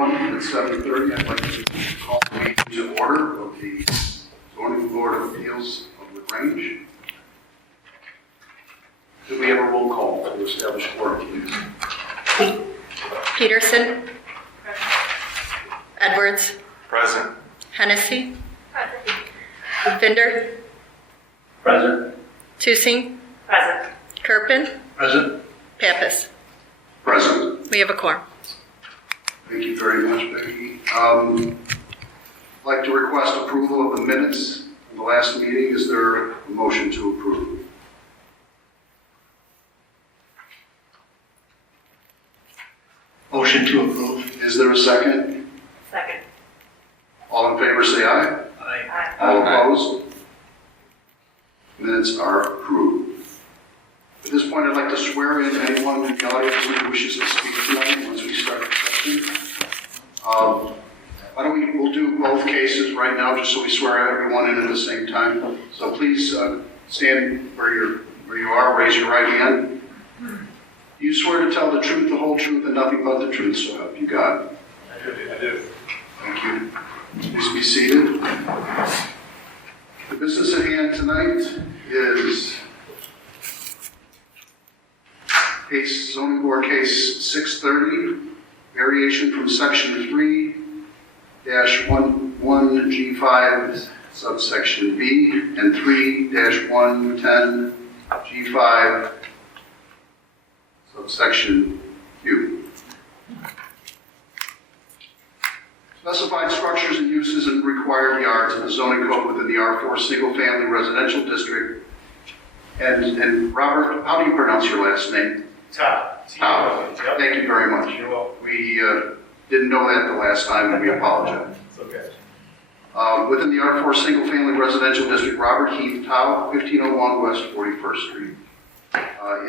everyone. It's 7:30. I'd like to call the meeting to order of the Zoning Board of Appeals of the Grange. Do we have a roll call to establish quorum, please? Peterson. Edwards. Present. Hennessy. Binder. Present. Tusing. Present. Kirpin. Present. Pappas. Present. We have a quorum. Thank you very much, Becky. I'd like to request approval of the minutes of the last meeting. Is there a motion to approve? Motion to approve. Is there a second? Second. All in favor say aye. Aye. All opposed? Minutes are approved. At this point, I'd like to swear in anyone in the audience who wishes to speak tonight once we start the session. Why don't we'll do both cases right now just so we swear everyone in at the same time. So please stand where you are, raise your right hand. You swear to tell the truth, the whole truth, and nothing but the truth, so help you God. I do. Thank you. Please be seated. The business at hand tonight is Zoning Board Case 630, variation from Section 3-11G5 subsection B and 3-110G5 subsection Q. Specified structures and uses and required yards in the zoning code within the R4 single-family residential district. And Robert, how do you pronounce your last name? Tao. Tao. Thank you very much. You're welcome. We didn't know that the last time, and we apologize. It's okay. Within the R4 single-family residential district, Robert Keith Tao, 1501 West 41st Street.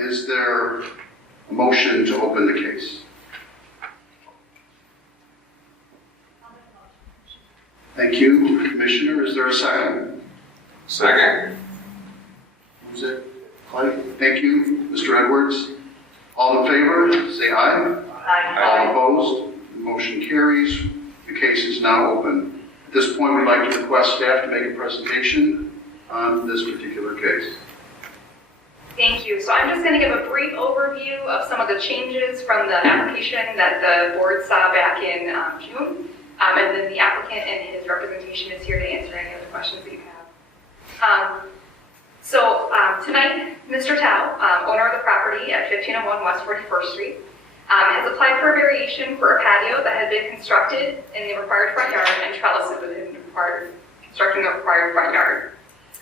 Is there a motion to open the case? Thank you, Commissioner. Is there a second? Second. Who's it? Clyde? Thank you, Mr. Edwards. All in favor, say aye. Aye. All opposed? The motion carries. The case is now open. At this point, we'd like to request staff to make a presentation on this particular case. Thank you. So I'm just going to give a brief overview of some of the changes from the application that the board saw back in June. And then the applicant and his representation is here to answer any other questions that you have. Tonight, Mr. Tao, owner of the property at 1501 West 41st Street, has applied for a variation for a patio that had been constructed in the required front yard and trellises within constructing the required front yard.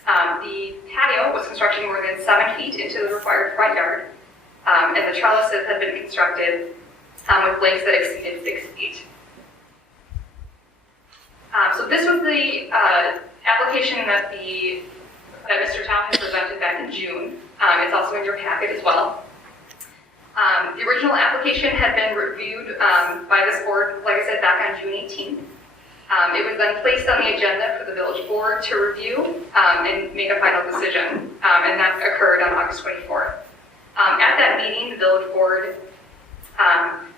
The patio was constructed more than 7 feet into the required front yard, and the trellises had been constructed with lengths that exceeded 6 feet. So this was the application that Mr. Tao had presented back in June. It's also in your packet as well. The original application had been reviewed by this board, like I said, back on June 18th. It was then placed on the agenda for the village board to review and make a final decision, and that occurred on August 24th. At that meeting, the village board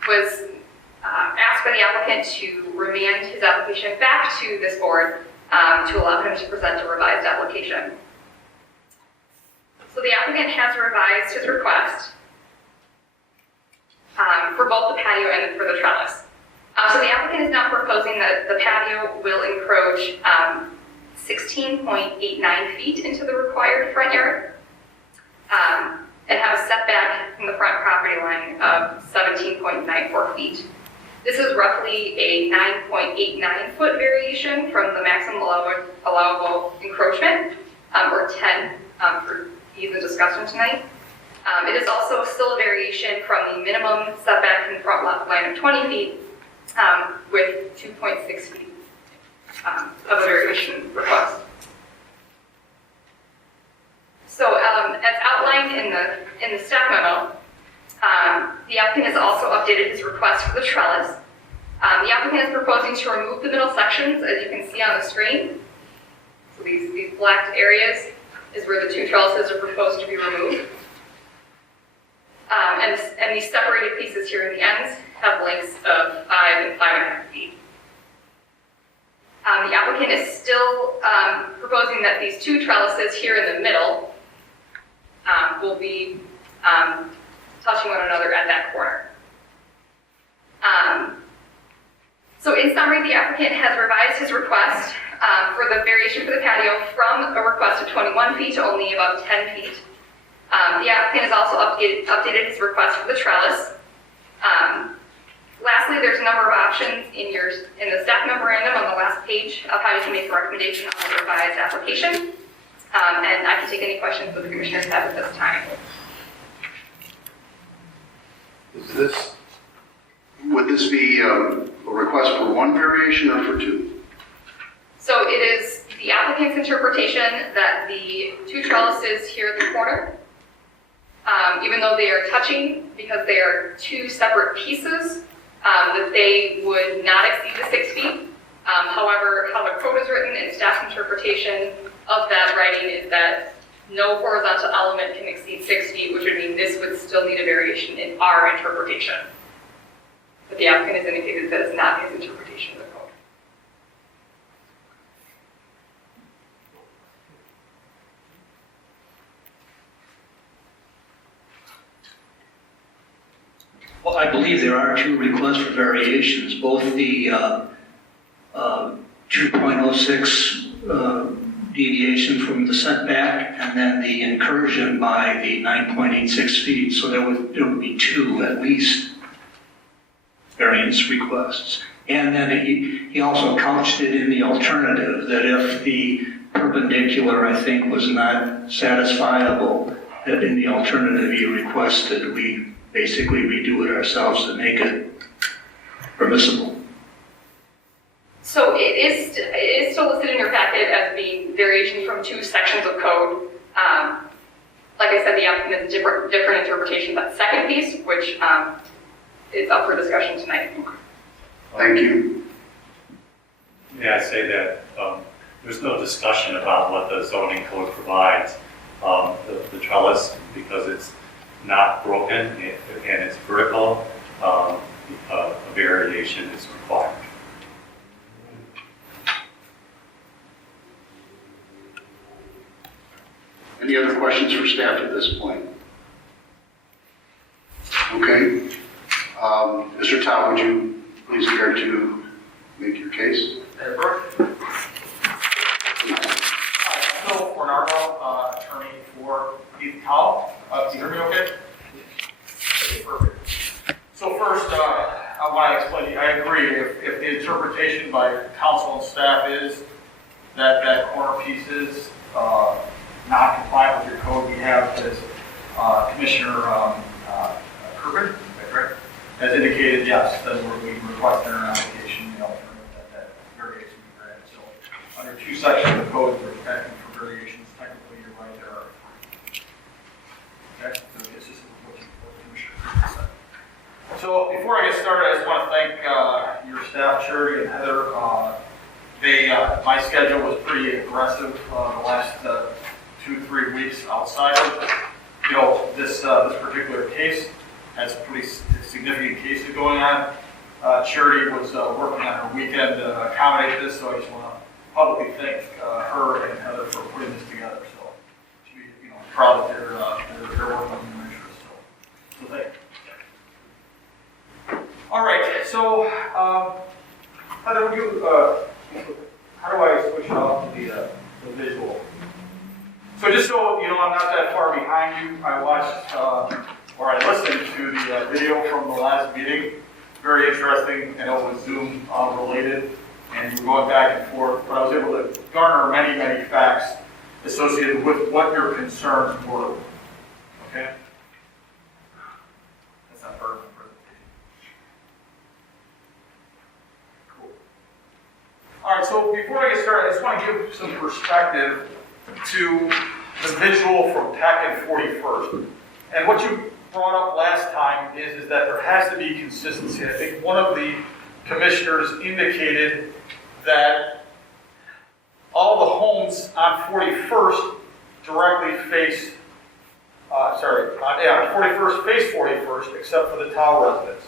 was asked by the applicant to remand his application back to this board to allow him to present a revised application. So the applicant has revised his request for both the patio and for the trellis. So the applicant is now proposing that the patio will encroach 16.89 feet into the required front yard and have a setback from the front property line of 17.94 feet. This is roughly a 9.89 foot variation from the maximum allowable encroachment, or 10 for ease of discussion tonight. It is also still a variation from the minimum setback from the front lot line of 20 feet with 2.6 feet of a variation request. So as outlined in the staff memo, the applicant has also updated his request for the trellis. The applicant is proposing to remove the middle sections, as you can see on the screen. So these blacked areas is where the 2 trellises are proposed to be removed. And these separated pieces here in the ends have lengths of 5 and 5.5 The applicant is still proposing that these two trellises here in the middle will be touching one another at that corner. So in summary, the applicant has revised his request for the variation for the patio from a request of 21 feet to only about 10 feet. The applicant has also updated his request for the trellis. Lastly, there's a number of options in the staff memorandum on the last page of how you can make a recommendation on the revised application. And I can take any questions that the commissioners have at this time. Would this be a request for one variation or for two? So it is the applicant's interpretation that the two trellises here at the corner, even though they are touching because they are two separate pieces, that they would not exceed the 6 feet. However, how the code is written and staff's interpretation of that writing is that no horizontal element can exceed 6 feet, which would mean this would still need a variation in our interpretation. But the applicant has indicated that it's not his interpretation of the code. Well, I believe there are two requests for variations, both the 2.06 deviation from the setback and then the incursion by the 9.86 feet. So there would be two at least variance requests. And then he also couched it in the alternative that if the perpendicular, I think, was not satisfiable, that in the alternative he requested we basically redo it ourselves to make it permissible. So it is still listed in your packet as being variation from two sections of code. Like I said, the applicant has a different interpretation of that second piece, which is up for discussion tonight. Thank you. May I say that there's no discussion about what the zoning code provides. The trellis, because it's not broken and it's vertical, a variation is required. Any other questions for staff at this point? Okay. Mr. Tao, would you please care to make your case? Hi, Phil Fornaro, attorney for Keith Tao. Can you hear me okay? Okay, perfect. So first, I want to explain to you, I agree. If the interpretation by council and staff is that that corner piece is not compliant with your code, we have this Commissioner Kirkman, right? Has indicated, yes, then we request in our application, the alternative that variation be granted. So under two sections of the code, we're asking for variations. Technically, you're right, there are three. Okay, so this is what Commissioner Kirkman said. So before I get started, I just want to thank your staff, Charity and Heather. My schedule was pretty aggressive the last 2-3 weeks outside of this particular case. Has pretty significant cases going on. Charity was working on her weekend to accommodate this, so I just want to publicly thank her and Heather for putting this together. So to be proud that they're working on your interest. So thank you. All right, so Heather, how do I switch off the visual? So just so you know, I'm not that far behind you. I watched or I listened to the video from the last meeting. Very interesting, and it was Zoom related, and we were going back and forth, but I was able to garner many, many facts associated with what your concerns were. Okay? That's not part of the presentation. Cool. All right, so before I get started, I just want to give some perspective to the visual from Tech and 41st. And what you brought up last time is that there has to be consistency. I think one of the commissioners indicated that all the homes on 41st directly face, 41st face 41st except for the Tao residence.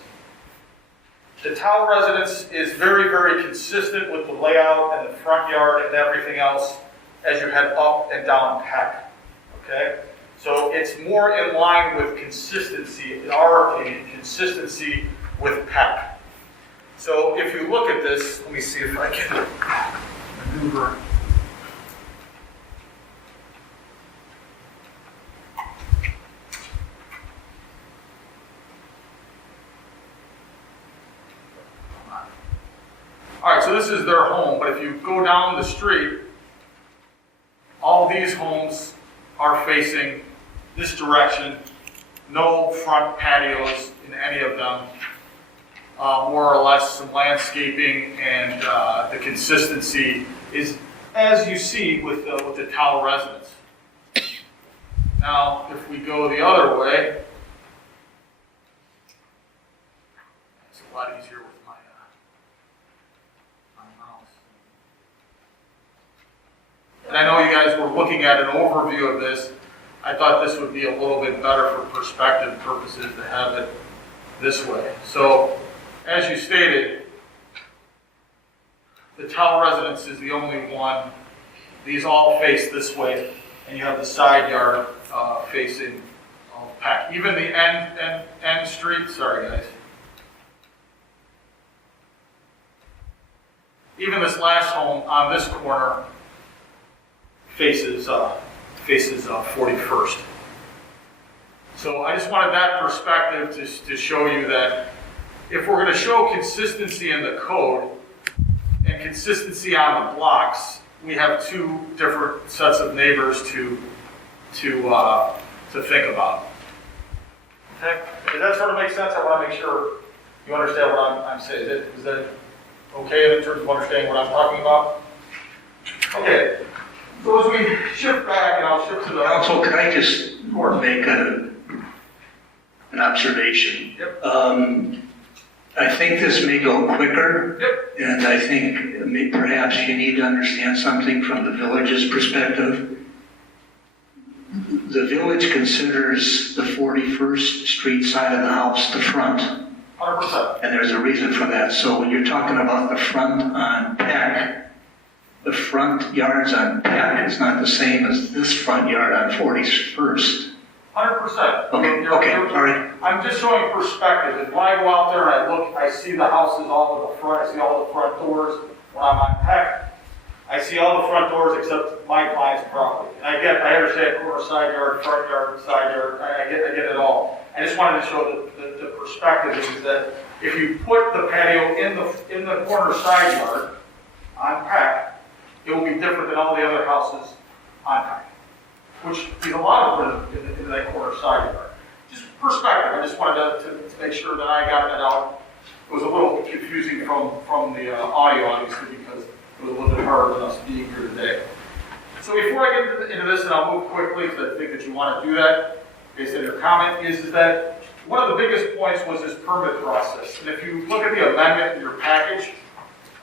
The Tao residence is very, very consistent with the layout and the front yard and everything else as you head up and down Peck, okay? So it's more in line with consistency, in our opinion, consistency with Peck. So if you look at this, let me see if I can maneuver. All right, so this is their home, but if you go down the street, all these homes are facing this direction. No front patios in any of them. More or less some landscaping, and the consistency is as you see with the Tao residence. Now, if we go the other way, it's a lot easier with my mouse. And I know you guys were looking at an overview of this. I thought this would be a little bit better for perspective purposes to have it this way. So, as you stated, the Tao residence is the only one. These all face this way, and you have the side yard facing Peck. Even the end street, sorry guys. Even this last home on this corner faces 41st. So I just wanted that perspective to show you that if we're going to show consistency in the code and consistency on the blocks, we have two different sets of neighbors to think about. Okay? Does that sort of make sense? I want to make sure you understand what I'm saying. Is that okay in terms of understanding what I'm talking about? Okay. So as we shift back, and I'll shift to the... Council, could I just make an observation? Yep. I think this may go quicker. Yep. And I think perhaps you need to understand something from the village's perspective. The village considers the 41st Street side of the house the front. 100%. And there's a reason for that. So when you're talking about the front on Peck, the front yards on Peck is not the same as this front yard on 41st. 100%. Okay, all right. I'm just showing perspective. And when I go out there and I look, I see the houses all in the front. I see all the front doors. When I'm on Peck, I see all the front doors except my client's property. And I understand corner, side yard, front yard, side yard. I get it all. I just wanted to show the perspective is that if you put the patio in the corner side yard on Peck, it will be different than all the other houses on Peck, which is a lot of in that corner side yard. Just perspective. I just wanted to make sure that I got that out. It was a little confusing from the audio, obviously, because it was a little bit harder than us being here today. So before I get into this, and I'll move quickly because I think that you want to do that, based on your comment, is that one of the biggest points was this permit process. And if you look at the amendment in your package,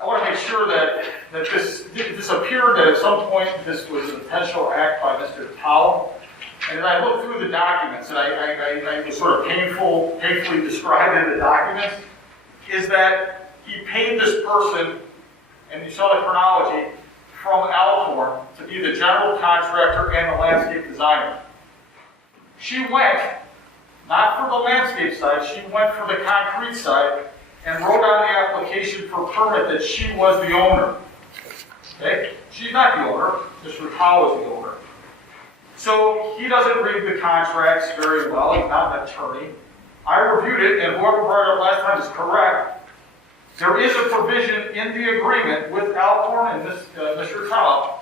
I want to make sure that this appeared that at some point this was an intentional act by Mr. Tao. And as I looked through the documents, and I was sort of painfully described in the documents, is that he paid this person, and you saw the chronology, from Alcorn to be the general contractor and the landscape designer. She went, not for the landscape side, she went for the concrete side, and wrote on the application for permit that she was the owner. Okay? She's not the owner, Mr. Tao is the owner. So he doesn't read the contracts very well, he's not an attorney. I reviewed it, and whoever brought it up last time is correct. There is a provision in the agreement with Alcorn and Mr. Tao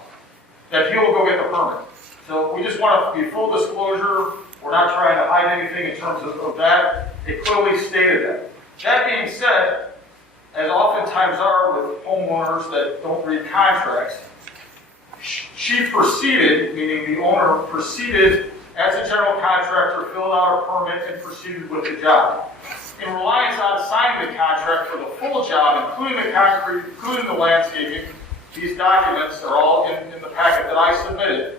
that he will go get the permit. So we just want to be full disclosure. We're not trying to hide anything in terms of that. It clearly stated that. That being said, as oftentimes are with homeowners that don't read contracts, she proceeded, meaning the owner proceeded as a general contractor, filled out a permit, and proceeded with the job. In reliance on signing the contract for the full job, including the concrete, including the landscaping, these documents are all in the packet that I submitted.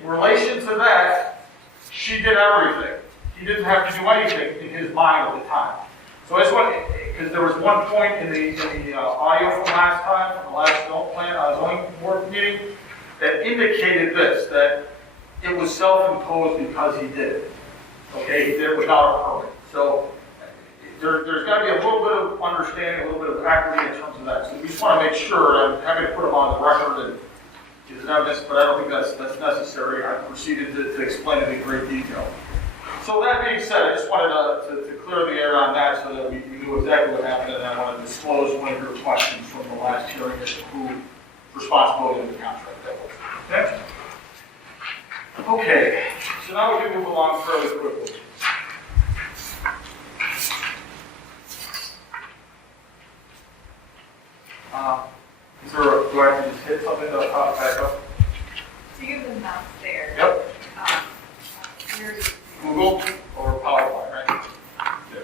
In relation to that, she did everything. He didn't have to do anything in his mind at the time. So I just want, because there was one point in the audio from last time, from the last zoning board meeting, that indicated this, that it was self-imposed because he did it. Okay, he did it without a permit. So there's got to be a little bit of understanding, a little bit of equity in terms of that. So we just want to make sure, I'm happy to put them on the record and give evidence, but I don't think that's necessary. I proceeded to explain it in great detail. So that being said, I just wanted to clear the air on that so that we knew exactly what happened, and I want to disclose one of your questions from the last hearing as to who responsibility of the contract that was. Okay? Okay, so now we can move along fairly quickly. Do I have to just hit something to pop back up? So you have the mouse there. Yep. Here's Google or PowerPoint, right? Yeah.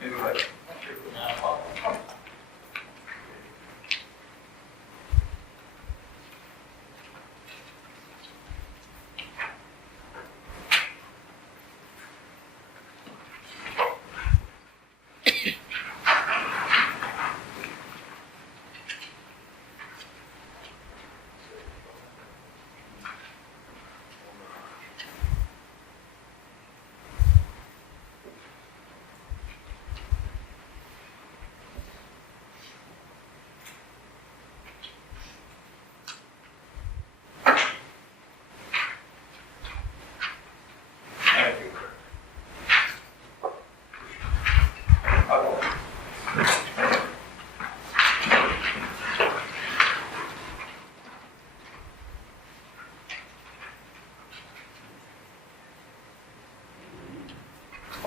Maybe like,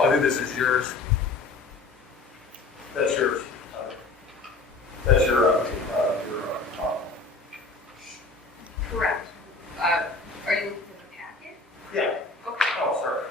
I think this is yours. That's yours. That's your correct. Are you looking for the packet? yeah. Okay. Oh, sorry.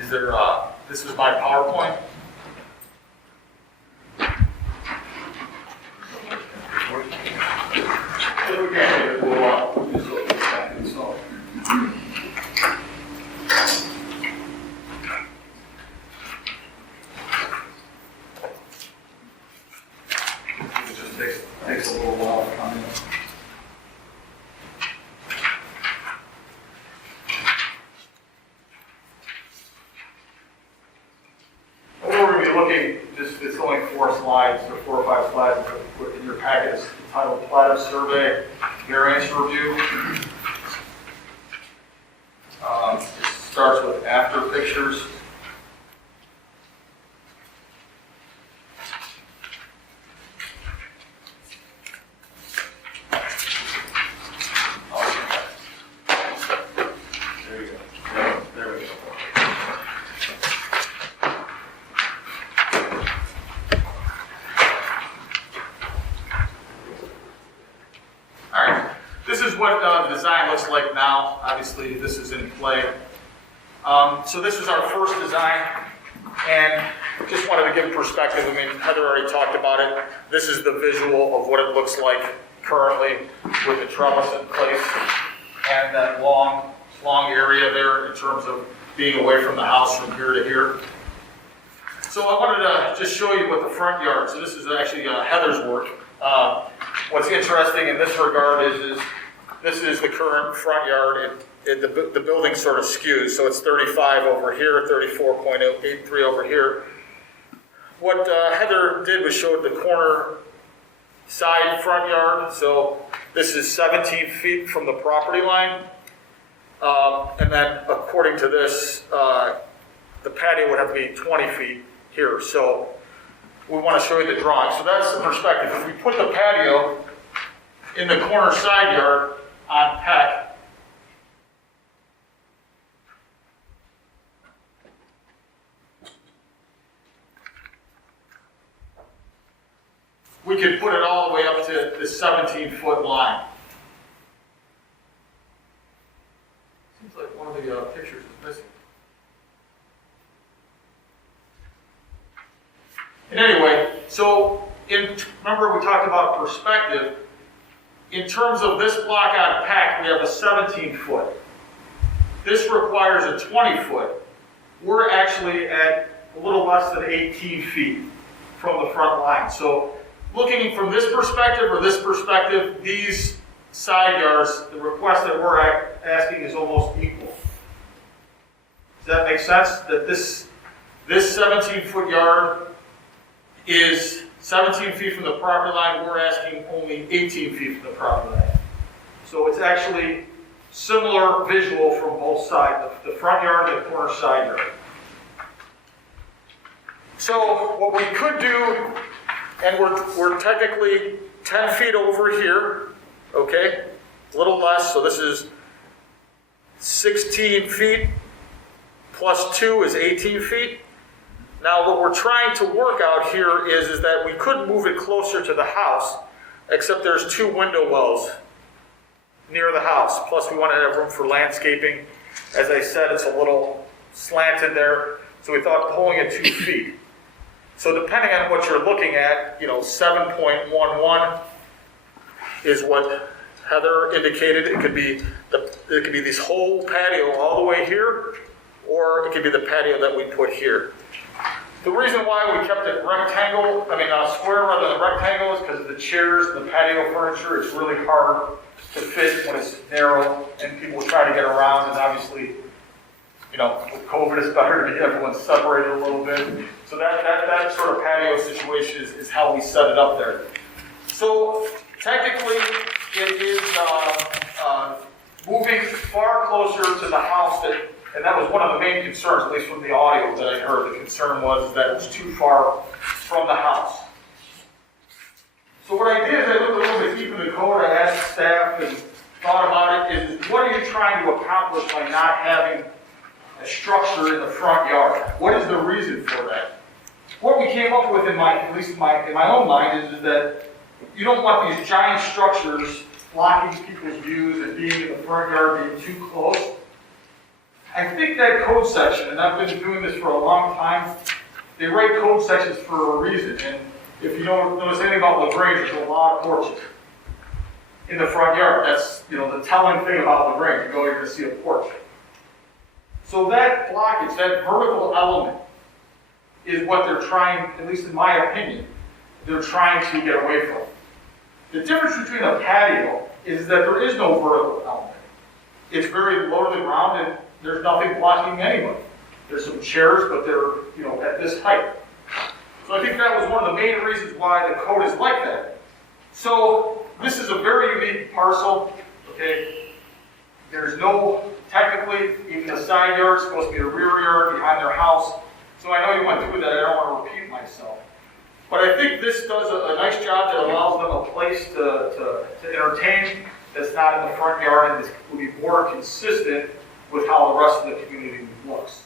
Is there, this is my PowerPoint. It just takes a little while to come in. It's only 4 slides, or 4 or 5 slides in your packet. It's entitled Plat of Survey Variance Review. It starts with after pictures. There you go. There we go. This is what the design looks like now. Obviously, this is in play. So this is our first design, and just wanted to give perspective. I mean, Heather already talked about it. This is the visual of what it looks like currently with the trellis in place and that long area there in terms of being away from the house from here to here. So I wanted to just show you what the front yard. So this is actually Heather's work. What's interesting in this regard is this is the current front yard. The building sort of skews, so it's 35 over here, 34.83 over here. What Heather did was showed the corner side front yard, so this is 17 feet from the property line. And then according to this, the patio would have to be 20 feet here. So we want to show you the drawing. So that's the perspective. If we put the patio in the corner side yard on Peck, we could put it all the way up to the 17-foot line. Seems like one of the pictures is missing. And anyway, so remember we talked about perspective. In terms of this block on Peck, we have a 17-foot. This requires a 20-foot. We're actually at a little less than 18 feet from the front line. So looking from this perspective or this perspective, these side yards, the request that we're asking is almost equal. Does that make sense? That this 17-foot yard is 17 feet from the property line, we're asking only 18 feet from the property line. So it's actually similar visual from both sides, the front yard and the corner side yard. So what we could do, and we're technically 10 feet over here, okay? A little less, so this is 16 feet plus 2 is 18 feet. Now what we're trying to work out here is that we could move it closer to the house, except there's 2 window wells near the house. Plus we want to have room for landscaping. As I said, it's a little slanted there, so we thought pulling it 2 feet. So depending on what you're looking at, 7.11 is what Heather indicated. It could be this whole patio all the way here, or it could be the patio that we put here. The reason why we kept it square rather than rectangle is because of the chairs and the patio furniture. It's really hard to fit when it's narrow, and people try to get around, and obviously, with COVID, it's better to get everyone separated a little bit. So that sort of patio situation is how we set it up there. So technically, it is moving far closer to the house, and that was one of the main concerns, at least from the audio that I heard. The concern was that it was too far from the house. So what I did is I looked a little bit deep in the code. I asked staff and thought about it, is what are you trying to accomplish by not having a structure in the front yard? What is the reason for that? What we came up with, at least in my own mind, is that you don't want these giant structures blocking people's views and being in the front yard, being too close. I think that code section, and I've been doing this for a long time, they write code sections for a reason. And if you don't notice anything about Grange, there's a lot of porches in the front yard. That's the telling thing about Grange. You go, you're going to see a porch. So that blockage, that vertical element, is what they're trying, at least in my opinion, they're trying to get away from. The difference between a patio is that there is no vertical element. It's very low to the ground, and there's nothing blocking anybody. There's some chairs, but they're at this height. So I think that was one of the main reasons why the code is like that. So this is a very unique parcel, okay? There's no, technically, even the side yard is supposed to be a rear yard behind their house. So I know you went through that, I don't want to repeat myself. But I think this does a nice job that allows them a place to entertain that's not in the front yard, and this will be more consistent with how the rest of the community looks.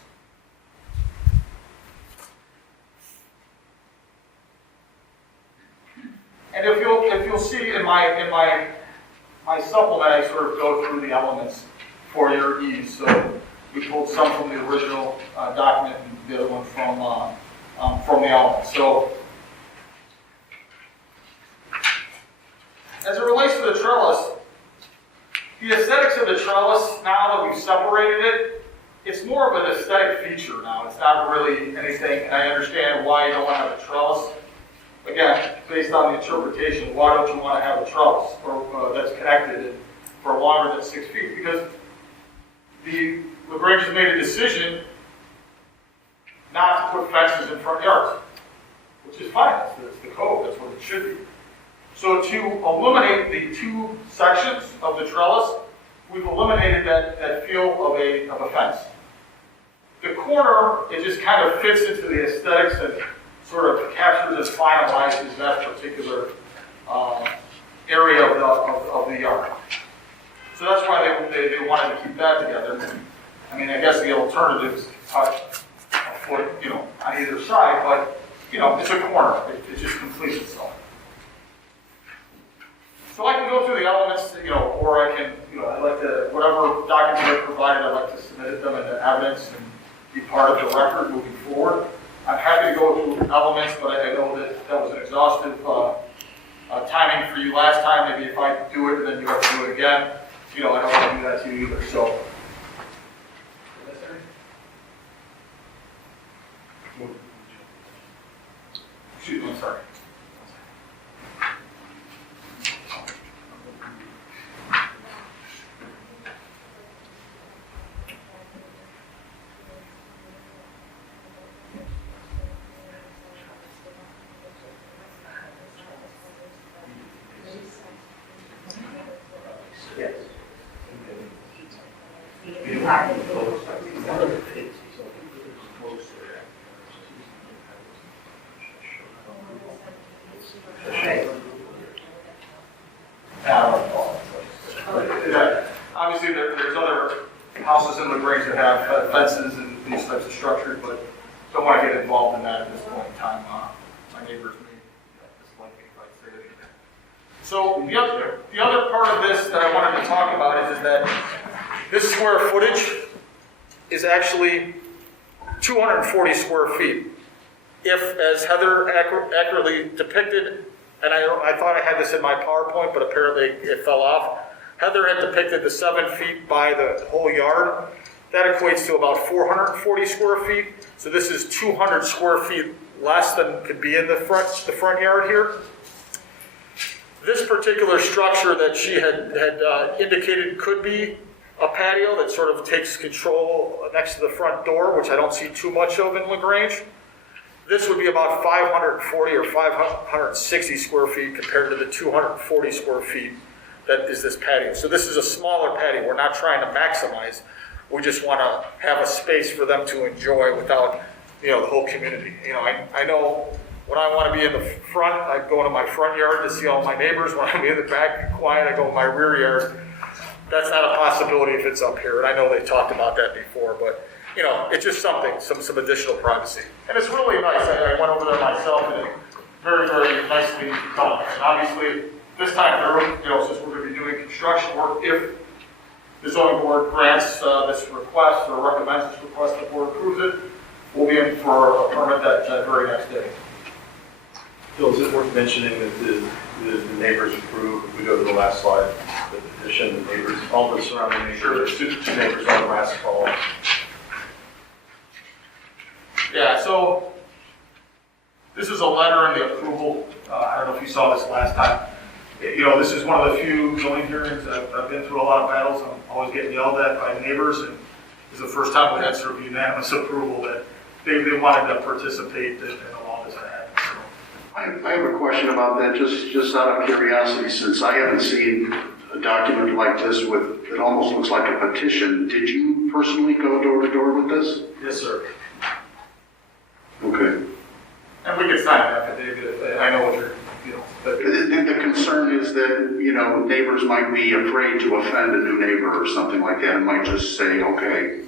And if you'll see in my supplement, I sort of go through the elements for your ease. So we pulled some from the original document and the other one from the elements. So as it relates to the trellis, the aesthetics of the trellis, now that we've separated it, it's more of an aesthetic feature now. It's not really anything, and I understand why you don't want to have a trellis. Again, based on the interpretation, why don't you want to have a trellis that's connected for longer than 6 feet? Because Grange has made a decision not to put fences in front yards, which is fine. That's the code. That's what it should be. So to eliminate the two sections of the trellis, we've eliminated that feel of a fence. The corner, it just kind of fits into the aesthetics and sort of captures and finalizes that particular area of the yard. So that's why they wanted to keep that together. I mean, I guess the alternative is to touch a foot, on either side, but, it's a corner. It just completes itself. So I can go through the elements, or I can, I'd like to, whatever documents are provided, I'd like to submit them into evidence and be part of the record moving forward. I'm happy to go through elements, but I know that was an exhaustive timing for you last time. Maybe if I do it and then you have to do it again, I don't want to do that to you either. So, excuse me, I'm sorry. Obviously, there's other houses in Grange that have fences and these types of structures, but don't want to get involved in that at this point in time. My neighbors may dislike me if I say anything. So the other part of this that I wanted to talk about is that this square footage is actually 240 square feet. If, as Heather accurately depicted, and I thought I had this in my PowerPoint, but apparently it fell off. Heather had depicted the 7 feet by the whole yard. That equates to about 440 square feet. So this is 200 square feet less than could be in the front yard here. This particular structure that she had indicated could be a patio that sort of takes control next to the front door, which I don't see too much of in Grange. This would be about 540 or 560 square feet compared to the 240 square feet that is this patio. So this is a smaller patio. We're not trying to maximize. We just want to have a space for them to enjoy without, the whole community. I know when I want to be in the front, I go into my front yard to see all my neighbors. When I'm in the back quiet, I go in my rear yard. That's not a possibility if it's up here. And I know they talked about that before, but it's just something, some additional privacy. And it's really nice. I went over there myself and it's very, very nicely done. And obviously, this time through, since we're going to be doing construction work, if the zoning board grants this request or recommends this request, the board approves it, we'll be in for a permit that very next day. Bill, is it worth mentioning that the neighbors approve, if we go to the last slide, the petition, the neighbors, all the surrounding neighbors, there's two neighbors on the last call. Yeah, so this is a letter in the approval. I don't know if you saw this last time. This is one of the few zoning hearings that I've been through a lot of battles. I'm always getting yelled at by neighbors, and this is the first time we had sort of unanimous approval that they wanted to participate in allow this to happen. So. I have a question about that, just out of curiosity, since I haven't seen a document like this it almost looks like a petition. Did you personally go door to door with this? Yes, sir. Okay. And we can sign an affidavit if I know what you're, The concern is that, neighbors might be afraid to offend a new neighbor or something like that and might just say, okay.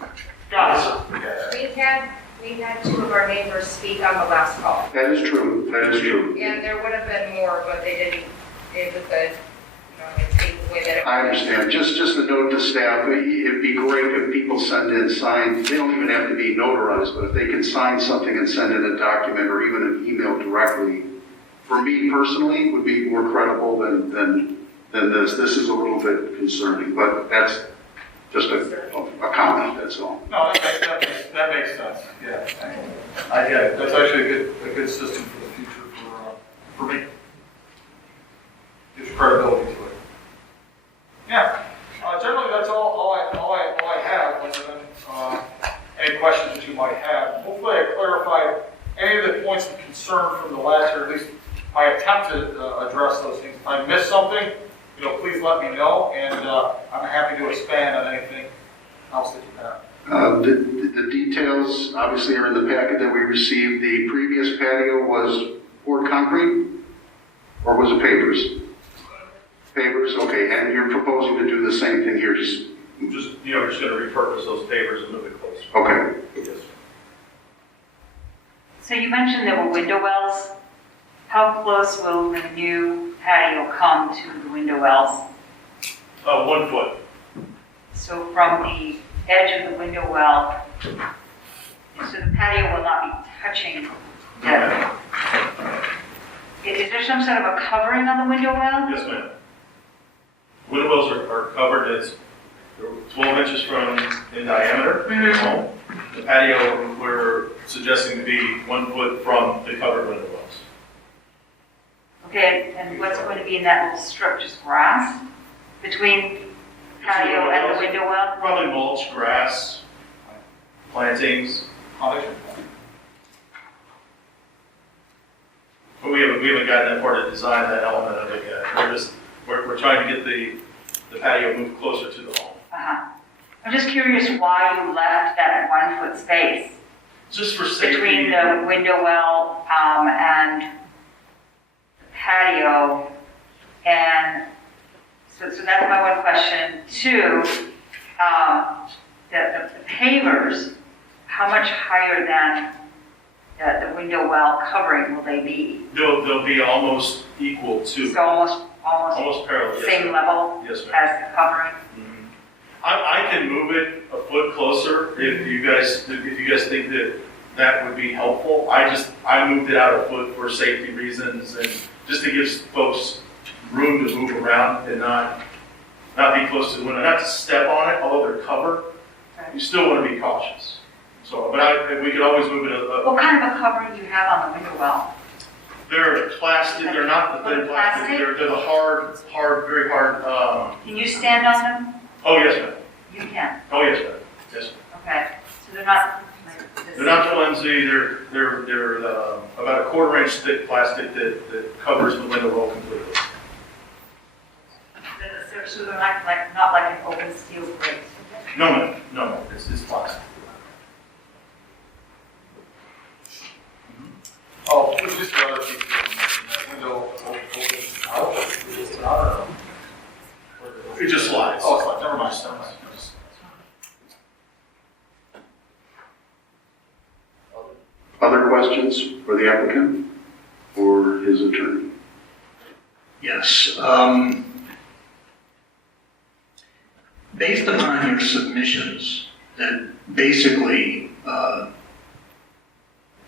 Got it. We had two of our neighbors speak on the last call. That is true. And there would have been more, but they didn't, it was they speak the way that it was. I understand. Just a note to staff, it'd be great if people send in signed, they don't even have to be notarized, but if they can sign something and send in a document or even an email directly, for me personally, would be more credible than this. This is a little bit concerning, but that's just a comment, that's all. No, that makes sense. Yeah, I get it. That's actually a good system for the future for me. Gives credibility to it. Yeah. Generally, that's all I have. Other than any questions that you might have. Hopefully, I clarified any of the points of concern from the last, or at least my attempt to address those things. let me know, and I'm happy to expand on anything else that you have. The details obviously are in the packet that we received. The previous patio was poured concrete, or was it pavers? Pavers, okay, and you're proposing to do the same thing here, just, We're just going to repurpose those pavers and move it closer. okay. Yes. So you mentioned there were window wells. How close will the new patio come to the window wells? 1 foot. So from the edge of the window well, so the patio will not be touching the... Is there some sort of a covering on the window well? Yes, ma'am. Window wells are covered as 12 inches in diameter. Mhm. The patio, we're suggesting to be 1 foot from the covered window wells. Okay, and what's going to be in that little strip, just grass between patio and the window well? Probably mulch, grass, plantings. But we haven't gotten that far to design that element of it yet. We're trying to get the patio moved closer to the home. Uh-huh. I'm just curious why you left that 1 foot space Just for safety. between the window well and the patio. And so that's my one question. Two, the pavers, how much higher than the window well covering will they be? They'll be almost equal to, So almost almost parallel. Yes, same ma'am. level Yes, ma'am. as the covering? Mhm. I can move it a foot closer if you guys think that would be helpful. I moved it out a foot for safety reasons and just to give folks room to move around and not be close to the window, not to step on it, although they're covered. You still want to be cautious. So, but we could always move it What kind of a covering do you have on the window well? they're plastic, they're not the thin plastic, Plastic? they're the hard, very hard, Can you stand on them? oh yes ma'am, You can, oh yes ma'am, yes ma'am. okay. So they're not like this? They're not flimsy, they're about a 1/4 inch thick plastic that covers the window well completely. So they're not like an open steel grate? No ma'am, it's plastic. Oh, it's just the other piece of that window opens out, is it out or? It just slides. Oh, it's like, never mind, never mind. Other questions for the applicant or his attorney? Yes. Based upon your submissions that basically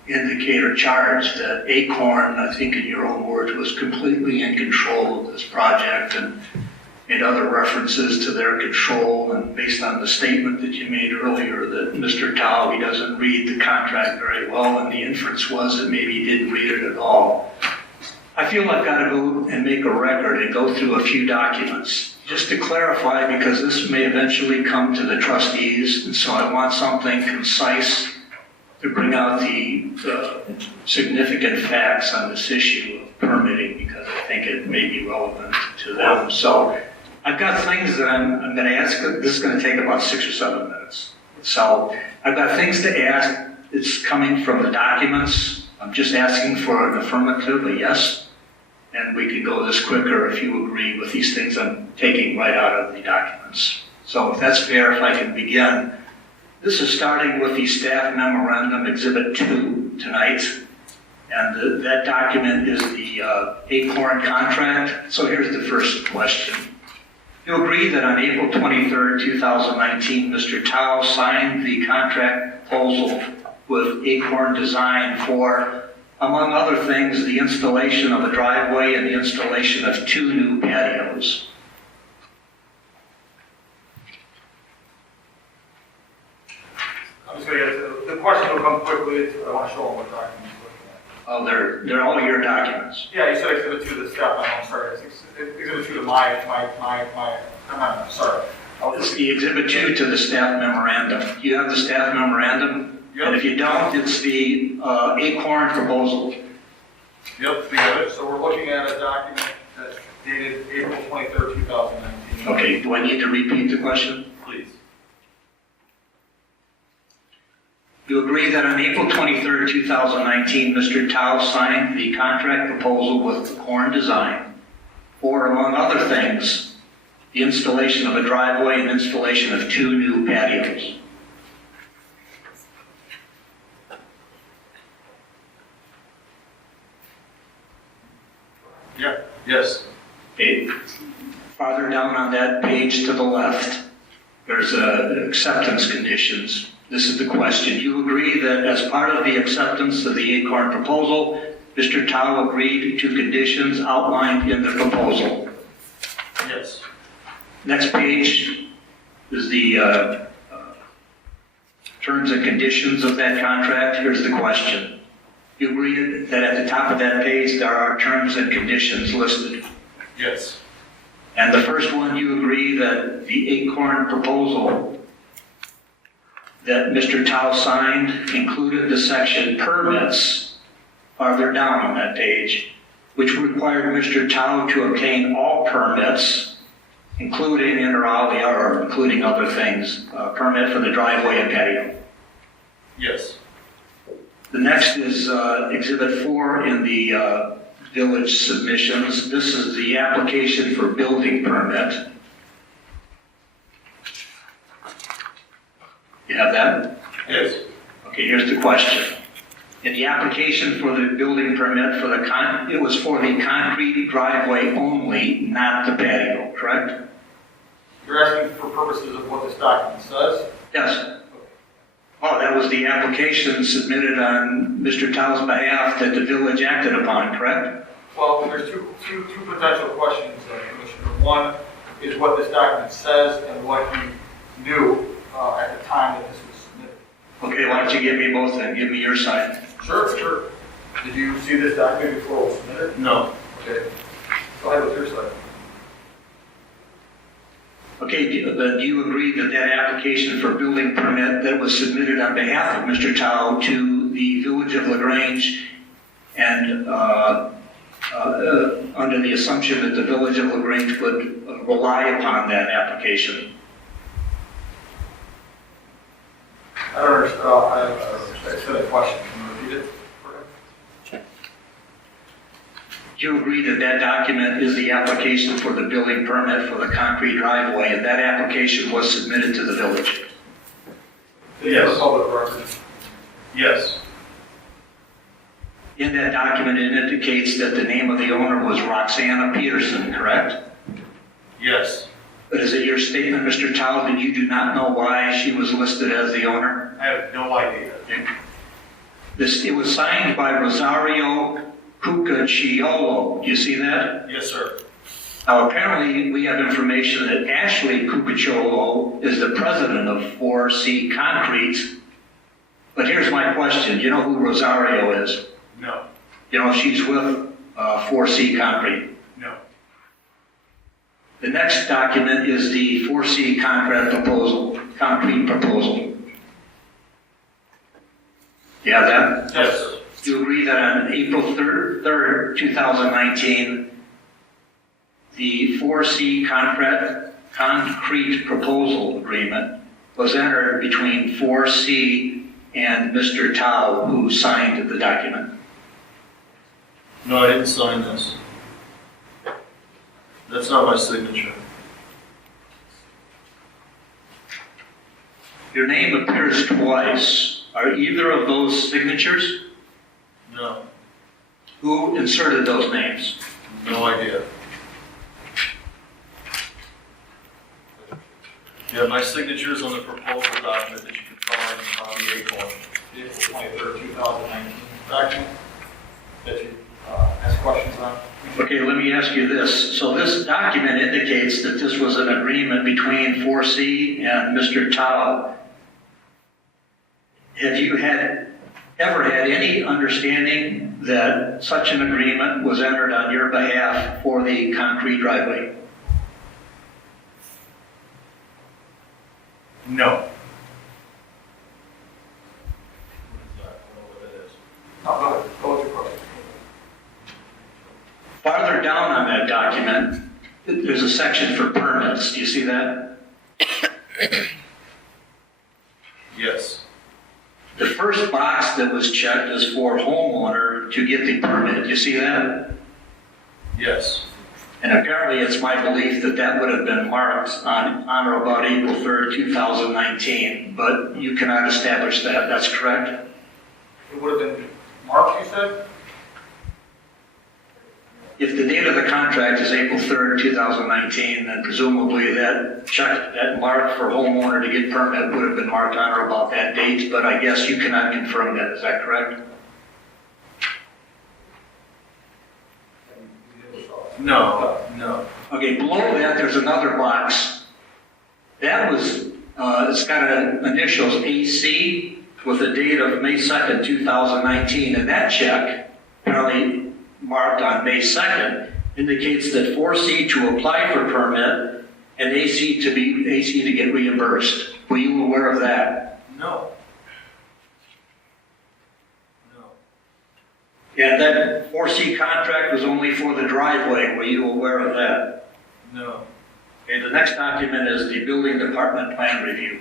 indicate or charge that Acorn, I think in your own words, was completely in control of this project and made other references to their control, and based on the statement that you made earlier that Mr. Tao, he doesn't read the contract very well, and the inference was that maybe he didn't read it at all. I feel I've got to go and make a record and go through a few documents just to clarify, because this may eventually come to the trustees, and so I want something concise to bring out the significant facts on this issue of permitting, because I think it may be relevant to them. So I've got things that I'm going to ask. This is going to take about 6 or 7 minutes. So I've got things to ask. It's coming from the documents. I'm just asking for an affirmative, a yes, and we can go this quicker if you agree with these things I'm taking right out of the documents. So if that's fair, if I can begin. This is starting with the staff memorandum, Exhibit 2, tonight. And that document is the Acorn contract. So here's the first question. You agree that on April 23rd, 2019, Mr. Tao signed the contract proposal with Acorn Design for, among other things, the installation of a driveway and the installation of 2 new patios. I'm just gonna get, the question will come quickly, I want to show them what documents we're looking at. Oh, they're all your documents. Yeah, you said exhibit 2 to the staff, I'm sorry, exhibit 2 to my, I'm sorry. It's the Exhibit 2 to the staff memorandum. You have the staff memorandum? And if you don't, it's the Acorn proposal. Yep, we have it, so we're looking at a document that's dated April 23rd, 2019. Okay, do I need to repeat the question? Please. You agree that on April 23rd, 2019, Mr. Tao signed the contract proposal with Corn Design for, among other things, the installation of a driveway and installation of 2 new patios. Yeah. Yes. Okay. Farther down on that page to the left, there's acceptance conditions. This is the question. You agree that as part of the acceptance of the Acorn proposal, Mr. Tao agreed to conditions outlined in the proposal. Yes. Next page is the terms and conditions of that contract. Here's the question. You agree that at the top of that page there are terms and conditions listed. Yes. And the first one, you agree that the Acorn proposal that Mr. Tao signed included the section permits farther down on that page, which required Mr. Tao to obtain all permits, including inter alia or including other things, permit for the driveway and patio. Yes. The next is Exhibit 4 in the village submissions. This is the application for building permit. You have that? Yes. Okay, here's the question. In the application for the building permit for it was for the concrete driveway only, not the patio, correct? You're asking for purposes of what this document says? Yes. Oh, that was the application submitted on Mr. Tao's behalf that the village acted upon, correct? Well, there's two potential questions, Commissioner. One is what this document says and what you knew at the time that this was submitted. Okay, why don't you give me both then? Give me your side. Sure. Did you see this document before it was submitted? No. Okay. Go ahead with your side. Okay, do you agree that that application for building permit that was submitted on behalf of Mr. Tao to the village of LaGrange and under the assumption that the village of LaGrange would rely upon that application? I don't understand. That's a question. Can you repeat it? Do you agree that that document is the application for the building permit for the concrete driveway, and that application was submitted to the village? Yes. Public record. Yes. In that document, it indicates that the name of the owner was Roxana Peterson, correct? Yes. But is it your statement, Mr. Tao, that you do not know why she was listed as the owner? I have no idea. It was signed by Rosario Cucchiaiolo. Do you see that? Yes, sir. Now, apparently, we have information that Ashley Cucchiaiolo is the president of 4C Concrete. But here's my question. You know who Rosario is? No. You know, she's with 4C Concrete. No. The next document is the 4C concrete proposal. You have that? Yes, sir. Do you agree that on April 3rd, 2019, the 4C concrete proposal agreement was entered between 4C and Mr. Tao, who signed the document? No, I didn't sign this. That's not my signature. Your name appears twice. Are either of those signatures? No. Who inserted those names? No idea. Yeah, my signature is on the proposal document that you can find on the Acorn. April 23rd, 2019 document that you asked questions on. Okay, let me ask you this. So this document indicates that this was an agreement between 4C and Mr. Tao. Have you ever had any understanding that such an agreement was entered on your behalf for the concrete driveway? No. Go with your question. Farther down on that document, there's a section for permits. that? Yes. The first box that was checked is for homeowner to get the permit. You see that? Yes. And apparently it's my belief that that would have been marked on or about April 3rd, 2019, but you cannot establish that. That's correct? It would have been marked, you said? If the date of the contract is April 3rd, 2019, then presumably that check, that mark for homeowner to get permit would have been marked on or about that date, but I guess you cannot confirm that. Is that correct? No. Okay, below that, there's another box. That was, it's got initials AC with a date of May 2nd, 2019, and that check, apparently marked on May 2nd, indicates that 4C to apply for permit and AC to get reimbursed. Were you aware of that? No. And that 4C contract was only for the driveway. Were you aware of that? No. Okay, the next document is the building department plan review.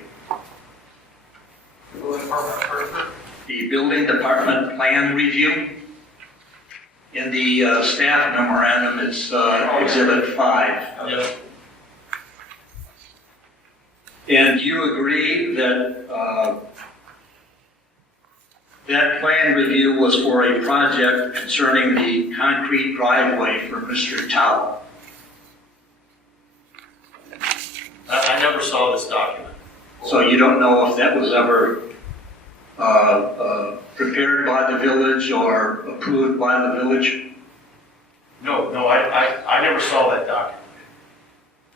The building department furniture? The building department plan review. In the staff memorandum, it's Exhibit 5. Yes. And you agree that that plan review was for a project concerning the concrete driveway for Mr. Tao? I never saw this document. So you don't know if that was ever prepared by the village or approved by the village? No, I never saw that document.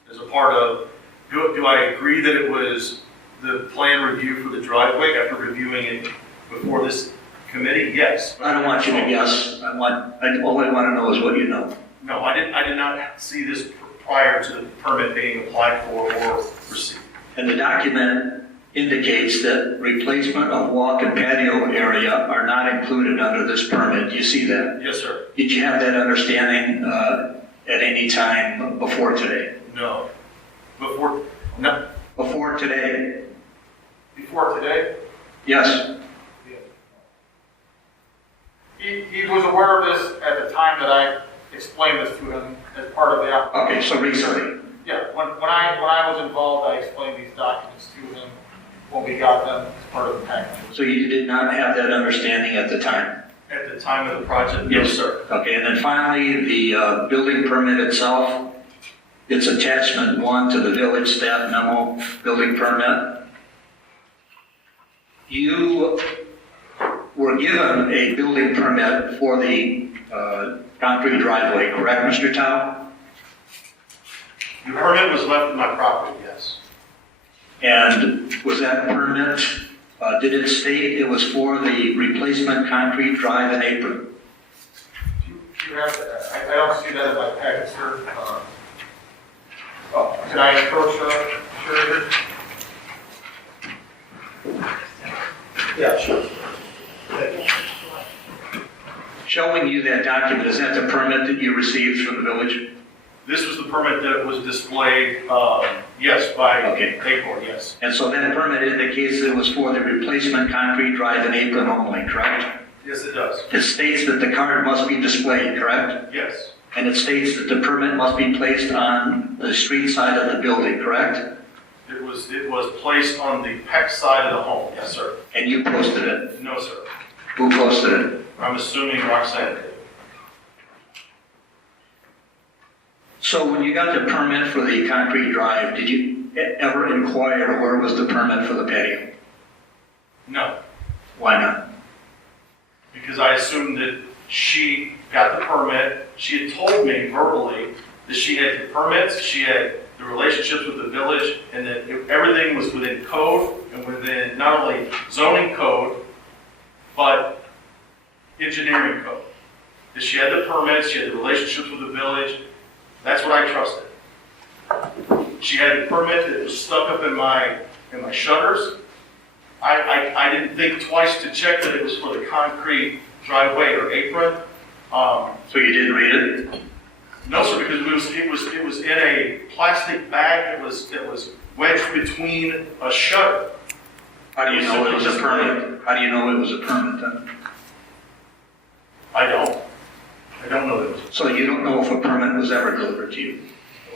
As a part of, do I agree that it was the plan review for the driveway after reviewing it before this committee? Yes. I don't want you to guess. All I want to know is what you know. No, I did not see this prior to the permit being applied for or received. And the document indicates that replacement of walk and patio area are not included under this permit. Do you see that? Yes, sir. Did you have that understanding at any time before today? No. Before Today? Before today? Yes. He was aware of this at the time that I explained this to him as part of the application. Okay, so recently. Yeah, when I was involved, I explained these documents to him when we got them as part of the package. So you did not have that understanding at the time? At the time of the project? Yes, sir. Okay, and then finally, the building permit itself, it's attachment 1 to the village staff memo building permit. You were given a building permit for the concrete driveway, correct, Mr. Tao? The permit was left in my property, yes. And was that permit, did it state it was for the replacement concrete drive and apron? Do you have, I don't see that in my package, sir. Can I approach, sure? Yeah, sure. Showing you that document, is that the permit that you received from the village? This was the permit that was displayed, yes, by Okay. April, yes. And so that permit indicates that it was for the replacement concrete drive and apron only, correct? Yes, it does. It states that the card must be displayed, correct? Yes, And it states that the permit must be placed on the street side of the building, correct? it was placed on the PEC side of the home, yes, sir. And you posted it. No, sir. Who posted it? I'm assuming Roxanne did. So when you got the permit for the concrete drive, did you ever inquire where was the permit for the patio? No, Why not? because I assumed that she got the permit. She had told me verbally that she had the permits, she had the relationships with the village, and that everything was within code and within not only zoning code, but engineering code. That she had the permits, she had the relationships with the village. That's what I trusted. She had a permit that was stuck up in my shutters. I didn't think twice to check that it was for the concrete driveway or apron. So you didn't read it? No, sir, because it was in a plastic bag that was wedged between a shutter. How do you know it was a permit? How do you know it was a permit then? I don't know that. So you don't know if a permit was ever delivered to you?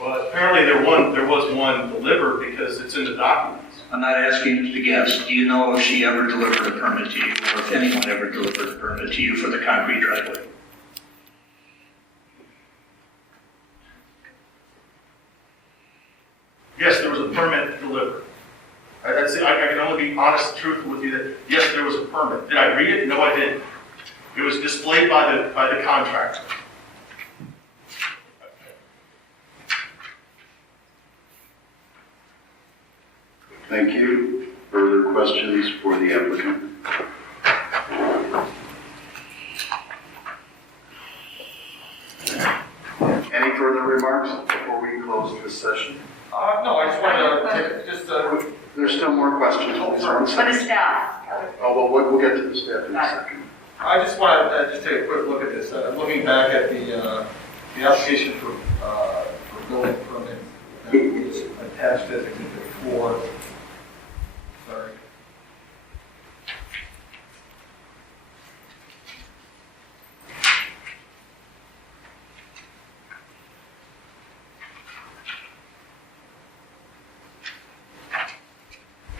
Well, apparently there was one delivered because it's in the documents. I'm not asking you to guess. Do you know if she ever delivered a permit to you, or if anyone ever delivered a permit to you for the concrete driveway? Yes, there was a permit delivered. I can only be honest and truthful with you that, yes, there was a permit. Did I read it? No, I didn't. It was displayed by the contractor. Thank you. Further questions for the applicant? Any further remarks before we close this session? No, I just wanted to just, There's still more questions. Please, on What site. is staff? Oh, well, we'll get to the staff in a second. I just want to just take a quick look at this. Looking back at the application for building permit that was attached as Exhibit 4. Sorry.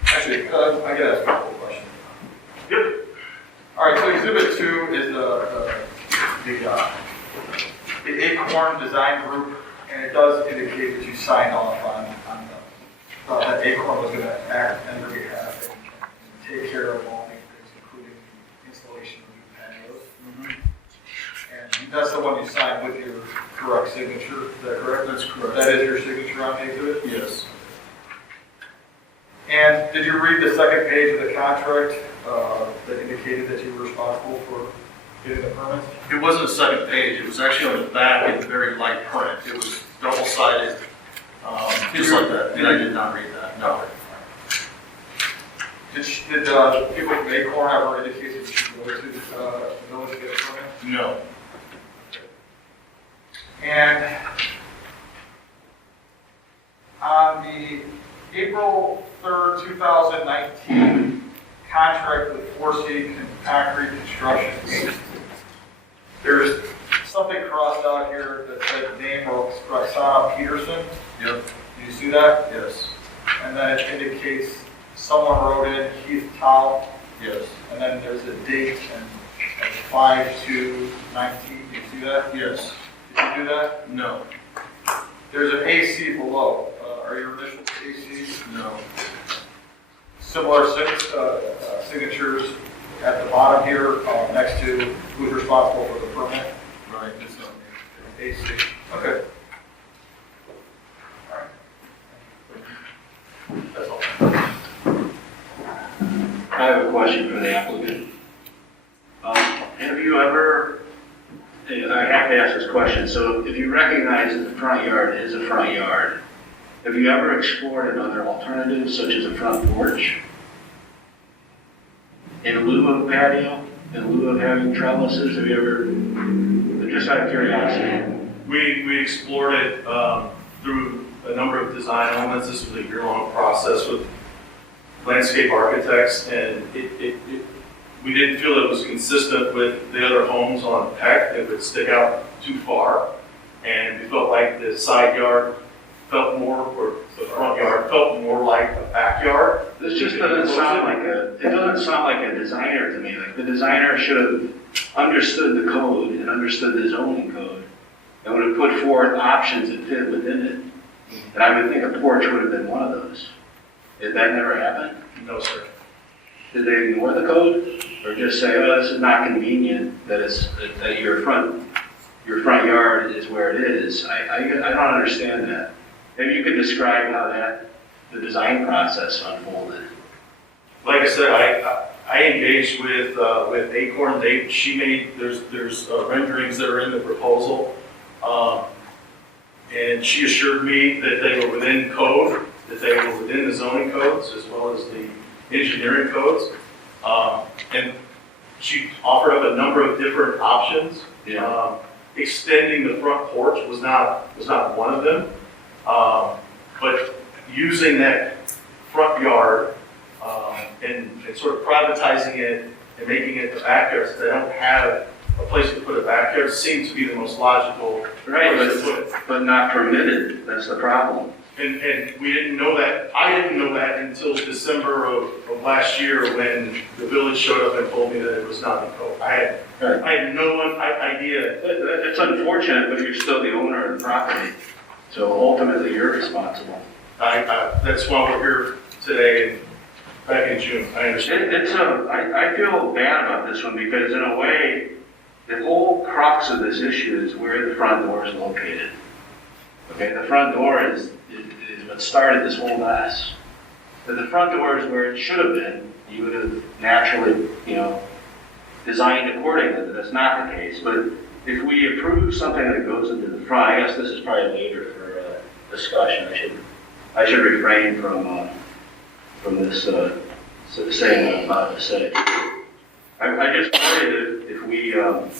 Actually, I got to ask a couple of questions. Yep. All right, so Exhibit 2 is the Acorn Design Group, and it does indicate that you signed off on that Acorn was going to act on your behalf and take care of all things, including the installation of new patios. And that's the one you signed with your correct signature, is that correct? That's correct. That is your signature on the exhibit? Yes. And did you read the second page of the contract that indicated that you were responsible for getting the permits? It wasn't a second page. It was actually on the back in very light print. It was double-sided, just like that. And I did not read that. No. Did people from Acorn ever indicate that you should go to the village to get a permit? No. And on the April 3rd, 2019 contract with 4C Concrete Construction, there's something crossed out here that said name of Roxana Peterson. Yep. Do you see that? Yes. And then it indicates someone wrote in Keith Tao, Yes. and then there's a date and 5/2/19. Do you see that? Yes. Did you do that? No. There's an AC below. Are your initials AC? No. Similar signatures at the bottom here, next to who's responsible for the permit. Right. It's not. AC. Okay. All right. That's all. I have a question for the applicant. Have you ever, I have to ask this question, so if you recognize that the front yard is a front yard, have you ever explored another alternative such as a front porch? In lieu of patio, in lieu of having trellises, have you ever, just out of curiosity? We explored it through a number of design elements. This was a year-long process with landscape architects, and we didn't feel it was consistent with the other homes on Peck. It would stick out too far, and we felt like the side yard felt more, or the front yard felt more like a backyard. This just doesn't sound like a designer to me. Like the designer should have understood the code and understood the zoning code and would have put forth options that fit within it. And I would think a porch would have been one of those. Did that never happen? No, sir. Did they ignore the code or just say, oh, this is not convenient that your front yard is where it is? I don't understand that. Maybe you could describe how the design process unfolded. Like I said, I engaged with Acorn. There's renderings that are in the proposal, and she assured me that they were within code, that they were within the zoning codes as well as the engineering codes, and she offered up a number of different options. Yeah. extending the front porch was not one of them. But using that front yard and sort of privatizing it and making it the backyard, since I don't have a place to put a backyard, seemed to be the most logical Right, place to put it. but not permitted, that's the problem. And we didn't know that, I didn't know that until December of last year when the village showed up and told me that it was not in code. I had no idea. It's unfortunate, but you're still the owner of the property, so ultimately you're responsible. That's why we're here today and back in June, I understand. I feel bad about this one because in a way, the whole crux of this issue is where the front door is located. Okay, the front door is what started this whole mess. But the front door is where it should have been. You would have naturally, designed accordingly. That's not the case. But if we approve something that goes into the front, I guess this is probably later for discussion. I should refrain from this saying what I'm about to say. I just worry that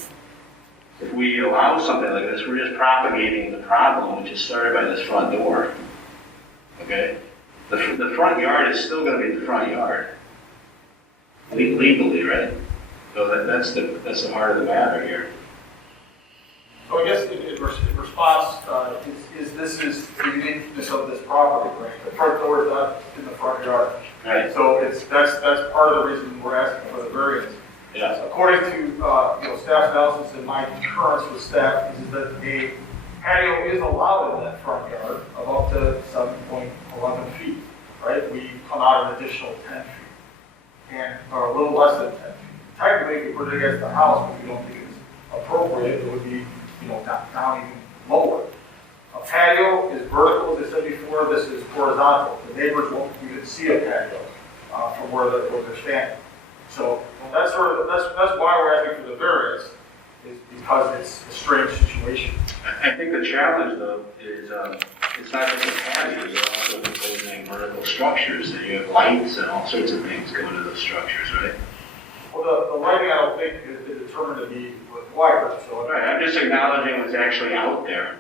if we allow something like this, we're just propagating the problem, which is started by this front door. Okay? The front yard is still going to be the front yard. Legally, right? So that's the heart of the matter here. So I guess in response, this is the uniqueness of this property, right? The front door is not in the front yard. Right. So that's part of the reason we're asking for the variance. Yeah. According to staff analysis and my concurrence with staff, is that a patio is allowed in that front yard of up to 7.11 feet, right? We come out an additional 10 feet, or a little less than 10 feet. Technically, if you put it against the house, but we don't think it's appropriate, it would be, down even lower. A patio is vertical, as I said before, this is horizontal. The neighbors won't even see a patio from where they're standing. So that's why we're asking for the variance, is because it's a strange situation. I think the challenge, though, is it's not just the patios, you're also proposing vertical structures, and you have lights and all sorts of things go into those structures, right? Well, the lighting, I don't think, is determined to be required, so. Right, I'm just acknowledging what's actually out there.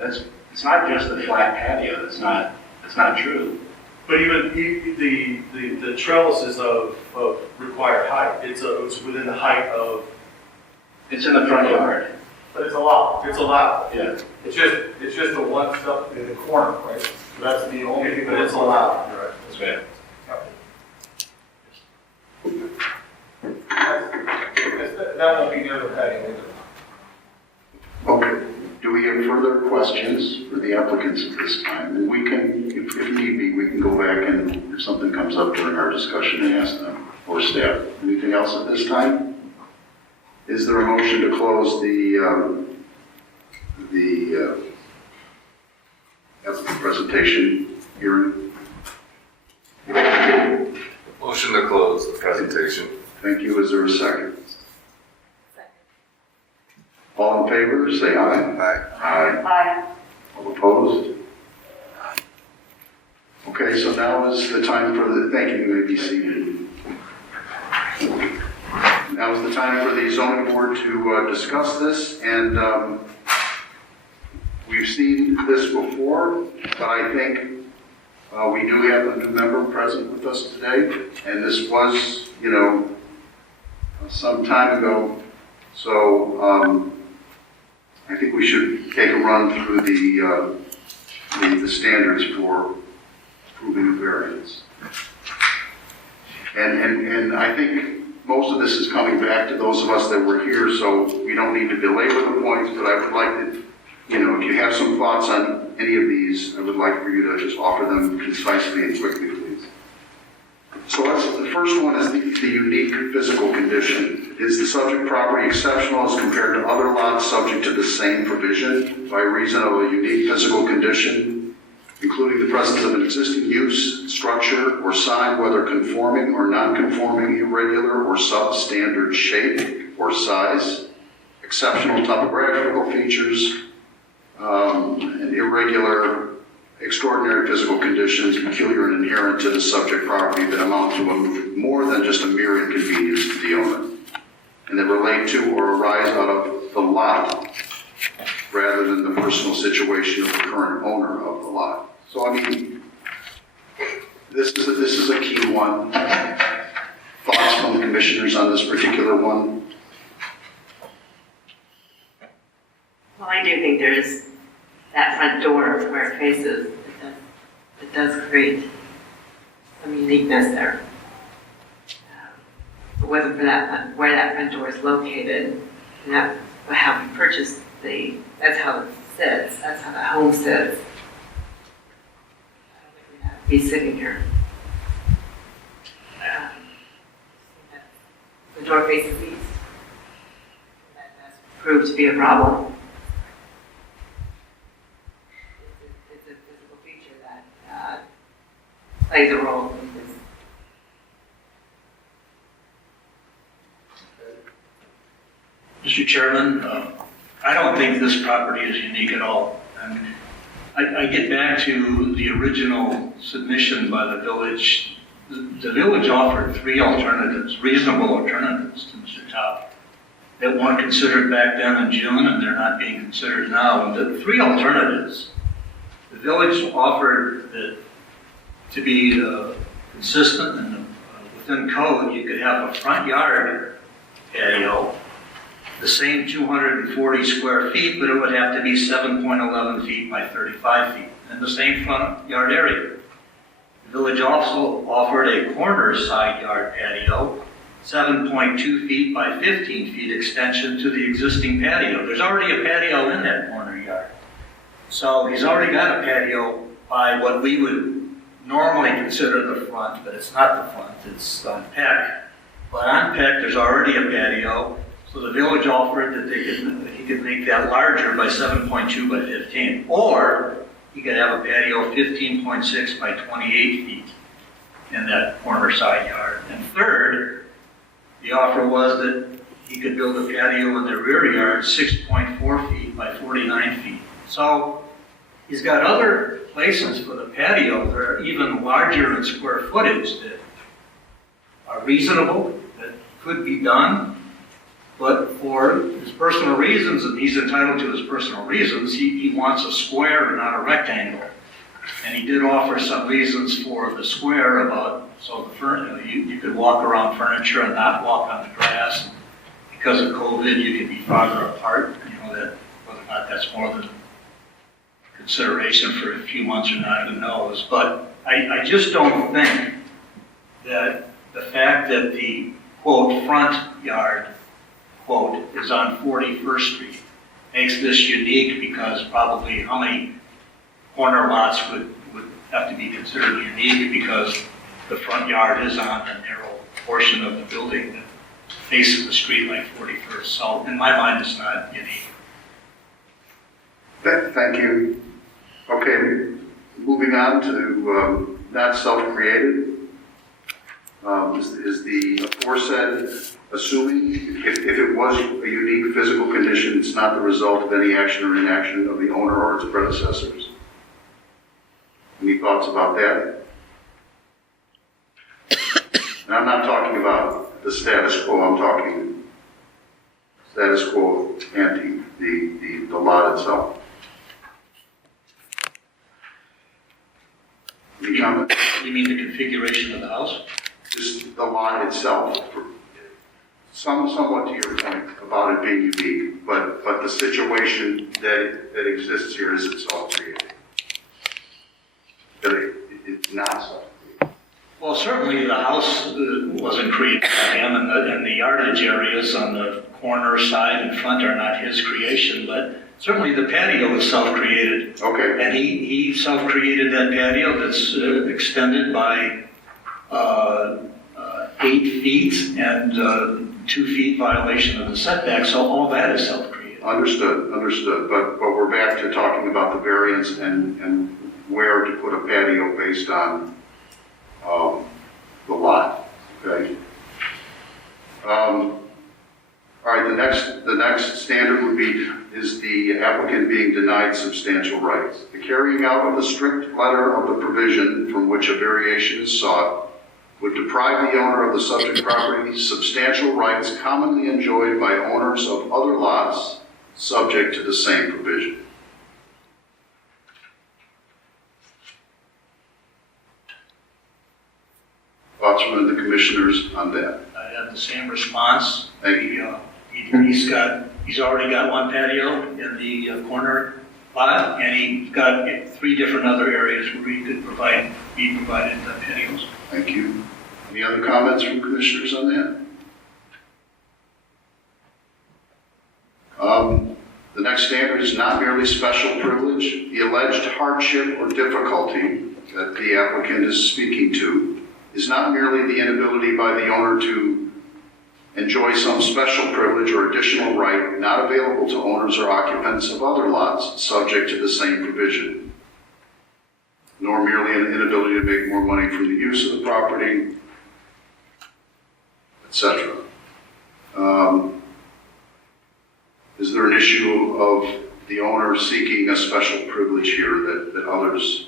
It's not just a flat patio, it's not true. But even the trellises of required height, it's within the height of. It's in the front yard. But it's allowed. It's allowed. Yeah. It's just the one stuff in the corner, right? So that's the only thing But it's allowed. Right. That's right. That won't be near the patio either. Okay, do we have further questions for the applicants at this time? And we can, if need be, we can go back and if something comes up during our discussion and ask them or staff. Anything else at this time? Is there a motion to close the presentation hearing? Motion to close the presentation. Thank you. Is there a second? All in favor, say aye. Aye. Aye. Aye. All opposed? Okay, so now is the time for the, thank you, you may be seated. Now is the time for the zoning board to discuss this, and we've seen this before, but I think we do have a new member present with us today, and this was, some time ago, so I think we should take a run through the standards for approving a variance. And I think most of this is coming back to those of us that were here, so we don't need to belabor the points, but I would like to, if you have some thoughts on any of these, I would like for you to just offer them concisely and quickly, please. So the first one is the unique physical condition. Is the subject property exceptional as compared to other lots subject to the same provision by reason of a unique physical condition, including the presence of an existing use, structure, or sign, whether conforming or non-conforming, irregular or substandard shape or size, exceptional topographical features, and irregular, extraordinary physical conditions peculiar and inherent to the subject property that amount to more than just a mere inconvenience to the owner, and that relate to or arise out of the lot rather than the personal situation of the current owner of the lot. So, I mean, this is a key one. Thoughts from the commissioners on this particular one? Well, I do think there's that front door where it faces, it does create some uniqueness there. If it wasn't for that, where that front door is located, and that, how we purchased that's how it sits, that's how the home sits. I don't think we'd have to be sitting here. The door faces east. That's proved to be a problem. It's a physical feature that plays a role in this. Mr. Chairman, I don't think this property is unique at all. And I get back to the original submission by the village. The village offered 3 alternatives, reasonable alternatives to Mr. Tao, that weren't considered back then in June, and they're not being considered now. And the 3 alternatives, the village offered that to be consistent and within code, you could have a front yard patio, the same 240 square feet, but it would have to be 7.11 feet by 35 feet, and the same front yard area. The village also offered a corner side yard patio, 7.2 feet by 15 feet extension to the existing patio. There's already a patio in that corner yard. So he's already got a patio by what we would normally consider the front, but it's not the front, it's on Peck. But on Peck, there's already a patio, so the village offered that he could make that larger by 7.2 by 15. Or he could have a patio 15.6 by 28 feet in that corner side yard. And third, the offer was that he could build a patio in the rear yard 6.4 feet by 49 feet. So he's got other places for the patio that are even larger in square footage that are reasonable, that could be done. But for his personal reasons, and he's entitled to his personal reasons, he wants a square and not a rectangle. And he did offer some reasons for the square about, so you could walk around furniture and not walk on the grass. Because of COVID, you could be farther apart, that whether or not that's more than consideration for a few months or not, who knows. But I just don't think that the fact that the, quote, front yard, quote, is on 41st Street makes this unique, because probably how many corner lots would have to be considered unique, because the front yard is on a narrow portion of the building that faces the street like 41st. So in my mind, it's not unique. Thank you. Okay, moving on to not self-created. Is the aforesaid assuming if it was a unique physical condition, it's not the result of any action or inaction of the owner or its predecessors? Any thoughts about that? And I'm not talking about the status quo, I'm talking status quo ante, the lot itself. Any comment? You mean the configuration of the house? Just the lot itself. Somewhat to your point about it being unique, but the situation that exists here is itself created. That it's not self-created. Well, certainly the house wasn't created by him, and the yardage areas on the corner, side, and front are not his creation, but certainly the patio is self-created. Okay. And he self-created that patio that's extended by 8 feet and 2 feet violation of the setback, so all that is self-created. Understood. But we're back to talking about the variance and where to put a patio based on the lot. Okay. All right. The next standard would be is the applicant being denied substantial rights. The carrying out of the strict letter of the provision from which a variation is sought would deprive the owner of the subject property substantial rights commonly enjoyed by owners of other lots subject to the same provision. Thoughts from the commissioners on that? I have the same response. Thank you. He's already got one patio in the corner lot, and he's got 3 different other areas where he could be provided patios. Thank you. Any other comments from commissioners on that? The next standard is not merely special privilege. The alleged hardship or difficulty that the applicant is speaking to is not merely the inability by the owner to enjoy some special privilege or additional right not available to owners or occupants of other lots subject to the same provision, nor merely an inability to make more money from the use of the property, etc. Is there an issue of the owner seeking a special privilege here that others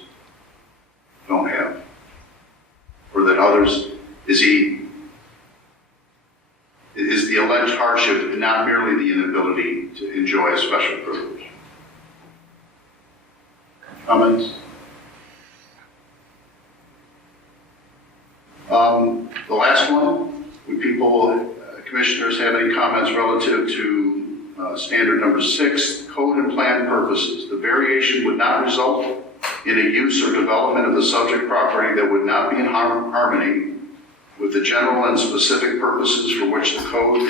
don't have? Or that others, is the alleged hardship not merely the inability to enjoy a special privilege? Comments? The last one, would commissioners have any comments relative to standard number 6, code and plan purposes? The variation would not result in a use or development of the subject property that would not be in harmony with the general and specific purposes for which the code,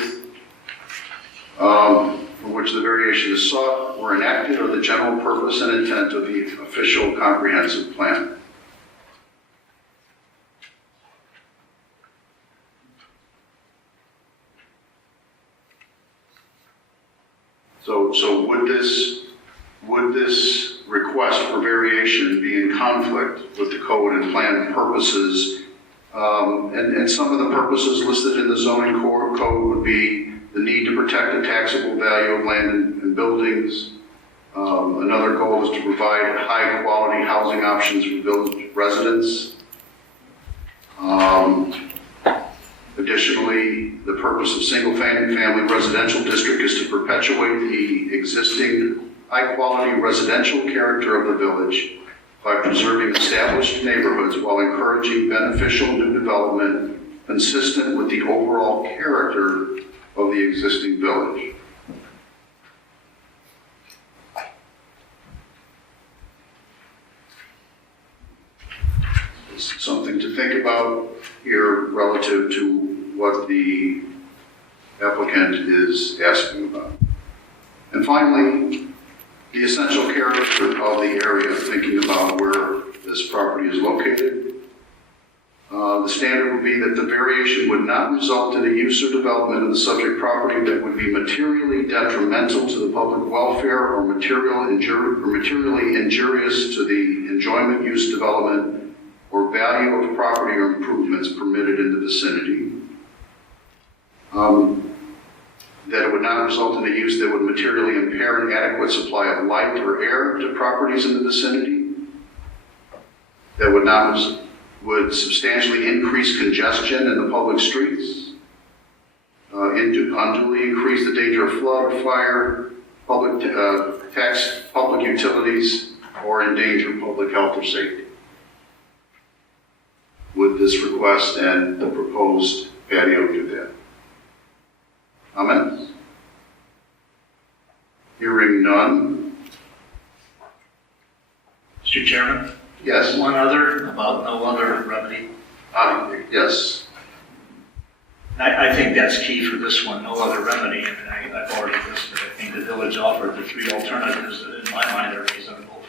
for which the variation is sought or enacted, or the general purpose and intent of the official comprehensive plan. So would this request for variation be in conflict with the code and plan purposes? And some of the purposes listed in the zoning code would be the need to protect the taxable value of land and buildings. Another goal is to provide high quality housing options for village residents. Additionally, the purpose of single-family residential district is to perpetuate the existing high-quality residential character of the village by preserving established neighborhoods while encouraging beneficial new development consistent with the overall character of the existing village. This is something to think about here relative to what the applicant is asking about. And finally, the essential character of the area, thinking about where this property is located. The standard would be that the variation would not result in a use or development of the subject property that would be materially detrimental to the public welfare or materially injurious to the enjoyment, use, development, or value of property or improvements permitted in the vicinity. That it would not result in a use that would materially impair an adequate supply of light or air to properties in the vicinity. That would substantially increase congestion in the public streets. Unduly increase the danger of flood or fire, tax public utilities, or endanger public health or safety. Would this request and the proposed patio do that? Comments? Hearing none. Mr. Chairman? Yes. One other, about no other remedy. Yes. I think that's key for this one, no other remedy. And I've already listed, I think the village offered the 3 alternatives that in my mind are reasonable.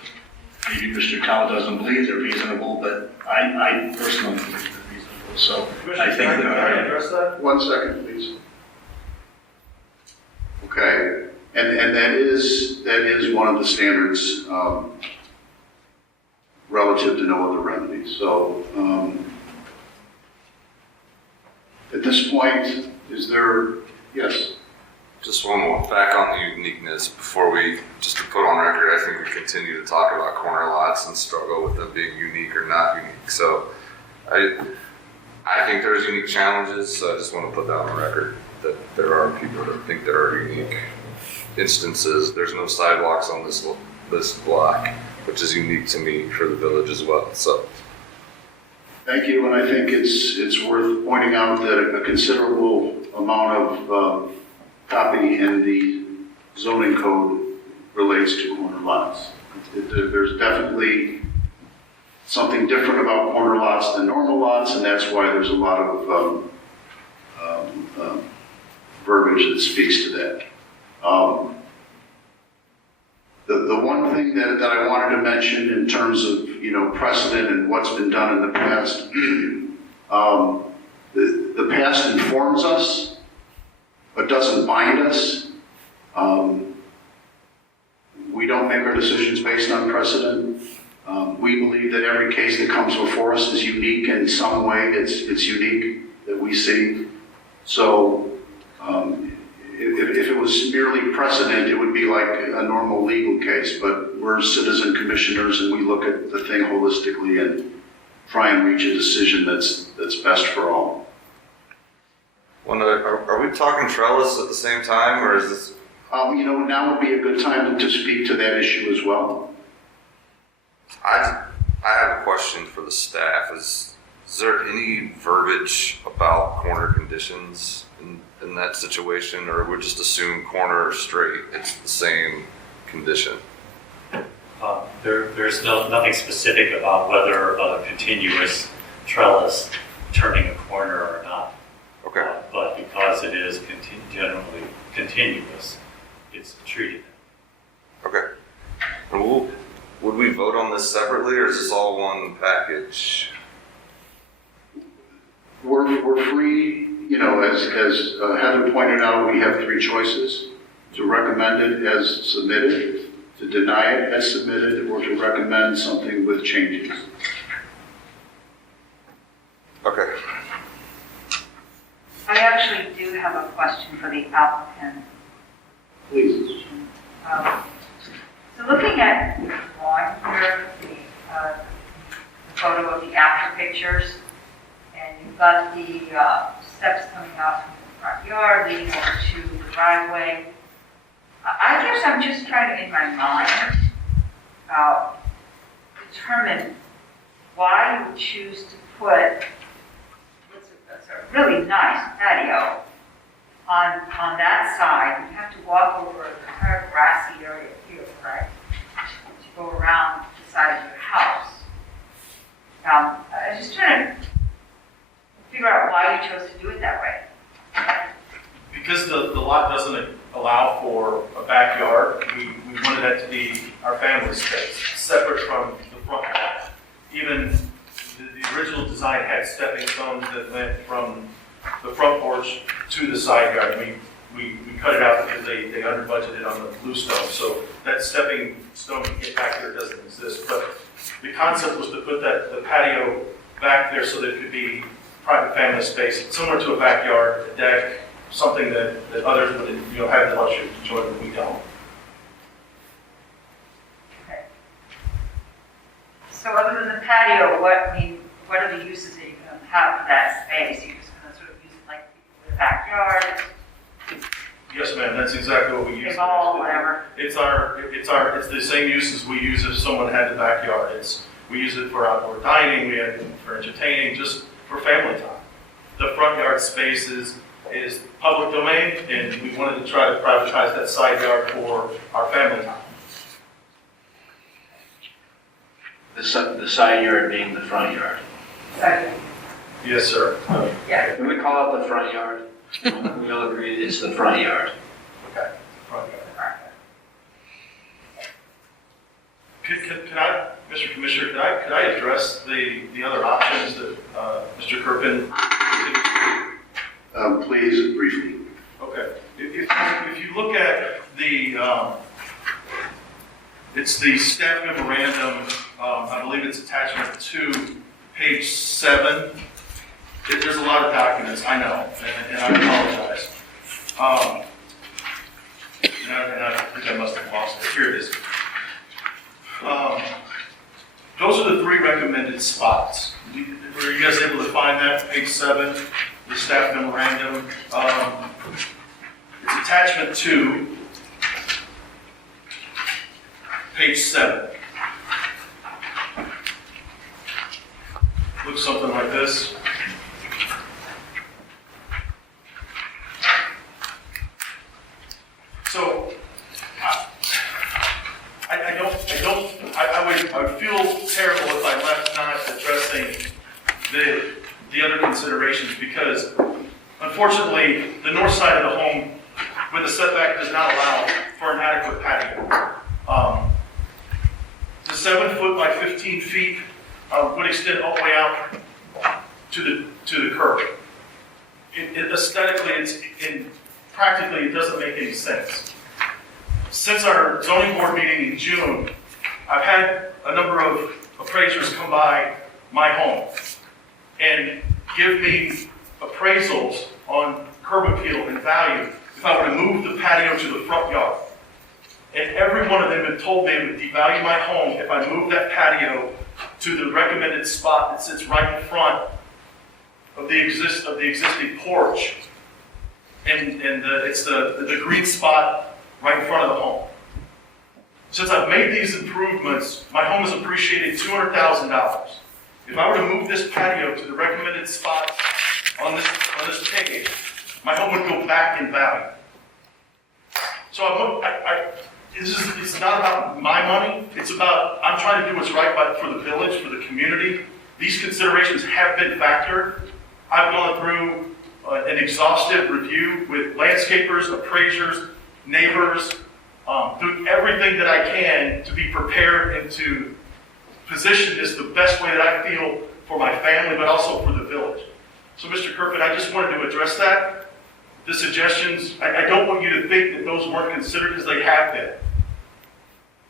Maybe Mr. Tao doesn't believe they're reasonable, but I personally believe they're reasonable. So I think Can I address that? 1 second, please. Okay, and that is one of the standards relative to no other remedy. So at this point, is there, yes? Just one more, back on the uniqueness, before we, just to put on record, I think we continue to talk about corner lots and struggle with them being unique or not unique. So I think there's unique challenges, so I just want to put that on record, that there are people that think they are unique. instances, there's no sidewalks on this block, which is unique to me for the village as well, so. Thank you, and I think it's worth pointing out that a considerable amount of copy in the zoning code relates to corner lots. There's definitely something different about corner lots than normal lots, and that's why there's a lot of verbiage that speaks to that. The one thing that I wanted to mention in terms of, precedent and what's been done in the past, the past informs us, but doesn't bind us. We don't make our decisions based on precedent. We believe that every case that comes before us is unique in some way. It's unique that we see. So if it was merely precedent, it would be like a normal legal case, but we're citizen commissioners and we look at the thing holistically and try and reach a decision that's best for all. Are we talking trellis at the same time, or is this? Now would be a good time to speak to that issue as well. I have a question for the staff. Is there any verbiage about corner conditions in that situation, or would just assume corner or straight, it's the same condition? There's nothing specific about whether a continuous trellis turning a corner or not. Okay. But because it is generally continuous, it's treated. Okay. And would we vote on this separately, or is this all one package? We're free, as Heather pointed out, we have three choices: to recommend it as submitted, to deny it as submitted, or to recommend something with changes. Okay. I actually do have a question for the applicant. Please. So looking at the drawing here, the photo of the after pictures, and you've got the steps coming out from the front yard leading over to the driveway. I guess I'm just trying to, in my mind, determine why you would choose to put what's a really nice patio on that side. You have to walk over an entire grassy area here, right, to go around the side of your house. I'm just trying to figure out why you chose to do it that way. Because the lot doesn't allow for a backyard, we wanted that to be our family space, separate from the front yard. Even the original design had stepping stones that went from the front porch to the side yard. We cut it out because they under budgeted on the blue stone, so that stepping stone to get back there doesn't exist. But the concept was to put the patio back there so that it could be private family space, similar to a backyard, a deck, something that others would have the luxury to enjoy, but we don't. Okay. So other than the patio, what are the uses that you're going to have for that space? You're just going to sort of use it like the backyard? Yes, ma'am, that's exactly what we use. Table, whatever. It's the same use as we use if someone had the backyard. We use it for outdoor dining, we have it for entertaining, just for family time. The front yard space is public domain, and we wanted to try to privatize that side yard for our family time. The side yard being the front yard. Second. Yes, sir. Yeah. Can we call it the front yard? We all agree it's the front yard. Okay. Front yard. Can I, Mr. Commissioner, could I address the other options that Mr. Kirpin? Please, briefly. Okay. If you look at it's the staff memorandum, I believe it's attachment 2, page 7. There's a lot of documents, I know, and I apologize. And I think I must have lost it. Here it is. Those are the 3 recommended spots. Were you guys able to find that, page 7, the staff memorandum? It's attachment 2. page 7. Looks something like this. So, I would feel terrible if I left not addressing the other considerations, because unfortunately, the north side of the home with the setback does not allow for an adequate patio. The 7 foot by 15 feet would extend all the way out to the curb. Aesthetically, practically, it doesn't make any sense. Since our zoning board meeting in June, I've had a number of appraisers come by my home and give me appraisals on curb appeal and value if I were to move the patio to the front yard. And every one of them had told me it would devalue my home if I moved that patio to the recommended spot that sits right in front of the existing porch. And it's the green spot right in front of the home. Since I've made these improvements, my home has appreciated $200,000. If I were to move this patio to the recommended spot on this page, my home would go back in value. So it's not about my money. It's about, I'm trying to do what's right for the village, for the community. These considerations have been factored. I've gone through an exhaustive review with landscapers, appraisers, neighbors, do everything that I can to be prepared and to position this the best way that I feel for my family, but also for the village. So, Mr. Kirkman, I just wanted to address that. The suggestions, I don't want you to think that those weren't considered, because they have been.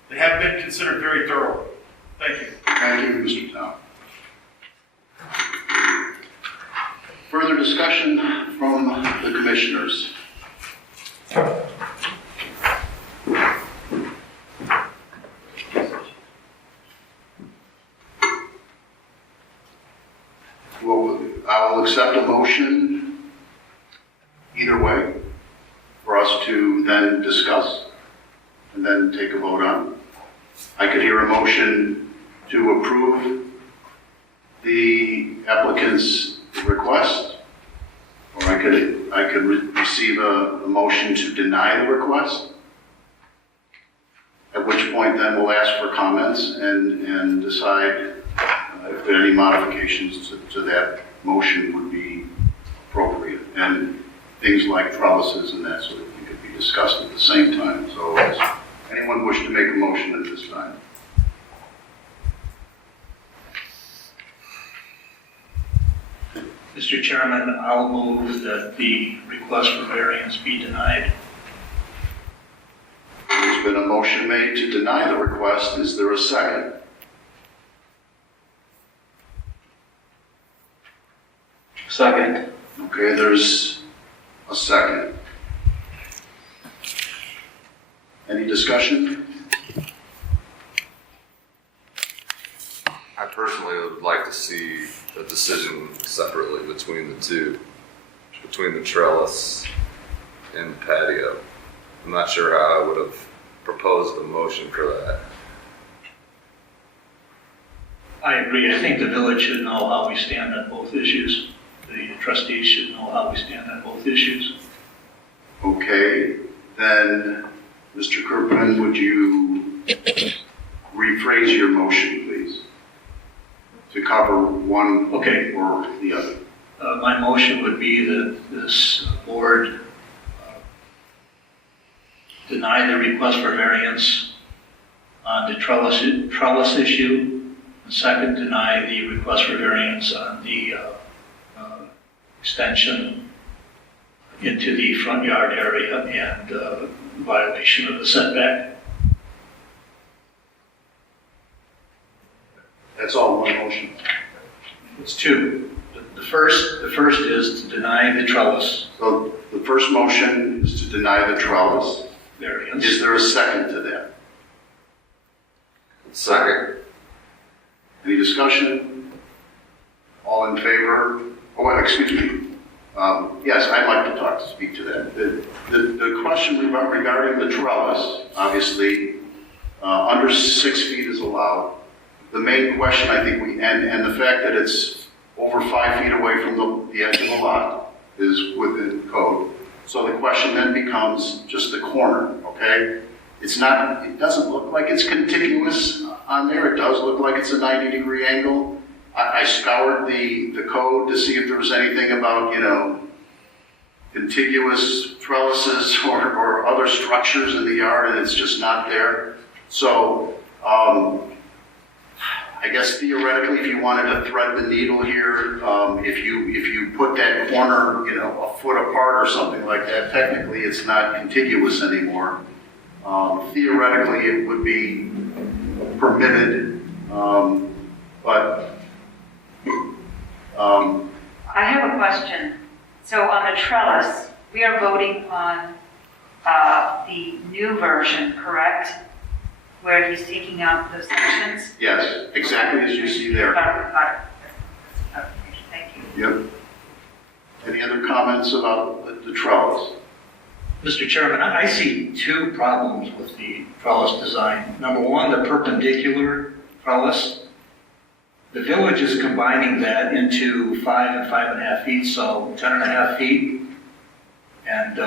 They have been considered very thoroughly. Thank you. Thank you, Mr. Tao. Further discussion from the commissioners? Well, I will accept a motion either way for us to then discuss and then take a vote on. I could hear a motion to approve the applicant's request, or I could receive a motion to deny the request, at which point then we'll ask for comments and decide if there are any modifications to that motion would be appropriate. And things like trellises and that sort of thing could be discussed at the same time. So does anyone wish to make a motion at this time? Mr. Chairman, I'll move that the request for variance be denied. There's been a motion made to deny the request. Is there a second? Second. Okay, there's a second. Any discussion? I personally would like to see a decision separately between the two, between the trellis and patio. I'm not sure how I would have proposed a motion for that. I agree. I think the village should know how we stand on both issues. The trustees should know how we stand on both issues. Okay, then, Mr. Kirkman, would you rephrase your motion, please, to cover one Okay. or the other? My motion would be that this board deny the request for variance on the trellis issue, and second, deny the request for variance on the extension into the front yard area and violation of the setback. That's all one motion. It's two. The first is to deny the trellis So the first motion is to deny the trellis. variance. Is there a second to that? Second. Any discussion? All in favor? Oh, excuse me. Yes, I'd like to speak to that. The question regarding the trellis, obviously, Under 6 feet is allowed. The main question, I think, and the fact that it's over 5 feet away from the edge of the lot is within code. So the question then becomes just the corner, okay? It doesn't look like it's contiguous on there. It does look like it's a 90-degree angle. I scoured the code to see if there was anything about, contiguous trellises or other structures in the yard, and it's just not there. So, I guess theoretically, if you wanted to thread the needle here, if you put that corner, a foot apart or something like that, technically it's not contiguous anymore. Theoretically, it would be permitted, but. I have a question. So on the trellis, we are voting on the new version, correct? Where he's taking out those sections? Yes, exactly as you see there. Got it. Thank you. Yep. Any other comments about the trellis? Mr. Chairman, I see two problems with the trellis design. Number one, the perpendicular trellis. The village is combining that into 5 and 5.5 feet, so 10.5 feet. And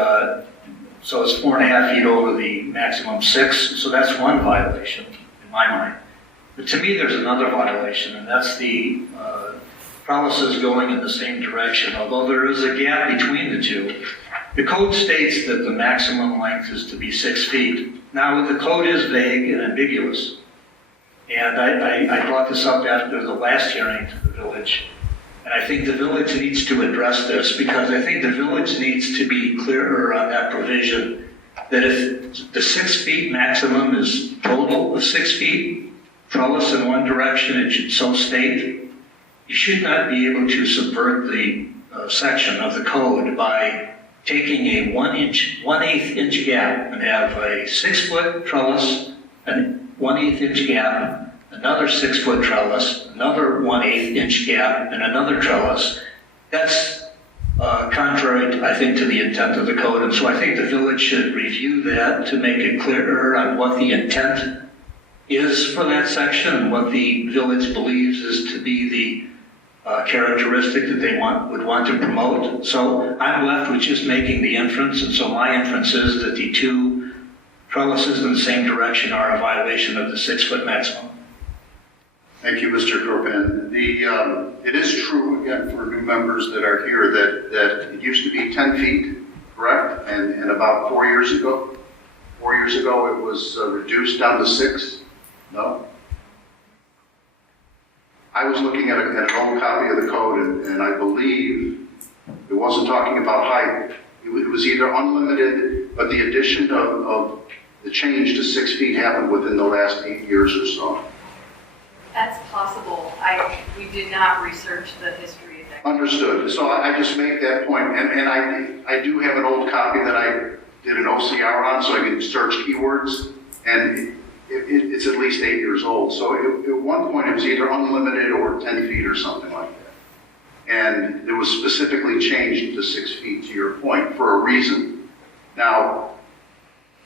so it's 4.5 feet over the maximum 6, so that's one violation in my mind. But to me, there's another violation, and that's the trellises going in the same direction, although there is a gap between the two. The code states that the maximum length is to be 6 feet. Now, the code is vague and ambiguous. And I brought this up after the last hearing to the village. And I think the village needs to address this because I think the village needs to be clearer on that provision that if the 6 feet maximum is total of 6 feet, trellis in one direction, it should so state. You should not be able to subvert the section of the code by taking a 1/8 inch gap and have a 6-foot trellis and 1/8 inch gap, another 6-foot trellis, another 1/8 inch gap, and another trellis. That's contrary, I think, to the intent of the code. And so I think the village should review that to make it clearer on what the intent is for that section and what the village believes is to be the characteristic that they would want to promote. So I'm left with just making the inference, and so my inference is that the two trellises in the same direction are a violation of the 6-foot maximum. Thank you, Mr. Corbin. It is true, again, for new members that are here, that it used to be 10 feet, correct? And about 4 years ago, it was reduced down to 6? No? I was looking at an old copy of the code, and I believe it wasn't talking about height. It was either unlimited, but the addition of the change to 6 feet happened within the last 8 years or so. That's possible. We did not research the history of that. Understood. So I just make that point, and I do have an old copy that I did an OCR on, so I can search keywords, and it's at least 8 years old. So at one point it was either unlimited or 10 feet or something like that. And it was specifically changed to 6 feet, to your point, for a reason. Now,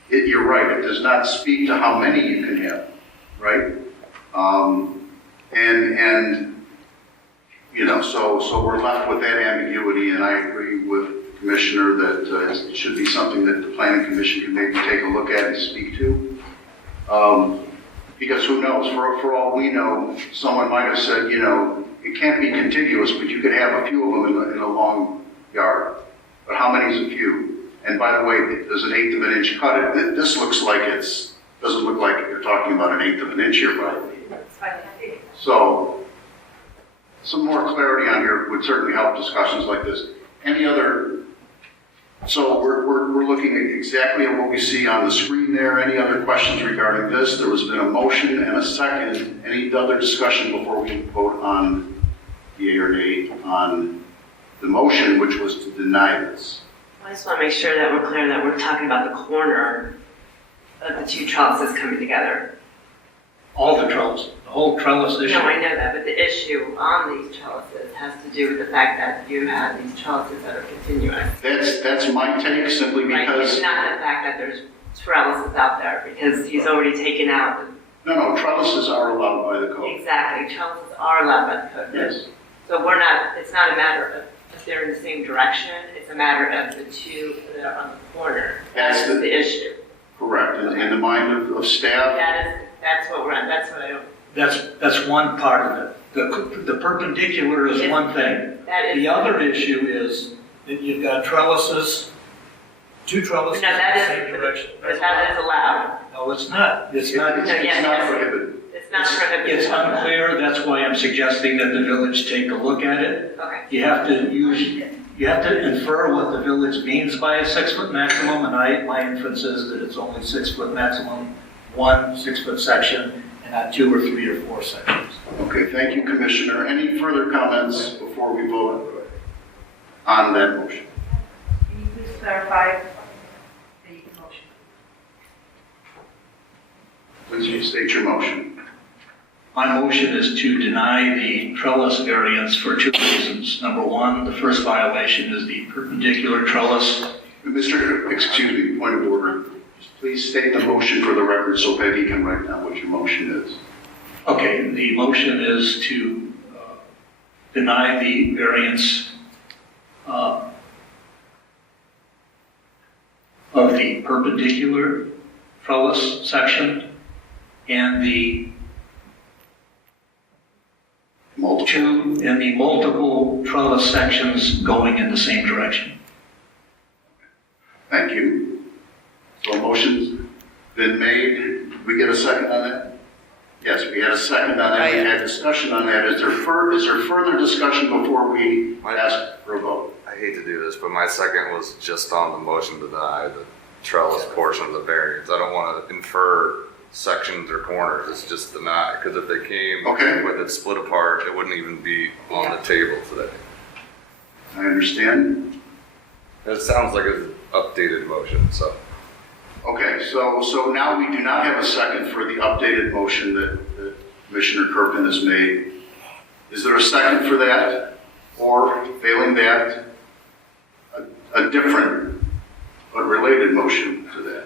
you're right, it does not speak to how many you can have, right? So we're left with that ambiguity, and I agree with the Commissioner that it should be something that the Planning Commission can maybe take a look at and speak to. Because who knows, for all we know, someone might have said, it can't be contiguous, but you could have a few of them in a long yard. But how many is a few? And by the way, does an 1/8 of an inch cut it? This looks like doesn't look like you're talking about an 1/8 of an inch here, probably. So, some more clarity on here would certainly help discussions like this. So we're looking at exactly at what we see on the screen there. Any other questions regarding this? There has been a motion and a second. Any other discussion before we vote on yea or nay on the motion, which was to deny this? I just want to make sure that we're clear that we're talking about the corner of the two trellises coming together. All the trellis, the whole trellis issue. No, I know that, but the issue on these trellises has to do with the fact that you have these trellises that are continuous. That's my take, simply Right? because It's not the fact that there's trellises out there because he's already taken out. No, trellises are allowed by the code. Exactly, trellises are allowed by the code. Yes. So we're not, it's not a matter of if they're in the same direction, it's a matter of the two that are on the corner. That's the issue. Correct. In the mind of staff, That's what we're on, that's what I don't, That's one part of it. The perpendicular is one thing. that is. The other issue is that you've got trellises, two trellises in No, that the is- same direction. But that is allowed. No, it's not. It's not. it's No, yes, not yes. prohibited. It's not prohibited. It's unclear, that's why I'm suggesting that the village take a look at it. Okay. You have to infer what the village means by a 6-foot maximum, and my inference is that it's only 6-foot maximum, 1 6-foot section, and not 2 or 3 or 4 sections. Okay, thank you, Commissioner. Any further comments before we vote on that motion? Can you please clarify the motion? Please you state your motion. My motion is to deny the trellis variance for 2 reasons. Number 1, the first violation is the perpendicular trellis. Excuse me, point of order. Please state the motion for the record so Peggy can write down what your motion is. Okay, the motion is to deny the variance of the perpendicular trellis section and the multiple trellis sections going in the same direction. Thank you. So a motion's been made. Did we get a second on that? Yes, we had a second on that. We had discussion on that. Is there further discussion before we ask for a vote? I hate to do this, but my second was just on the motion to deny the trellis portion of the variance. I don't want to infer sections or corners, it's just deny, because if they came with it split apart, it wouldn't even be on the table today. I understand. It sounds like an updated motion, so. Okay, so now we do not have a second for the updated motion that Commissioner Kirkland has made. Is there a second for that? Or, failing that, a different but related motion to that?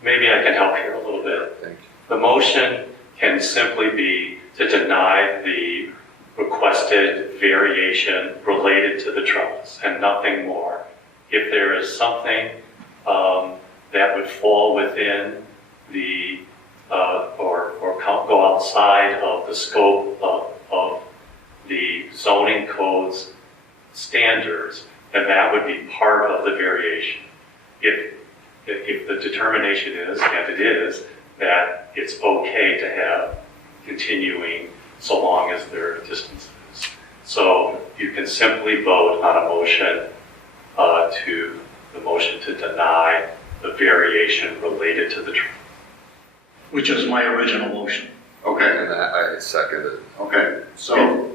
Maybe I can help here a little bit. Thank you. The motion can simply be to deny the requested variation related to the trellis and nothing more. If there is something that would fall within the, or go outside of the scope of the zoning code's standards, then that would be part of the variation. If the determination is, and it is, that it's okay to have continuing so long as there are distances. So you can simply vote on a motion to deny the variation related to the trellis. Which is my original motion. Okay, And I second it. okay, so,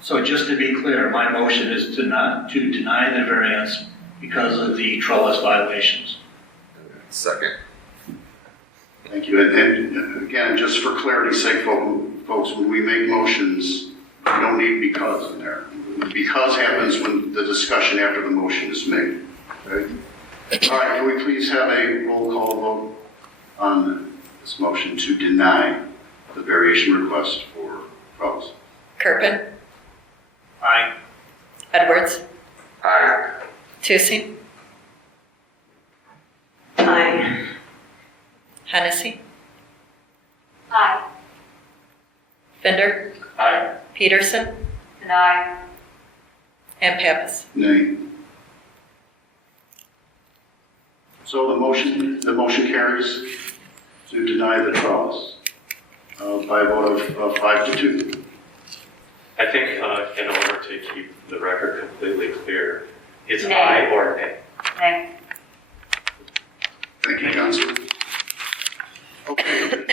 So just to be clear, my motion is to deny the variance because of the trellis violations. Second. thank you. And again, just for clarity's sake, folks, when we make motions, we don't need because in there. Because happens when the discussion after the motion is made. Okay? All right, can we please have a roll call vote on this motion to deny the variation request for trellis? Kirpin, Aye. Edwards, Aye. Tusing, Aye. Hennessy, Aye. Bender, Aye. Peterson, Deny. and Pappas. Nay. So the motion carries to deny the trellis by a vote of 5-2. I think in order to keep the record completely clear, it's Nay. aye or nay. Nay. Thank you, Councilor. Okay.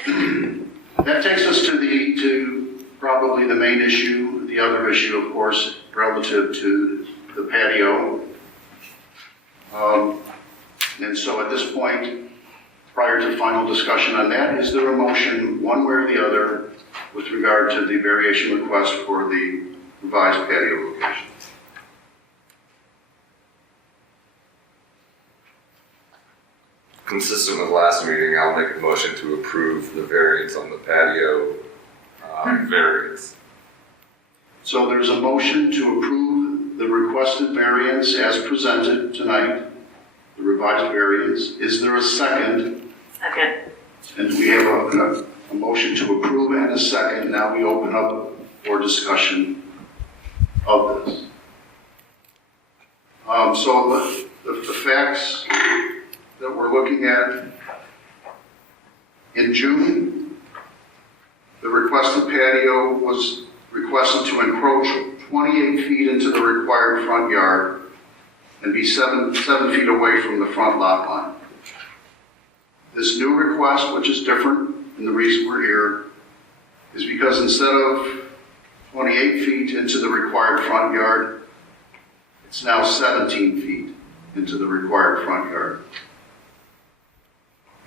That takes us to probably the main issue, the other issue, of course, relative to the patio. And so at this point, prior to final discussion on that, is there a motion, one way or the other, with regard to the variation request for the revised patio location? consistent with last meeting, I'll make a motion to approve the variance on the patio variance. So there's a motion to approve the requested variance as presented tonight, the revised variance. Is there a second? Second. And we have a motion to approve and a second. Now we open up for discussion of this. So the facts that we're looking at, in June, the requested patio was requested to encroach 28 feet into the required front yard and be 7 feet away from the front lot line. This new request, which is different, and the reason we're here, is because instead of 28 feet into the required front yard, it's now 17 feet into the required front yard.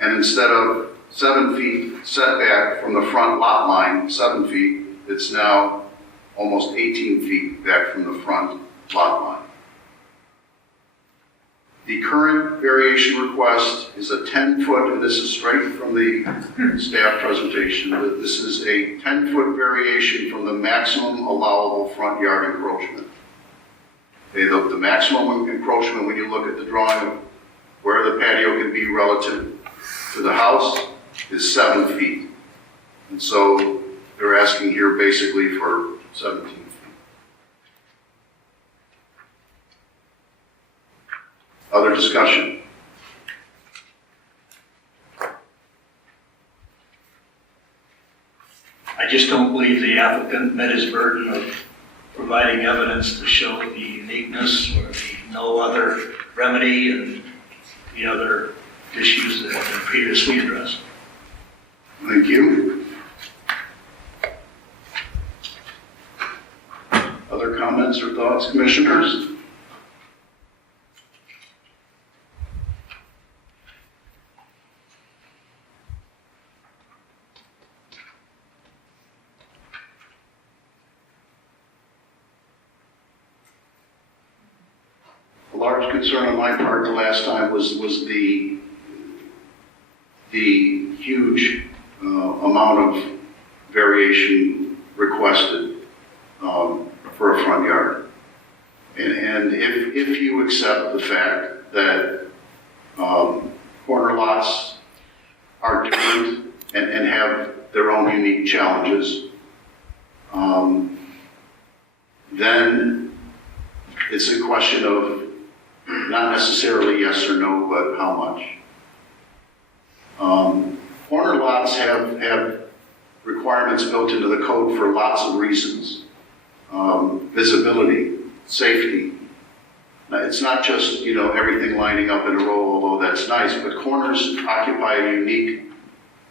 And instead of 7 feet setback from the front lot line, 7 feet, it's now almost 18 feet back from the front lot line. The current variation request is a 10-foot, and this is straight from the staff presentation, that this is a 10-foot variation from the maximum allowable front yard encroachment. Okay, the maximum encroachment, when you look at the drawing of where the patio can be relative to the house, is 7 feet. And so they're asking here basically for 17 feet. Other discussion? I just don't believe the applicant met his burden of providing evidence to show the uniqueness or the no other remedy and the other issues that have been previously addressed. Thank you. Other comments or thoughts, commissioners? A large concern on my part the last time was the huge amount of variation requested for a front yard. And if you accept the fact that corner lots are different and have their own unique challenges, then it's a question of not necessarily yes or no, but how much. Corner lots have requirements built into the code for lots of reasons. Visibility, safety. Now, it's not just, everything lining up in a row, although that's nice, but corners occupy a unique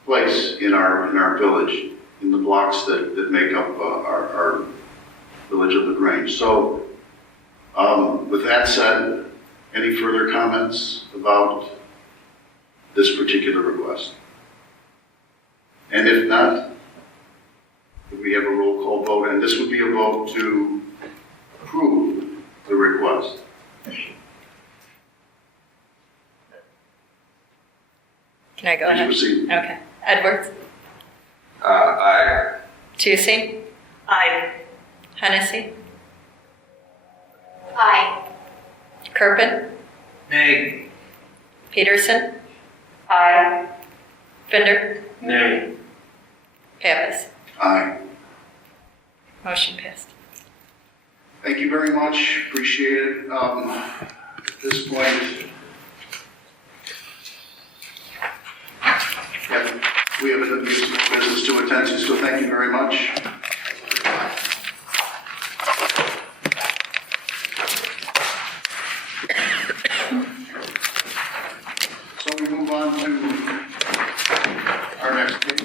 place in our village, in the blocks that make up our village of the Grange. So, with that said, any further comments about this particular request? And if not, we have a roll call vote, and this would be a vote to approve the request. Can I go Please ahead? proceed. Okay. Edwards? Aye. Tusey? Aye. Hennessy? Aye. Kerpen? Nay. Peterson? Aye. Fender? Nay. Pappas? Aye. Motion passed. Thank you very much. Appreciate it. At this point, we have a business to attend to, so thank you very much. So we move on to our next case.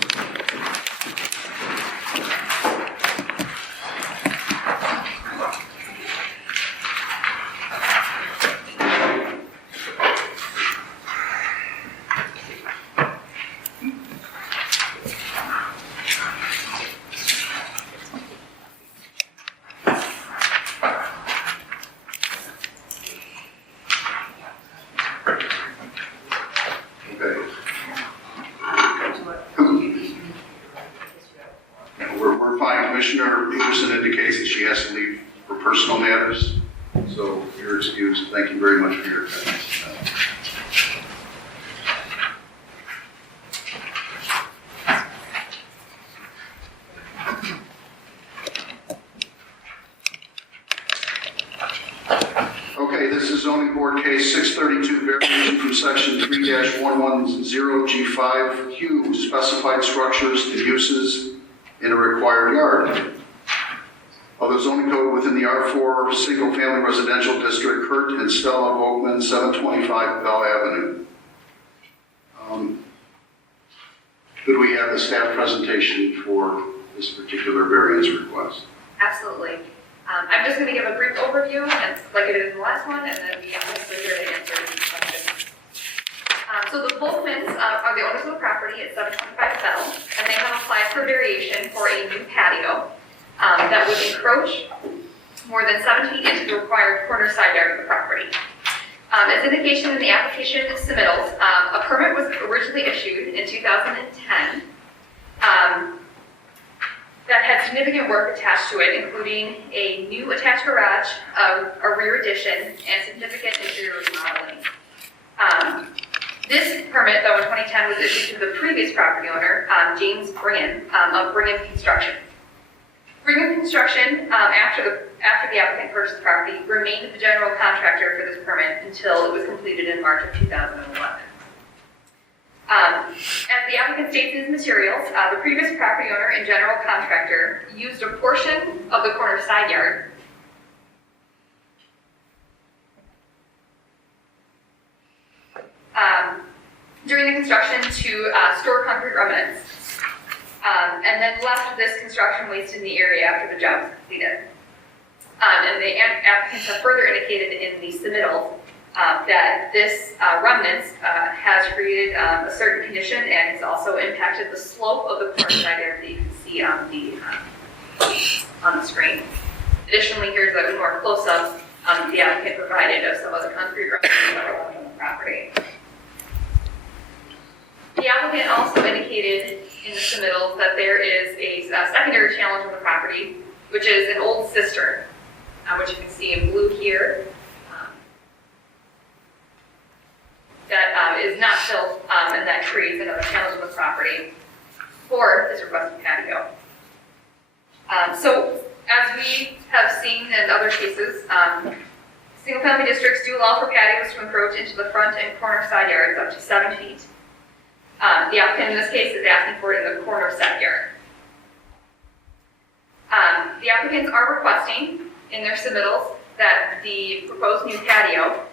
personal matters. So you're excused. Thank you very much for your attendance. Okay, this is zoning board case 632, variation from section 3-110G5, Q, specified structures and uses in a required yard. Of the zoning code within the R4 single-family residential district, Kurt and Stella Volkman, 725 Bell Avenue. Could we have the staff presentation for this particular variance request? Absolutely. I'm just going to give a brief overview, and like it is in the last one, and then the applicants are here to answer any questions. So the Volkmans are the owners of the property at 725 Bell, and they have applied for variation for a new patio that would encroach more than 7 feet into the required corner side yard of the property. As indication in the application submittals, a permit was originally issued in 2010 that had significant work attached to it, including a new attached garage, a rear addition, and significant interior remodeling. This permit, though, in 2010 was issued to the previous property owner, James Brigham, of Brigham Construction. Brigham Construction, after the applicant purchased the property, remained the general contractor for this permit until it was completed in March of 2011. As the applicant states in his materials, the previous property owner and general contractor used a portion of the corner side yard during the construction to store concrete remnants, and then left this construction waste in the area after the job was completed. And the applicants have further indicated in the submittal that this remnants has created a certain condition and has also impacted the slope of the corner side yard that you can see on the screen. Additionally, here's a more close-up the applicant provided of some other concrete remnants that are left on the property. The applicant also indicated in the submittal that there is a secondary challenge on the property, which is an old cistern, which you can see in blue here. That is not filled, and that creates another challenge on the property for this requested patio. So, as we have seen in other cases, single-family districts do allow for patios to encroach into the front and corner side yards up to 7 feet. The applicant in this case is asking for it in the corner side yard. The applicants are requesting in their submittals that the proposed new patio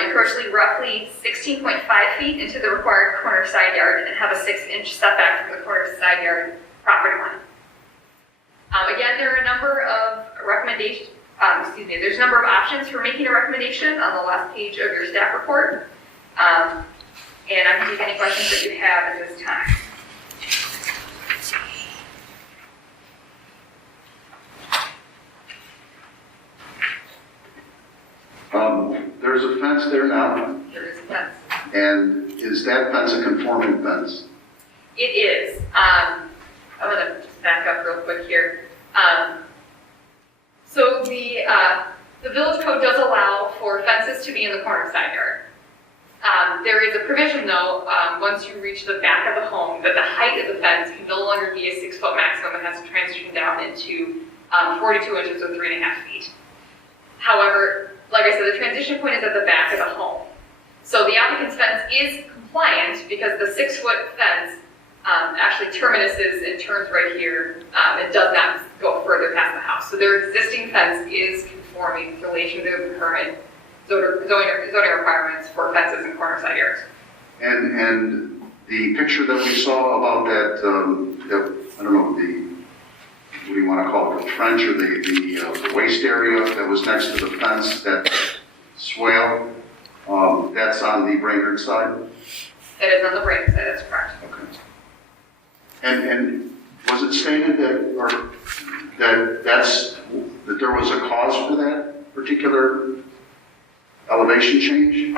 encroach roughly 16.5 feet into the required corner side yard and have a 6-inch setback from the corner side yard property line. Again, there are a number of recommendations, there's a number of options for making a recommendation on the last page of your staff report. And I can take any questions that you have at this time. There's a fence there now, There is a fence. and is that fence a conforming fence? It is. I'm going to just back up real quick here. So the village code does allow for fences to be in the corner side yard. There is a provision, though, once you reach the back of the home, that the height of the fence can no longer be a 6-foot maximum. It has to transition down into 42 inches or 3.5 feet. However, like I said, the transition point is at the back of the home. So the applicant's fence is compliant because the 6-foot fence actually terminuses and turns right here. It does not go further past the house. So their existing fence is conforming in relation to the current zoning requirements for fences and corner side yards. And the picture that we saw about that, I don't know, what do you want to call it, the trench or the waste area that was next to the fence, that swale, that's on the Brainerd side? That is on the Brainerd side, that's correct. Okay. And was it stated that there was a cause for that particular elevation change?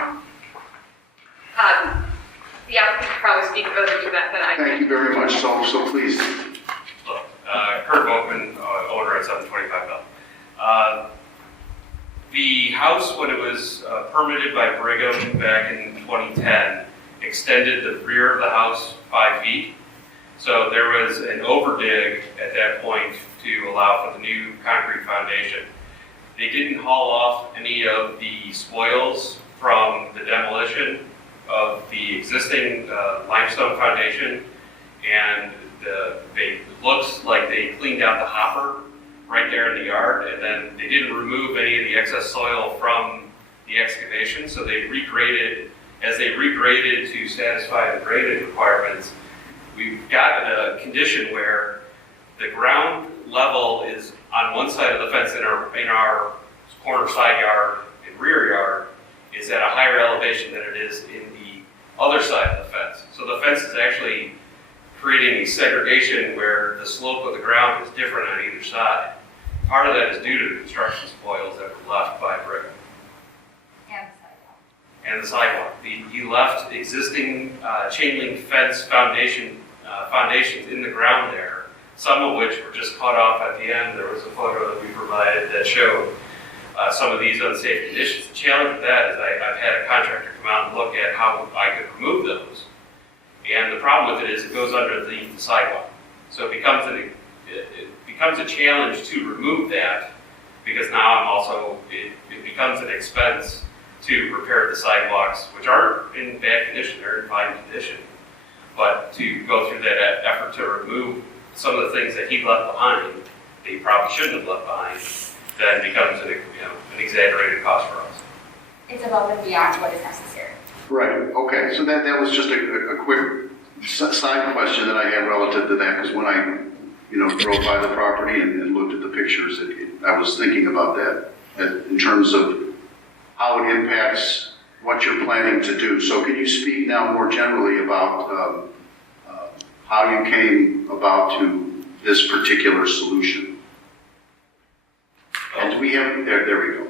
The applicant could probably speak further to that than I can. Thank you very much. So please. Kurt Volkman, owner at 725 Bell. The house, when it was permitted by Brigham back in 2010, extended the rear of the house 5 feet. So there was an overdig at that point to allow for the new concrete foundation. They didn't haul off any of the spoils from the demolition of the existing limestone foundation, and it looks like they cleaned out the hopper right there in the yard, and then they didn't remove any of the excess soil from the excavation, so they regraded. As they regraded to satisfy the grading requirements, we've gotten a condition where the ground level is on one side of the fence in our corner side yard and rear yard is at a higher elevation than it is in the other side of the fence. So the fence is actually creating a segregation where the slope of the ground is different on either side. Part of that is due to the construction spoils that were left by Brigham. And the sidewalk. He left existing chain link fence foundations in the ground there, some of which were just cut off at the end. There was a photo that we provided that showed some of these unsafe conditions. The challenge with that is I've had a contractor come out and look at how I could remove those. And the problem with it is it goes underneath the sidewalk. So it becomes a challenge to remove that, because now it becomes an expense to repair the sidewalks, which aren't in bad condition, they're in fine condition. But to go through that effort to remove some of the things that he left behind, that he probably shouldn't have left behind, then becomes an exaggerated cost for us. It's above and beyond what is necessary. Right, okay, so that was just a quick side question that I had relative to that, because when I, drove by the property and looked at the pictures, I was thinking about that in terms of how it impacts what you're planning to do. So can you speak now more generally about how you came about to this particular solution? And do we have, there we go.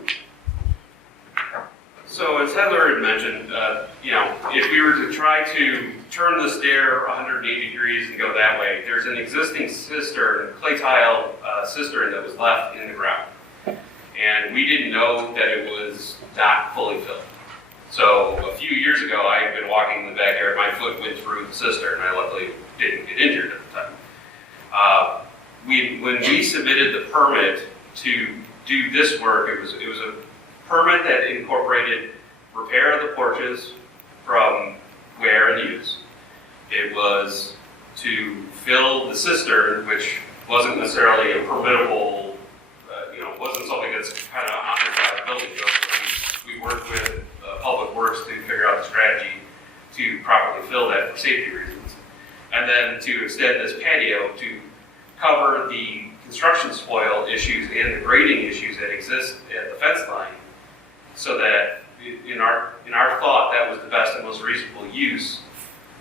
So as Heather had mentioned, if we were to try to turn the stair 180 degrees and go that way, there's an existing cistern, clay tile cistern that was left in the ground. And we didn't know that it was not fully filled. So a few years ago, I had been walking in the backyard, my foot went through the cistern, and I luckily didn't get injured at the time. When we submitted the permit to do this work, it was a permit that incorporated repair of the porches from wear and use. It was to fill the cistern, which wasn't necessarily a permittable, wasn't something that's kind of honored by the building code. We worked with Public Works to figure out the strategy to properly fill that for safety reasons. And then to extend this patio to cover the construction spoil issues and the grading issues that exist at the fence line, so that in our thought that was the best and most reasonable use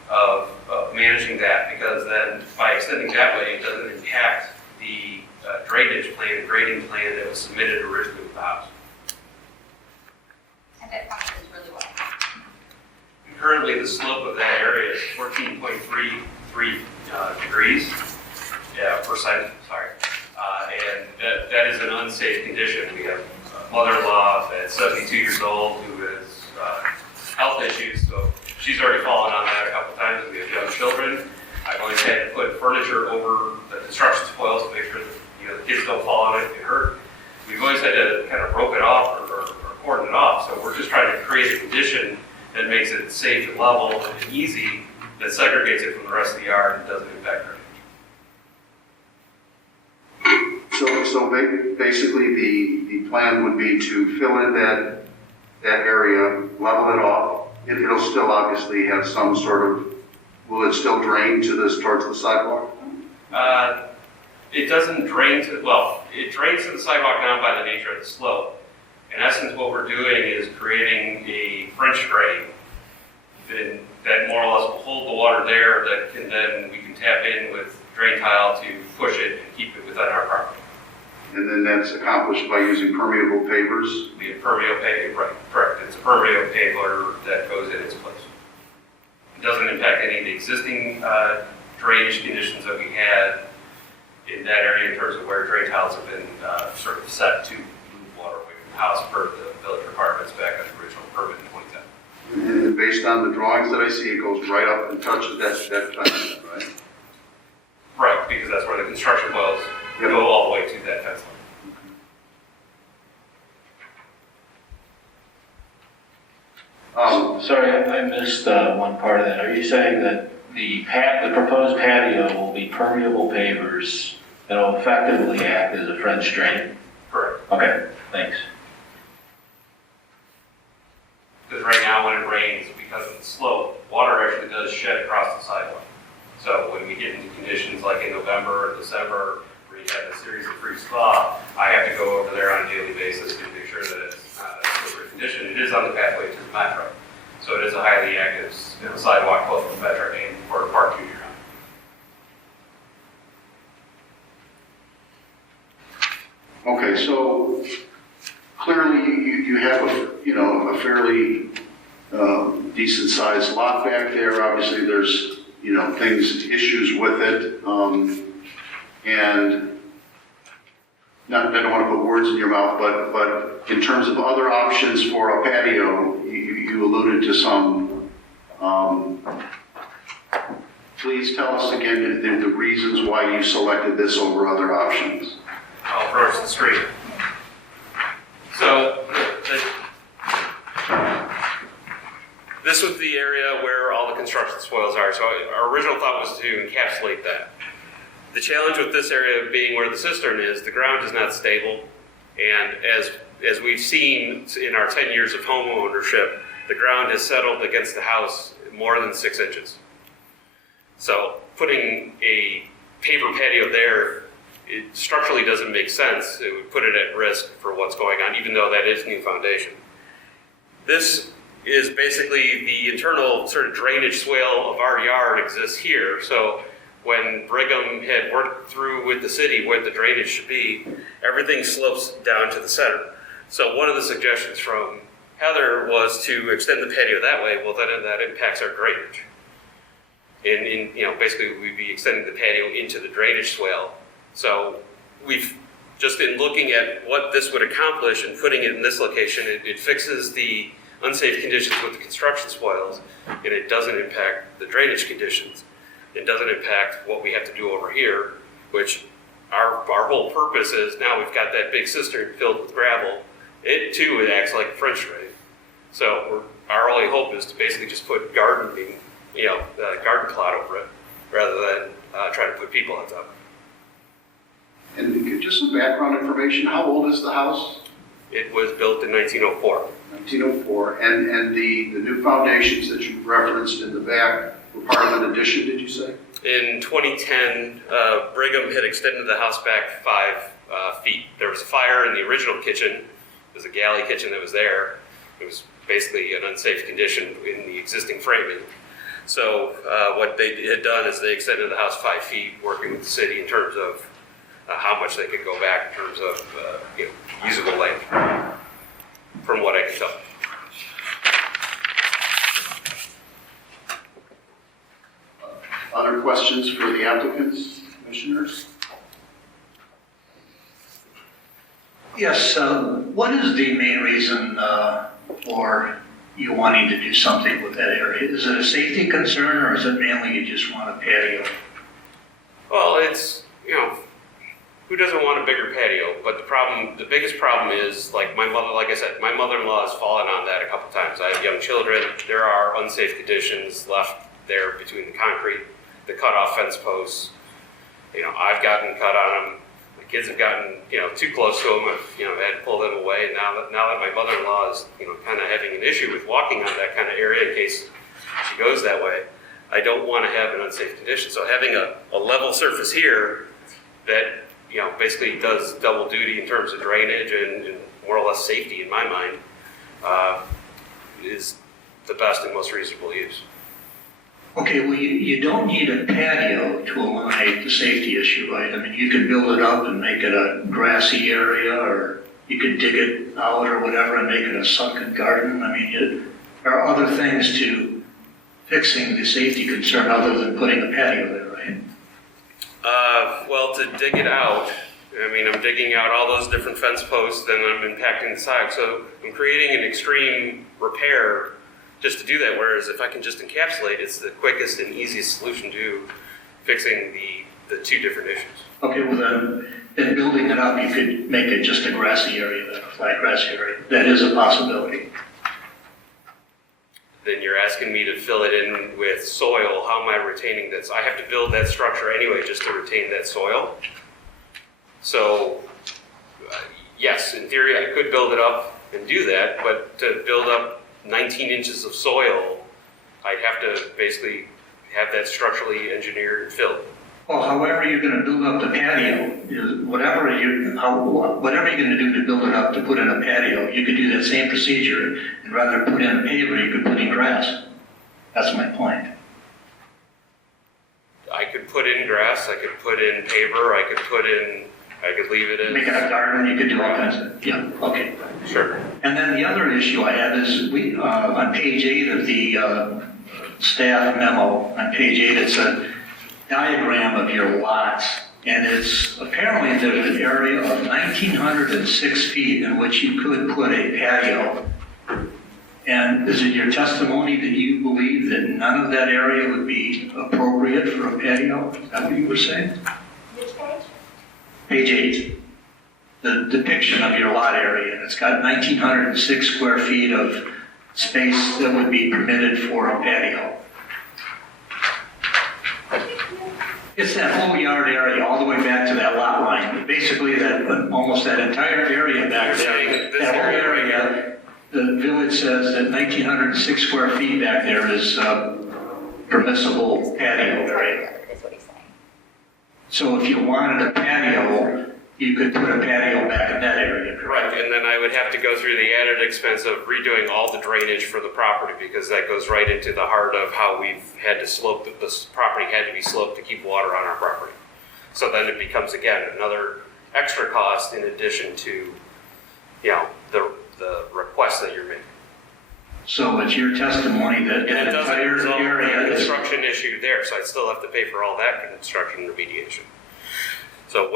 of managing that, because then by extending that way it doesn't impact the drainage plan, grading plan that was submitted originally with the house. And that functions really well. And currently the slope of that area is 14.33 degrees, percent, sorry. And that is an unsafe condition. We have a mother-in-law that's 72 years old who has health issues, so she's already fallen on that a couple times. We have young children. I've always had to put furniture over the construction spoils to make sure that the kids don't fall on it and get hurt. We've always had to kind of rope it off or cordon it off, so we're just trying to create a condition that makes it safe and level and easy, that segregates it from the rest of the yard and doesn't impact her. So basically the plan would be to fill in that area, level it off. It'll still obviously have some sort of, will it still drain towards the sidewalk? It doesn't drain it drains to the sidewalk now by the nature of the slope. In essence, what we're doing is creating a French drain that more or less will hold the water there, that we can tap in with drain tile to push it and keep it within our property. And then that's accomplished by using permeable pavers? We have permeable paver, right, correct. It's a permeable paver that goes in its place. It doesn't impact any of the existing drainage conditions that we had in that area in terms of where drain tiles have been sort of set to move water away from house per the village requirements back on the original permit in 2010. And based on the drawings that I see, it goes right up and touches that fence, right? Right, because that's where the construction wells go all the way to that fence line. Sorry, I missed one part of that. Are you saying that the proposed patio will be permeable pavers that will effectively act as a French drain? Correct. Okay, thanks. Because right now when it rains, because of the slope, water actually does shed across the sidewalk. So when we get into conditions like in November or December, where you have a series of freeze thaw, I have to go over there on a daily basis to make sure that it's not a slippery condition. It is on the pathway to the metro. So it is a highly active sidewalk both for the metro and for parking year round. Okay, so clearly you have a fairly decent sized lot back there. Obviously there's, issues with it. And I don't want to put words in your mouth, but in terms of other options for a patio, you alluded to some. Please tell us again the reasons why you selected this over other options. I'll approach the street. So this was the area where all the construction spoils are. So our original thought was to encapsulate that. The challenge with this area being where the cistern is, the ground is not stable. And as we've seen in our 10 years of home ownership, the ground has settled against the house more than 6 inches. So putting a paver patio there, it structurally doesn't make sense. It would put it at risk for what's going on, even though that is new foundation. This is basically the internal sort of drainage swale of our yard exists here. So when Brigham had worked through with the city where the drainage should be, everything slopes down to the center. So one of the suggestions from Heather was to extend the patio that way. Well, then that impacts our drainage. Basically we'd be extending the patio into the drainage swale. So we've just in looking at what this would accomplish and putting it in this location, it fixes the unsafe conditions with the construction spoils, and it doesn't impact the drainage conditions. It doesn't impact what we have to do over here, which our whole purpose is now we've got that big cistern filled with gravel. It too, it acts like a French drain. So our only hope is to basically just put garden cloud over it, rather than try to put people on top. And just some background information, how old is the house? It was built in 1904. 1904, and the new foundations that you referenced in the back were part of an addition, did you say? In 2010, Brigham had extended the house back 5 feet. There was a fire in the original kitchen. It was a galley kitchen that was there. It was basically an unsafe condition in the existing framing. So what they had done is they extended the house 5 feet, working with the city in terms of how much they could go back in terms of usable length, from what I can tell. Other questions for the applicants, commissioners? Yes, what is the main reason for you wanting to do something with that area? Is it a safety concern, or is it mainly you just want a patio? Well, it's, who doesn't want a bigger patio? But the biggest problem is, like I said, my mother-in-law has fallen on that a couple times. I have young children. There are unsafe conditions left there between the concrete, the cut-off fence posts. I've gotten cut on them. The kids have gotten, too close to them. I've had to pull them away. And now that my mother-in-law is, kind of having an issue with walking on that kind of area in case she goes that way, I don't want to have an unsafe condition. So having a level surface here that, basically does double duty in terms of drainage and more or less safety in my mind, is the best and most reasonable use. Okay, well, you don't need a patio to eliminate the safety issue, right? I mean, you can build it up and make it a grassy area, or you could dig it out or whatever and make it a sunken garden. I mean, there are other things to fixing the safety concern other than putting a patio there, right? Well, to dig it out, I mean, I'm digging out all those different fence posts, then I'm impacting the side. So I'm creating an extreme repair just to do that, whereas if I can just encapsulate, it's the quickest and easiest solution to fixing the two different issues. Okay, well then building it up, you could make it just a grassy area, then a flat grassy area. That is a possibility. Then you're asking me to fill it in with soil. How am I retaining this? I have to build that structure anyway just to retain that soil. So, yes, in theory, I could build it up and do that, but to build up 19 inches of soil, I'd have to basically have that structurally engineered and filled. Well, however you're going to build up the patio, whatever you're going to do to build it up to put in a patio, you could do that same procedure, and rather than put in a paver, you could put in grass. That's my point. I could put in grass, I could put in paver, I could leave it in. Make it a garden, you could do all kinds of, yeah, okay. Sure. And then the other issue I have is, on page 8 of the staff memo, on page 8, it's a diagram of your lots, and it's apparently there's an area of 1,906 feet in which you could put a patio. And is it your testimony that you believe that none of that area would be appropriate for a patio? Is that what you were saying? Which page? Page 8. The depiction of your lot area, and it's got 1,906 square feet of space that would be permitted for a patio. It's that whole yard area, all the way back to that lot line. Basically, almost that entire area back there, that whole area, the village says that 1,906 square feet back there is permissible patio area. Is what he's saying. So if you wanted a patio, you could put a patio back in that area, correct? Right, and then I would have to go through the added expense of redoing all the drainage for the property, because that goes right into the heart of how we've had to slope, this property had to be sloped to keep water on our property. So then it becomes, again, another extra cost in addition to, the request that you're making. So it's your testimony that And it that doesn't entire resolve area the is... construction issue there, so I'd still have to pay for all that construction remediation. So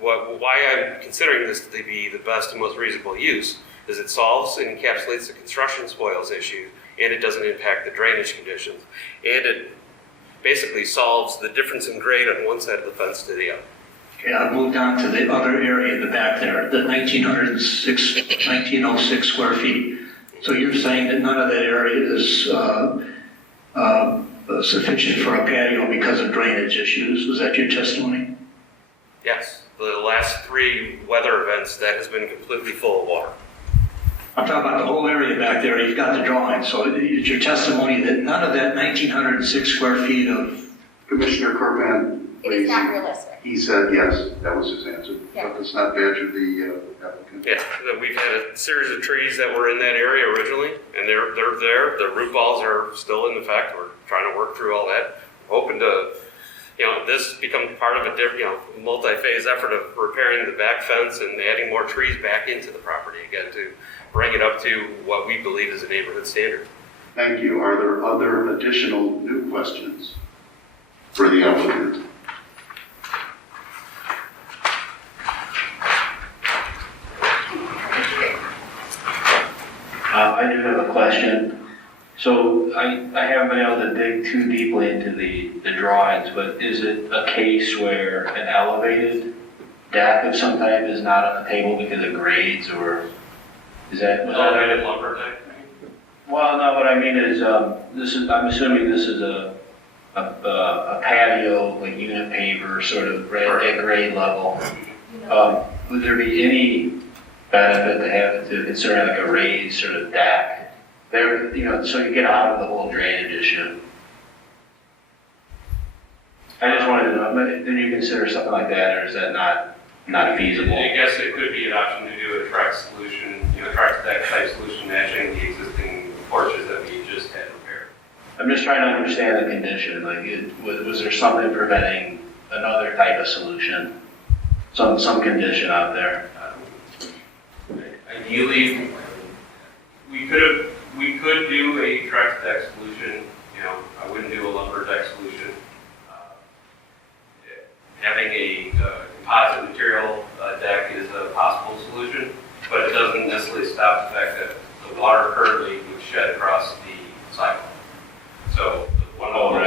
why I'm considering this to be the best and most reasonable use is it solves and encapsulates the construction spoils issue, and it doesn't impact the drainage conditions, and it basically solves the difference in grade on one side of the fence to the other. Okay, I've moved on to the other area in the back there, the 1,906 square feet. So you're saying that none of that area is sufficient for a patio because of drainage issues? Was that your testimony? Yes, the last 3 weather events, that has been completely full of water. I'm talking about the whole area back there. You've got the drawing. So it's your testimony that none of that 1,906 square feet of... Commissioner Corban, It is please. not realistic. He said yes, that was his answer. Yeah. But let's not badger the applicant. Yeah, we've had a series of trees that were in that area originally, and they're there. The root balls are still in effect. We're trying to work through all that. Hoping to, this becomes part of a multi-phase effort of repairing the back fence and adding more trees back into the property again to bring it up to what we believe is a neighborhood standard. Thank you. Are there other additional new questions for the applicant? I do have a question. So I haven't been able to dig too deeply into the drawings, but is it a case where an elevated deck of some type is not on the table because of grades, or is that? Elevated lumber deck? Well, no, what I mean is, I'm assuming this is a patio, like unit paver, sort of at grade level. Would there be any benefit to consider like a raised sort of deck there, so you get out of the whole drainage issue? I just wanted to know, do you consider something like that, or is that not feasible? I guess it could be an option to do a track solution, track deck type solution matching the existing porches that we just had repaired. I'm just trying to understand the condition, was there something preventing another type of solution? Some condition out there? Ideally, we could do a track deck solution. I wouldn't do a lumber deck solution. Having a composite material pollution, but it doesn't necessarily stop the fact that the water currently would shed across the sidewalk. So one of the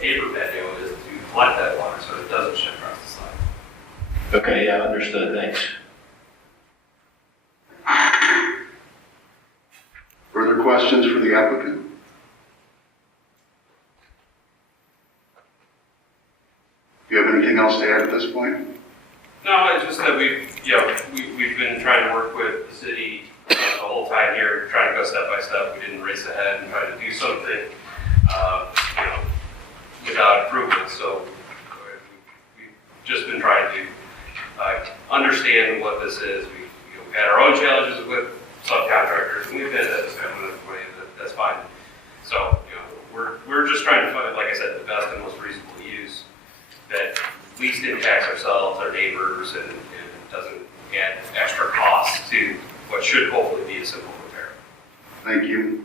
paper patio is to collect that water so it doesn't shed across the sidewalk. Okay, yeah, understood, thanks. Further questions for the applicant? Do you have anything else to add at this point? No, it's just that we've been trying to work with the city the whole time here, trying to go step by step. We didn't race ahead and try to do something, without improvement. So we've just been trying to understand what this is. We've had our own challenges with subcontractors, and we've had that discussion with everybody. That's fine. So we're just trying to find, like I said, the best and most reasonable use that least impacts ourselves, our neighbors, and doesn't add extra costs to what should hopefully be a simple repair. Thank you.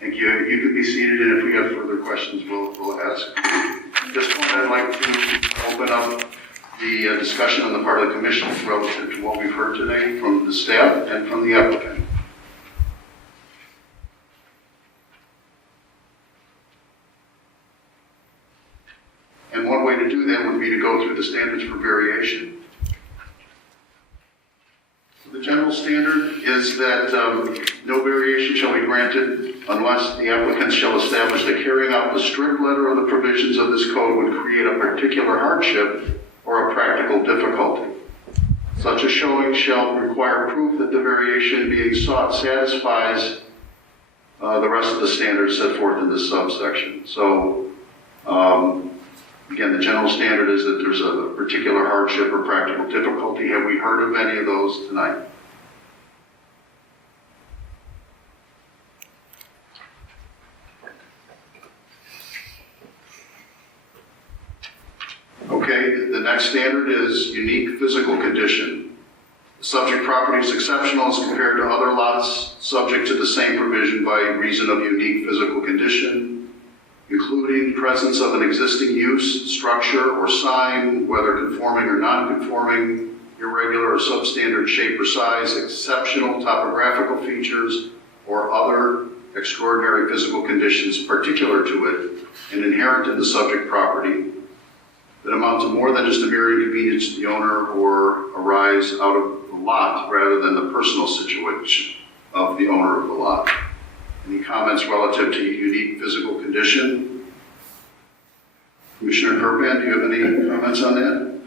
Thank you. You can be seated, and if we have further questions, we'll ask. At this point, I'd like to open up the discussion on the part of the commission relative to what we've heard today from the staff and from the applicant. And one way to do that would be to go through the standards for variation. The general standard is that no variation shall be granted unless the applicant shall establish that carrying out the strict letter of the provisions of this code would create a particular hardship or a practical difficulty. Such a showing shall require proof that the variation being sought satisfies the rest of the standards set forth in this subsection. So, again, the general standard is that there's a particular hardship or practical difficulty. Have we heard of any of those tonight? Okay, the next standard is unique physical condition. The subject property is exceptional as compared to other lots subject to the same provision by reason of unique physical condition, including presence of an existing use, structure, or sign, whether conforming or non-conforming, irregular or substandard shape or size, exceptional topographical features, or other extraordinary physical conditions particular to it and inherent in the subject property that amount to more than just a mere inconvenience to the owner or arise out of the lot rather than the personal situation of the owner of the lot. Any comments relative to unique physical condition? Commissioner Kerpan, do you have any comments on that?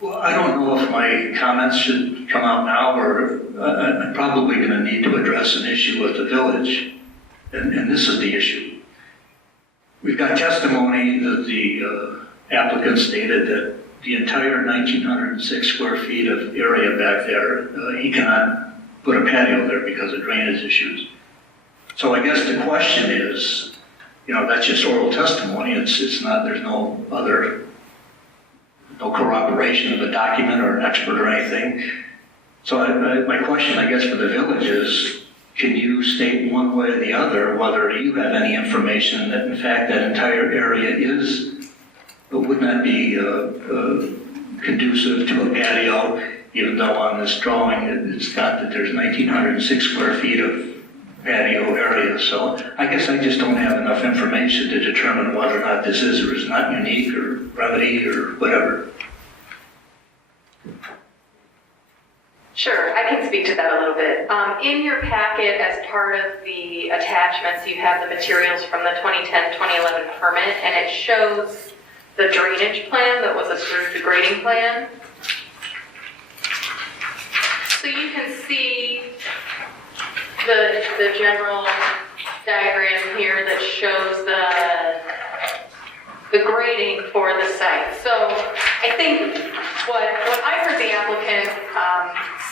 Well, I don't know if my comments should come out now, or I'm probably going to need to address an issue with the village, and this is the issue. We've got testimony that the applicant stated that the entire 1,906 square feet of area back there, he cannot put a patio there because of drainage issues. So I guess the question is, that's just oral testimony. It's not, there's no corroboration of a document or an expert or anything. So my question, I guess, for the village is, can you state one way or the other whether you have any information that in fact that entire area would not be conducive to a patio, even though on this drawing it's got that there's 1,906 square feet of patio area. So I guess I just don't have enough information to determine whether or not this is or is not unique or remedy or whatever. Sure, I can speak to that a little bit. In your packet, as part of the attachments, you have the materials from the 2010-2011 permit, and it shows the drainage plan that was approved, the grading plan. So you can see the general diagram here that shows the grading for the site. So I think what I heard the applicant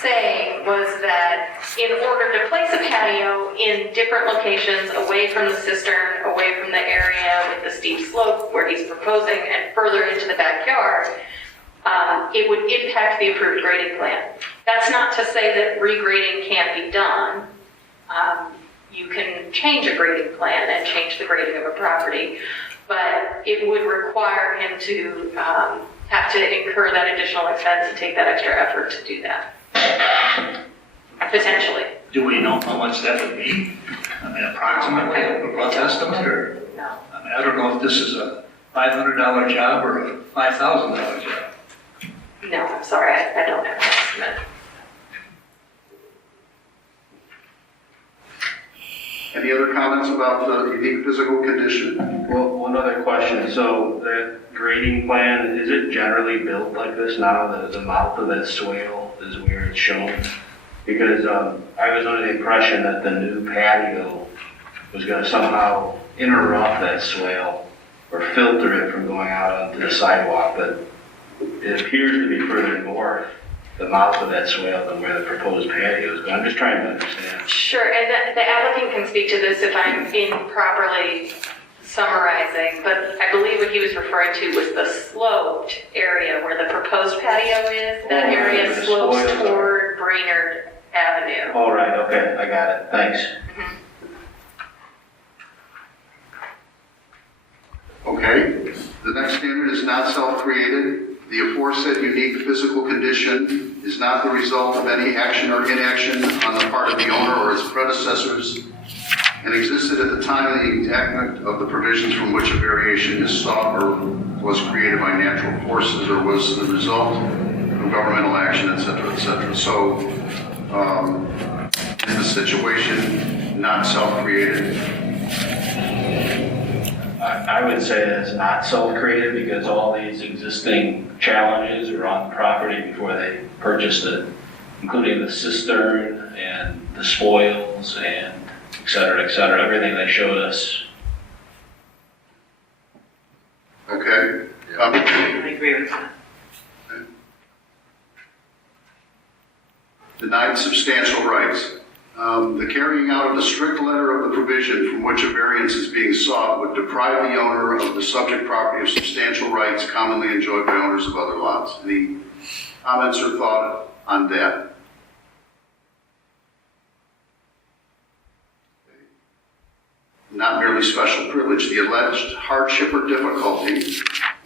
saying was that in order to place a patio in different locations, away from the cistern, away from the area with the steep slope where he's proposing, and further into the backyard, it would impact the approved grading plan. That's not to say that regrading can't be done. You can change a grading plan and change the grading of a property, but it would require him to have to incur that additional expense and take that extra effort to do that. Potentially. Do we know how much that would be? I mean, approximately, a rough estimate, or? No. I mean, I don't know if this is a $500 job or a $5,000 job. No, I'm sorry, I don't have an estimate. Any other comments about the unique physical condition? Well, one other question. So that grading plan, is it generally built like this now? The mouth of that swale is where it's shown? Because I was under the impression that the new patio was going to somehow interrupt that swale or filter it from going out onto the sidewalk, but it appears to be further north, the mouth of that swale, than where the proposed patio is. But I'm just trying to understand. Sure, and the applicant can speak to this if I'm improperly summarizing, but I believe what he was referring to was the sloped area where the proposed patio is. That area the slopes spoils are- toward Brainerd Avenue. Oh, right, okay, I got it. Thanks. Okay, the next standard is not self-created. The aforesaid unique physical condition is not the result of any action or inaction on the part of the owner or his predecessors and existed at the time of the enactment of the provisions from which a variation is sought or was created by natural forces or was the result of governmental action, et cetera, So, in the situation, not self-created. I would say it's not self-created because all these existing challenges were on the property before they purchased it, including the cistern and the spoils and et cetera, everything they showed us. Okay? I agree with that. Denied substantial rights. The carrying out of the strict letter of the provision from which a variance is being sought would deprive the owner of the subject property of substantial rights commonly enjoyed by owners of other lots. Any comments or thought on that? Not merely special privilege. The alleged hardship or difficulty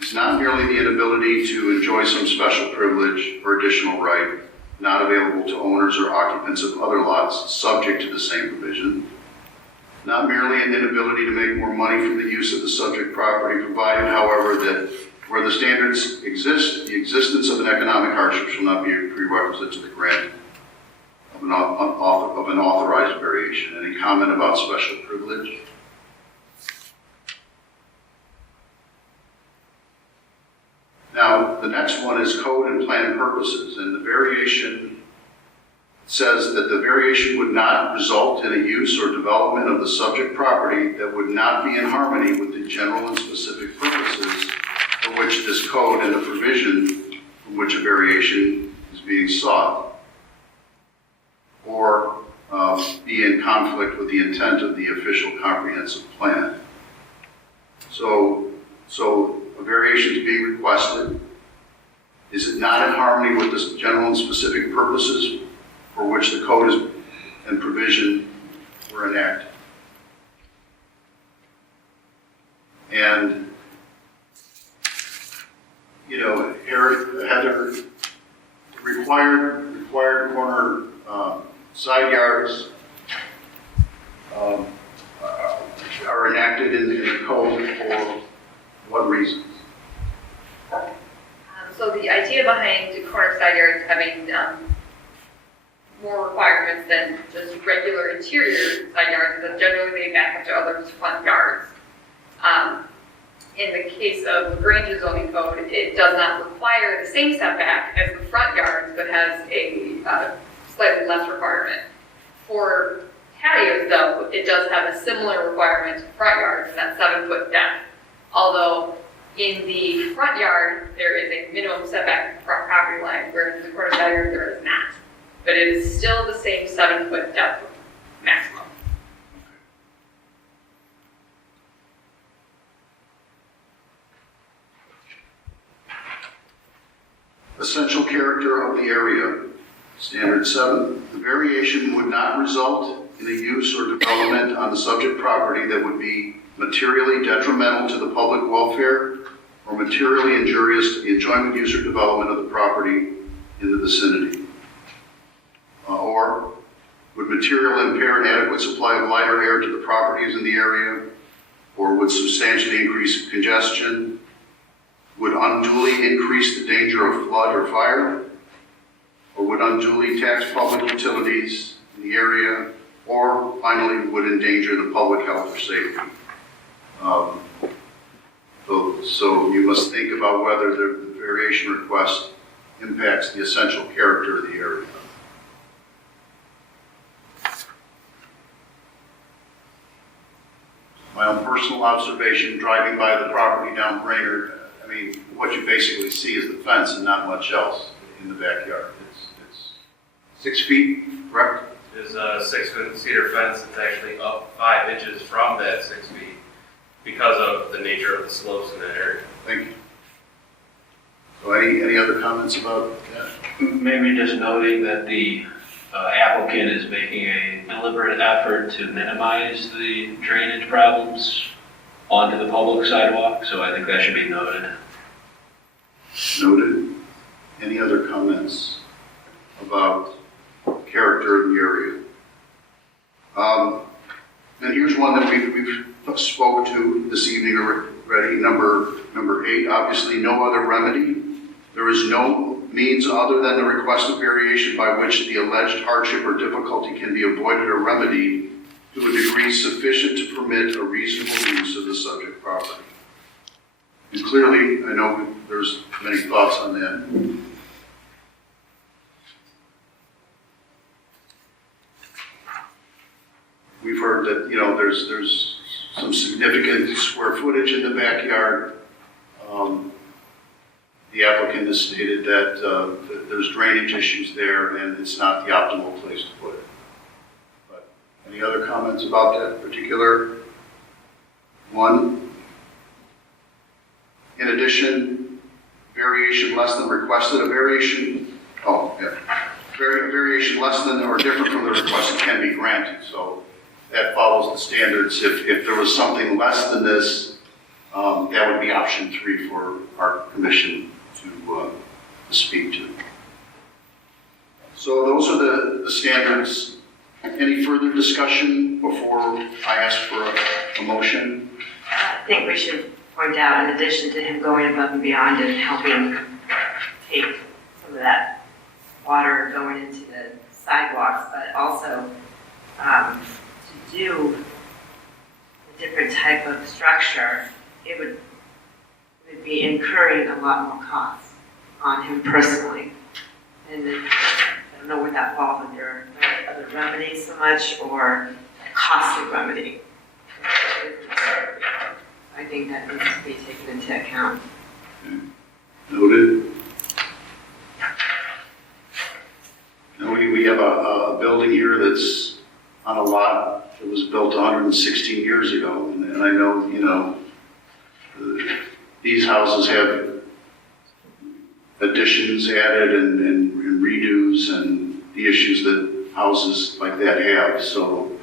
is not merely the inability to enjoy some special privilege or additional right not available to owners or occupants of other lots subject to the same provision. Not merely an inability to make more money from the use of the subject property, provided, however, that where the standards exist, the existence of an economic hardship shall not be a prerequisite to the grant of an authorized variation. Any comment about special privilege? Now, the next one is code and plan purposes, and the variation says that the variation would not result in a use or development of the subject property that would not be in harmony with the general and specific purposes for which this code and the provision from which a variation is being sought, or be in conflict with the intent of the official comprehensive plan. So a variation is being requested. Is it not in harmony with the general and specific purposes for which the code and provision were enacted? And, you know, Heather, required corner side yards are enacted in the code for what reasons? So the idea behind corner side yards having more requirements than just regular interior side yards is that generally they back up to others' front yards. In the case of Grange's zoning code, it does not require the same setback as the front yards, but has a slightly less requirement. For patios, though, it does have a similar requirement to front yards, that 7-foot depth. Although in the front yard, there is a minimum setback from front property line, whereas in the corner side yard, there is not. But it is still the same 7-foot depth maximum. Essential character of the area. Standard 7. The variation would not result in a use or development on the subject property that would be materially detrimental to the public welfare, or materially injurious to the enjoyment, use, or development of the property in the vicinity. Or would material impair an adequate supply of light or air to the properties in the area, or would substantially increase congestion, would unduly increase the danger of flood or fire, or would unduly tax public utilities in the area, or finally would endanger the public health or safety. So you must think about whether the variation request impacts the essential character of the area. My own personal observation, driving by the property down Brainerd, I mean, what you basically see is the fence and not much else in the backyard. It's 6 feet, correct? There's a 6-foot cedar fence that's actually up 5 inches from that 6 feet because of the nature of the slopes in that area. Thank you. So any other comments about that? Maybe just noting that the applicant is making a deliberate effort to minimize the drainage problems onto the public sidewalk, so I think that should be noted. Noted. Any other comments about character of the area? And here's one that we've spoke to this evening already, number 8. Obviously, no other remedy. There is no means other than the requested variation by which the alleged hardship or difficulty can be avoided or remedied to a degree sufficient to permit a reasonable use of the subject property. And clearly, I know there's many thoughts on that. We've heard that, there's some significant square footage in the backyard. The applicant has stated that there's drainage issues there and it's not the optimal place to put it. But any other comments about that particular one? In addition, variation less than requested, a variation less than or different from the requested can be granted. So that follows the standards. If there was something less than this, that would be option 3 for our commission to speak to. So those are the standards. Any further discussion before I ask for a motion? I think we should point out, in addition to him going above and beyond and helping take some of that water going into the sidewalks, but also to do a different type of structure, it would be incurring a lot more costs on him personally. And then, I don't know where that falls under other remedies so much, or a costly remedy. I think that needs to be taken into account. Noted. Now we have a building here that's on a lot that was built 116 years ago, and I know, these houses have additions added and redos and the issues that houses like that have. So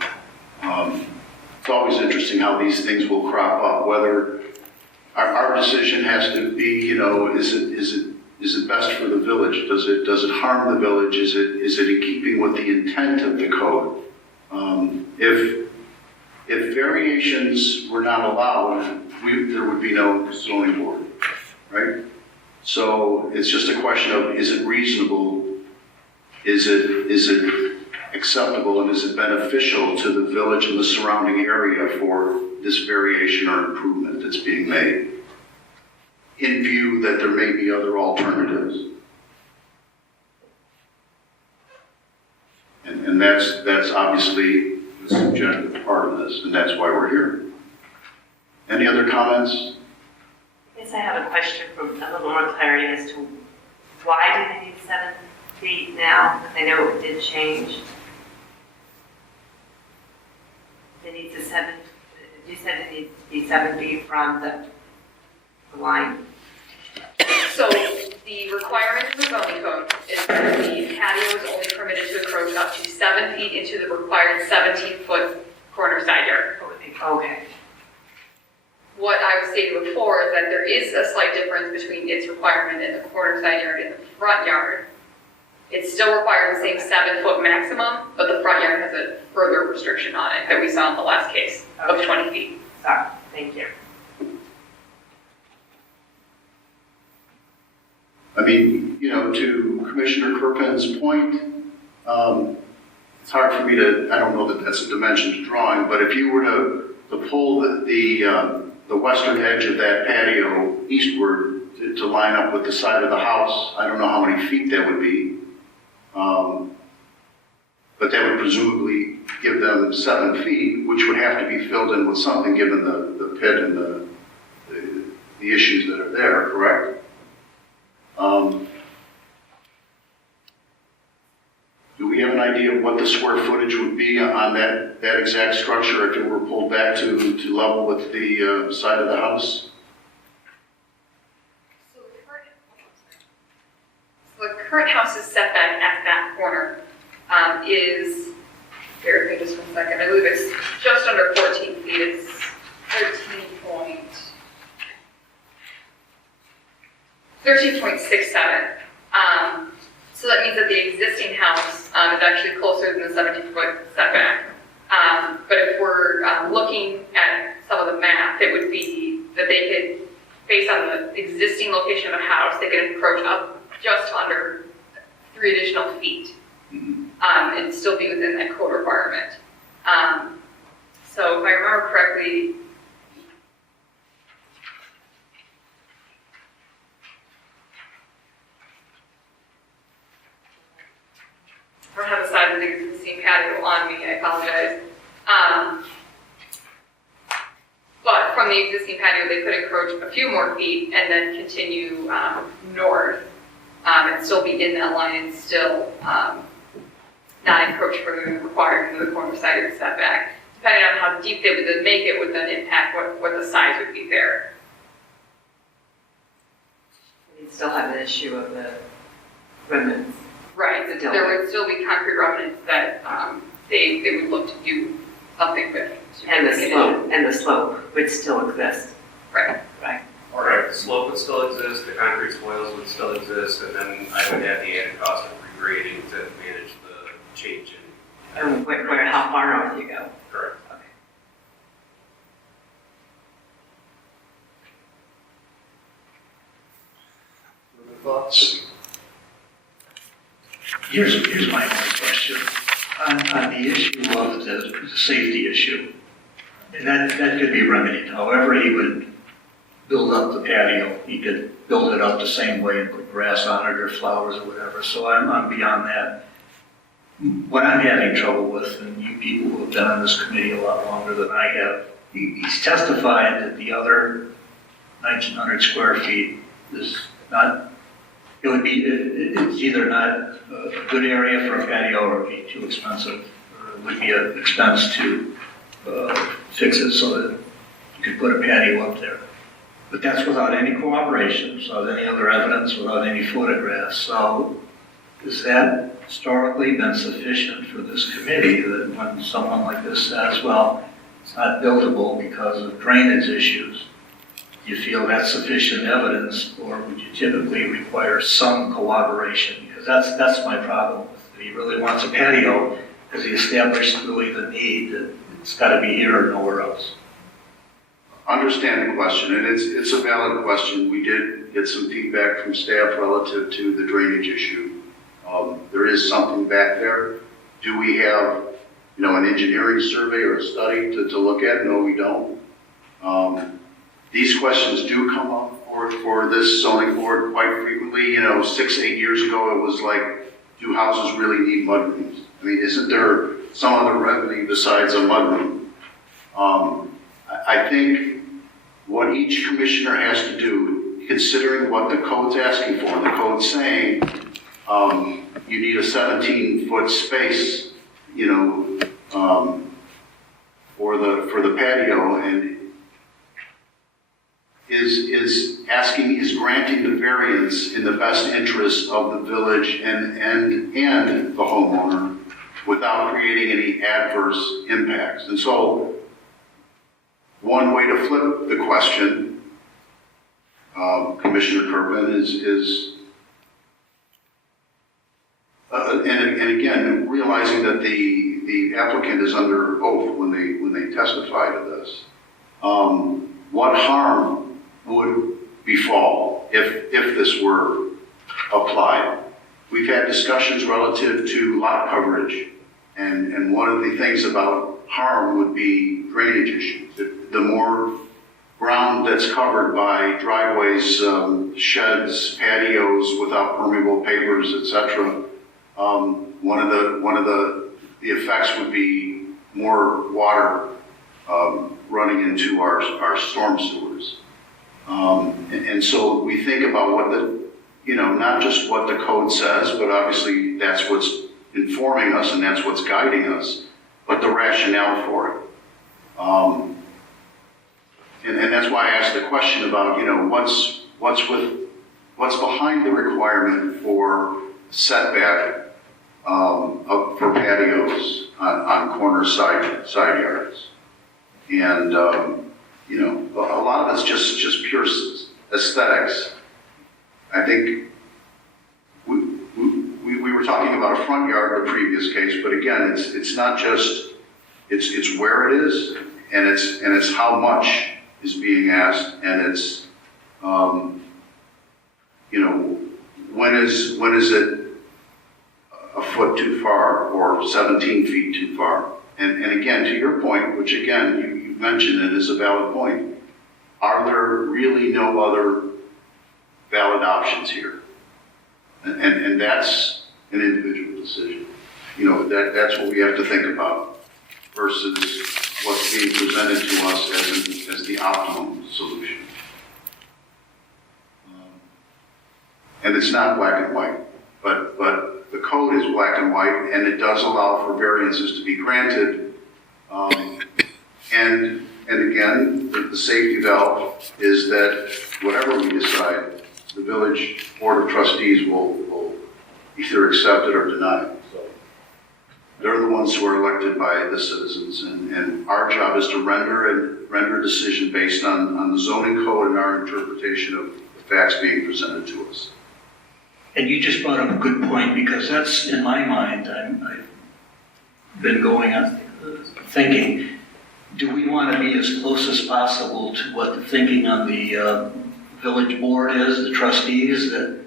it's always interesting how these things will crop up, whether our decision has to be, is it best for the village? Does it harm the village? Is it in keeping with the intent of the code? If variations were not allowed, there would be no zoning board, right? So it's just a question of, is it reasonable? Is it acceptable, and is it beneficial to the village and the surrounding area for this variation or improvement that's being made, in view that there may be other alternatives? And that's obviously the subjective part of this, and that's why we're here. Any other comments? I guess I have a question for a little more clarity as to why do they need 7 feet now? Because I know it did change. They need to you said it needs to be 7 feet from the line. So the requirement of the zoning code is that the patio is only permitted to encroach up to 7 feet into the required 17-foot corner side yard. Okay. what I was stating before is that there is a slight difference between its requirement in the corner side yard and the front yard. It still requires the same 7-foot maximum, but the front yard has a further restriction on it that we saw in the last case of 20 feet. Sorry, thank you. I mean, you know, to Commissioner Kirpin's point, it's hard for me to, I don't know that that's a dimensions drawing, but if you were to pull the western edge of that patio eastward to line up with the side of the house, I don't know how many feet that would be. But that would presumably give them 7 feet, which would have to be filled in with something given the pit and the issues that are there, correct? Do we have an idea of what the square footage would be on that exact structure if it were pulled back to level with the side of the house? So the current house's setback at that corner is, bear with me just 1 second, I believe it's just under 14 feet, it's 13.67. So that means that the existing house is actually closer than the 17-foot setback. But if we're looking at some of the math, it would be that they could, based on the existing location of the house, they could encroach up just under 3 additional feet and still be within that code requirement. So if I remember correctly, I don't have the size of the existing patio on me, I apologize. But from the existing patio, they could encroach a few more feet and then continue north and still be in that line and still not encroach further than required into the corner side of the setback. Depending on how deep they would then make it would then impact what the size would be there. We still have an issue of the remnants. Right, Still. there would still be concrete remnants that they would look to do something with. And the slope would still exist. Right. Right. All right, the slope would still exist, the concrete spoils would still exist, and then I would have the added cost of regrading to manage the change in. How far north you go. Correct. Okay. Thoughts? Here's my only question. On the issue of the safety issue, and that could be remedied. However he would build up the patio, he could build it up the same way and put grass on it or flowers or whatever. So I'm beyond that. What I'm having trouble with, and you people who have been on this committee a lot longer than I have, he's testified that the other 1,900 square feet is not, it's either not a good area for a patio or it would be too expensive, or it would be an expense to fix it so that you could put a patio up there. But that's without any cooperation, without any other evidence, without any photographs. So has that historically been sufficient for this committee that when someone like this says, well, it's not buildable because of drainage issues, do you feel that's sufficient evidence, or would you typically require some cooperation? Because that's my problem with it. He really wants a patio because he established really the need that it's got to be here or nowhere else. Understand the question, and it's a valid question. We did get some feedback from staff relative to the drainage issue. There is something back there. Do we have, an engineering survey or a study to look at? No, we don't. These questions do come up for this zoning board quite frequently. 6-8 years ago, it was like, do houses really need mudrooms? I mean, isn't there some other remedy besides a mudroom? I think what each commissioner has to do, considering what the code's asking for, the code's saying you need a 17-foot space, for the patio, and is granting the variance in the best interest of the village and the homeowner without creating any adverse impacts. And so one way to flip the question, Commissioner Kirkman, is and again, realizing that the applicant is under oath when they testify to this, what harm would befall if this were applied? We've had discussions relative to lot coverage, and one of the things about harm would be drainage issues. The more ground that's covered by driveways, sheds, patios without permeable pavers, etc., one of the effects would be more water running into our storm sewers. And so we think about what not just what the code says, but obviously that's what's informing us and that's what's guiding us, but the rationale for it. And that's why I asked the question about, what's behind the requirement for setback for patios on corner side yards. And, a lot of it's just pure aesthetics. I think we were talking about a front yard in the previous case, but again, it's not just, it's where it is, and it's how much is being asked, and it's, when is it a foot too far or 17 feet too far? And again, to your point, which again, you mentioned it is a valid point, are there really no other valid options here? And that's an individual decision. That's what we have to think about versus what's being presented to us as the optimum solution. And it's not black and white, but the code is black and white, and it does allow for variances to be granted. And again, the safety valve is that whatever we decide, the village board of trustees will either accept it or deny it. So they're the ones who are elected by the citizens, and our job is to render a decision based on the zoning code and our interpretation of the facts being presented to us. And you just brought up a good point, because that's in my mind. I've been going on thinking, do we want to be as close as possible to what the thinking on the village board is, the trustees? That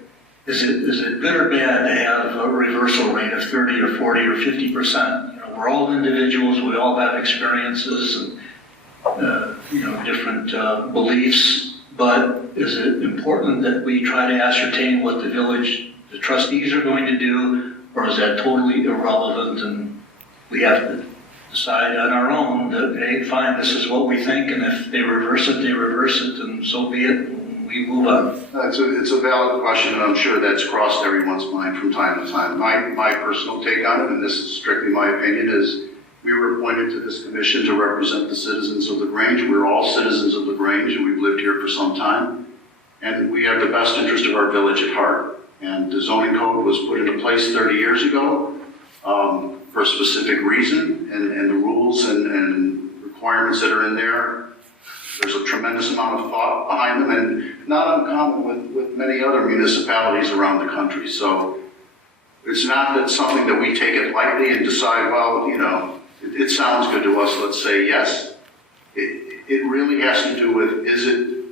is it good or bad to have a reversal rate of 30 or 40 or 50%? We're all individuals. We all have experiences and different beliefs. But is it important that we try to ascertain what the trustees are going to do, or is that totally irrelevant and we have to decide on our own that, hey, fine, this is what we think, and if they reverse it, and so be it, and we move on? It's a valid question, and I'm sure that's crossed everyone's mind from time to time. My personal take on it, and this is strictly my opinion, is we were appointed to this commission to represent the citizens of the Grange. We're all citizens of the Grange, and we've lived here for some time. And we have the best interest of our village at heart. And the zoning code was put into place 30 years ago for a specific reason, and the rules and requirements that are in there, there's a tremendous amount of thought behind them, and not uncommon with many other municipalities around the country. So it's not that something that we take it lightly and decide, well, it sounds good to us, let's say yes. It really has to do with, is it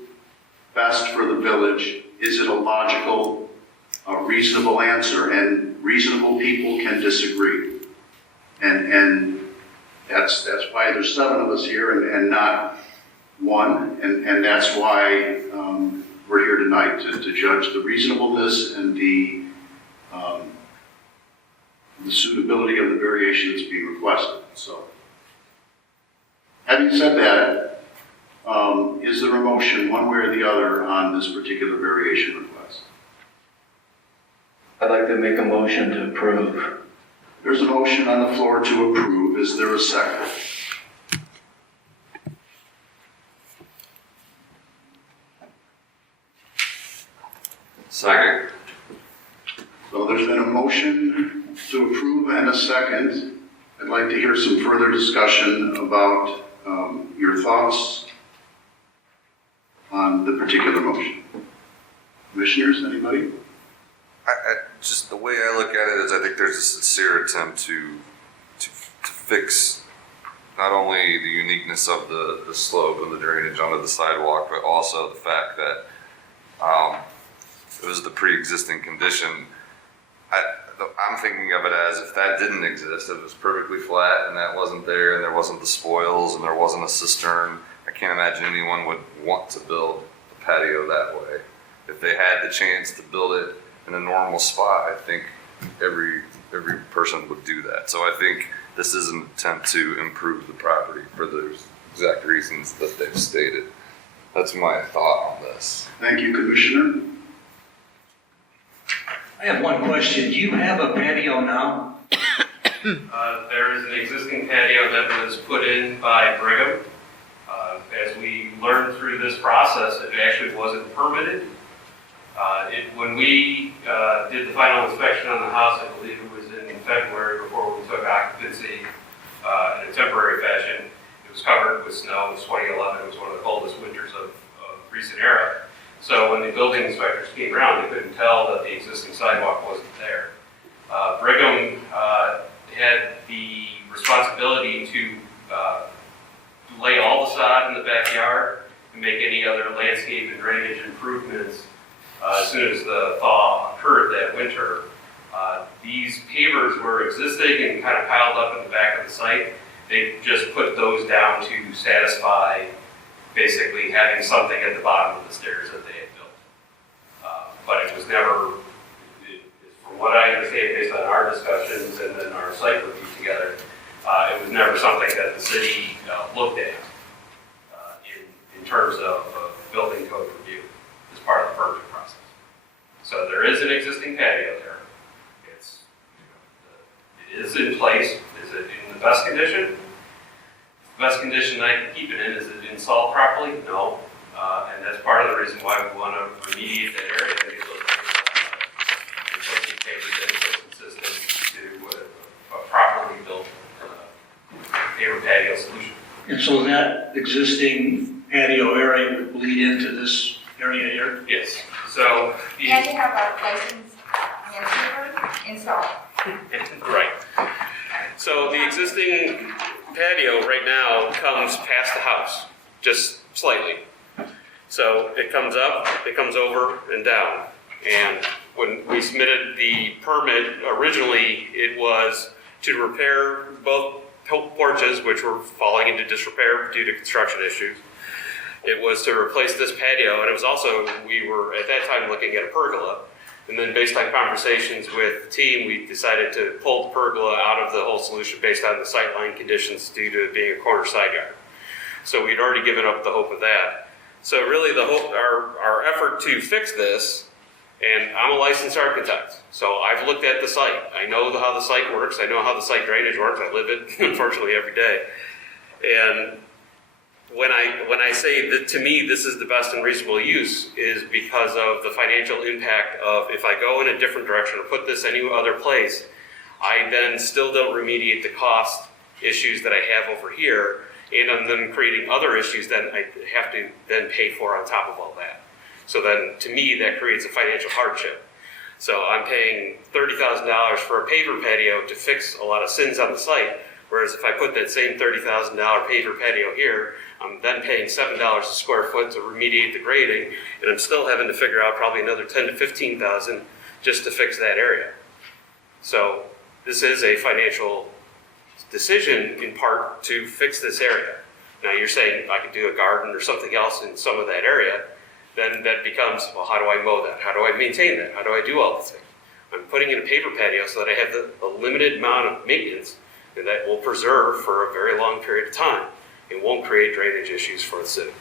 best for the village? Is it a logical, reasonable answer? And reasonable people can disagree. And that's why there's 7 of us here and not 1. And that's why we're here tonight to judge the reasonableness and the suitability of the variation that's being requested. So, having said that, is there a motion one way or the other on this particular variation request? I'd like to make a motion to approve. There's a motion on the floor to approve. Is there a second? Second. So there's been a motion to approve and a second. I'd like to hear some further discussion about your thoughts on the particular motion? Commissioners, anybody? Just the way I look at it is I think there's a sincere attempt to fix not only the uniqueness of the slope and the drainage onto the sidewalk, but also the fact that it was the pre-existing condition. I'm thinking of it as if that didn't exist, if it was perfectly flat and that wasn't there and there wasn't the spoils and there wasn't a cistern, I can't imagine anyone would want to build a patio that way. If they had the chance to build it in a normal spot, I think every person would do that. So I think this is an attempt to improve the property for those exact reasons that they've stated. That's my thought on this. Thank you, Commissioner. I have one question. Do you have a patio now? There is an existing patio that was put in by Brigham. As we learned through this process, it actually wasn't permitted. When we did the final inspection on the house, I believe it was in February before we took occupancy in a temporary fashion. It was covered with snow. It was 2011. It was one of the coldest winters of recent era. So when the building inspectors came around, they couldn't tell that the existing sidewalk wasn't there. Brigham had the responsibility to lay all the sod in the backyard and make any other landscape and drainage improvements as soon as the thaw occurred that winter. These pavers were existing and kind of piled up in the back of the site. They just put those down to satisfy basically having something at the bottom of the stairs that they had built. But it was never, from what I understand based on our discussions and then our site review together, it was never something that the city looked at in terms of building code review as part of the permit process. So there is an existing patio there. It is in place. Is it in the best condition? The best condition I can keep it in, is it installed properly? No. And that's part of the reason why we want to remediate that area and get those consistent to a properly built paver patio solution. And so that existing patio area would bleed into this area here? Yes. So And you have a licensed landscaper installed. Right. So the existing patio right now comes past the house, just slightly. So it comes up, it comes over and down. And when we submitted the permit, originally it was to repair both porches, which were falling into disrepair due to construction issues. It was to replace this patio, and it was also, we were at that time looking at a pergola. And then based on conversations with the team, we decided to pull the pergola out of the whole solution based on the sightline conditions due to it being a corner side yard. So we'd already given up the hope of that. So really the hope, our effort to fix this, and I'm a licensed architect, so I've looked at the site. I know how the site works. I know how the site drainage works. I live it, unfortunately, every day. And when I say that, to me, this is the best and reasonable use, is because of the financial impact of, if I go in a different direction or put this any other place, I then still don't remediate the cost issues that I have over here, and I'm then creating other issues that I have to then pay for on top of all that. So then, to me, that creates a financial hardship. So I'm paying $30,000 for a paver patio to fix a lot of sins on the site, whereas if I put that same $30,000 paver patio here, I'm then paying $7 a square foot to remediate the grading, and I'm still having to figure out probably another $10,000 to $15,000 just to fix that area. So this is a financial decision in part to fix this area. Now you're saying if I could do a garden or something else in some of that area, then that becomes, well, how do I mow that? How do I maintain that? How do I do all the things? I'm putting in a paver patio so that I have a limited amount of maintenance, and that will preserve for a very long period of time. It won't create drainage issues for the city.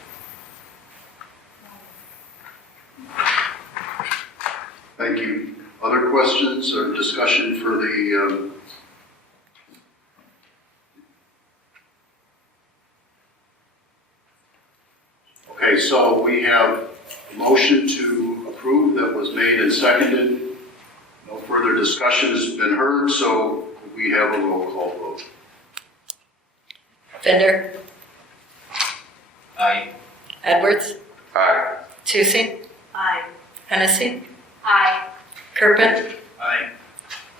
Thank you. Other questions or discussion for the Okay, so we have a motion to approve that was made and seconded. No further discussion has been heard, so we have a roll call vote. Fender, Aye. Edwards, Aye. Aye. Tusing. Aye. Hennessy. Aye. Kerpen. Aye.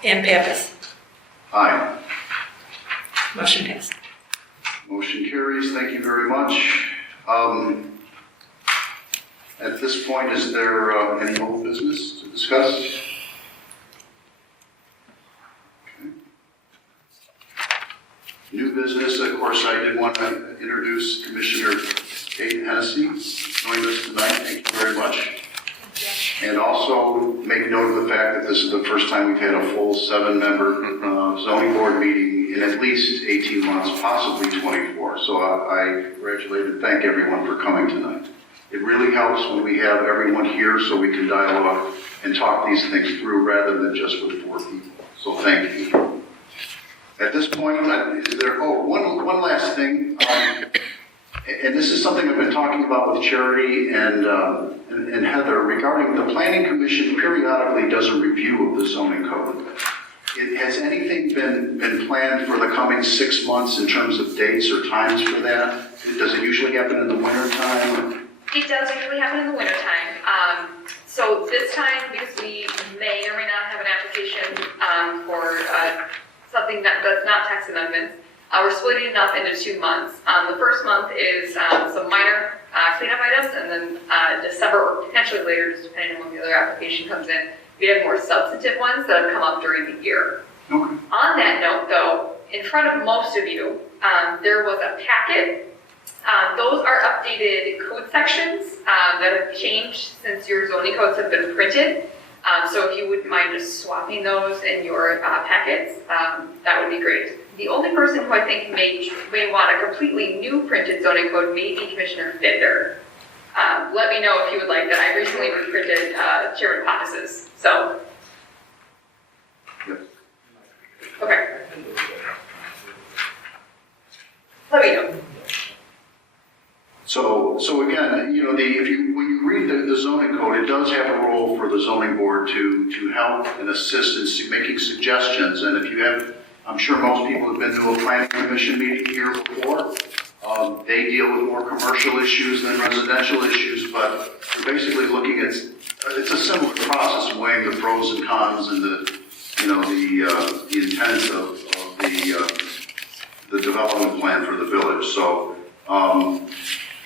And Pappas. Aye. Motion passed. Motion carries. Thank you very much. At this point, is there any old business to discuss? Okay. New business, of course, I did want to introduce Commissioner Kate Hennessy, joined us tonight. Thank you very much. And also make note of the fact that this is the first time we've had a full 7-member zoning board meeting in at least 18 months, possibly 24. So I congratulate and thank everyone for coming tonight. It really helps when we have everyone here so we can dialogue and talk these things through rather than just with 4 people. So thank you. At this point, is there, one last thing. And this is something I've been talking about with Charity and Heather regarding the Planning Commission periodically does a review of the zoning code. Has anything been planned for the coming 6 months in terms of dates or times for that? Does it usually happen in the winter time? It does usually happen in the wintertime. So this time, because we may or may not have an application for something that's not tax amendments, we're splitting it up into 2 months. The first month is some minor cleanup items, and then December or potentially later, just depending on when the other application comes in, we have more substantive ones that have come up during the year. Okay. On that note, though, in front of most of you, there was a packet. Those are updated code sections that have changed since your zoning codes have been printed. So if you wouldn't mind just swapping those in your packets, that would be great. The only person who I think may want a completely new printed zoning code may be Commissioner Finder. Let me know if you would like that. I recently reprinted Chairman Pappas'. So, okay. Let me know. So again, you know, when you read the zoning code, it does have a role for the zoning board to help and assist in making suggestions. And if you have, I'm sure most people have been to a planning commission meeting here before. They deal with more commercial issues than residential issues, but they're basically looking at, it's a similar process of weighing the pros and cons and the intent of the development plan for the village. So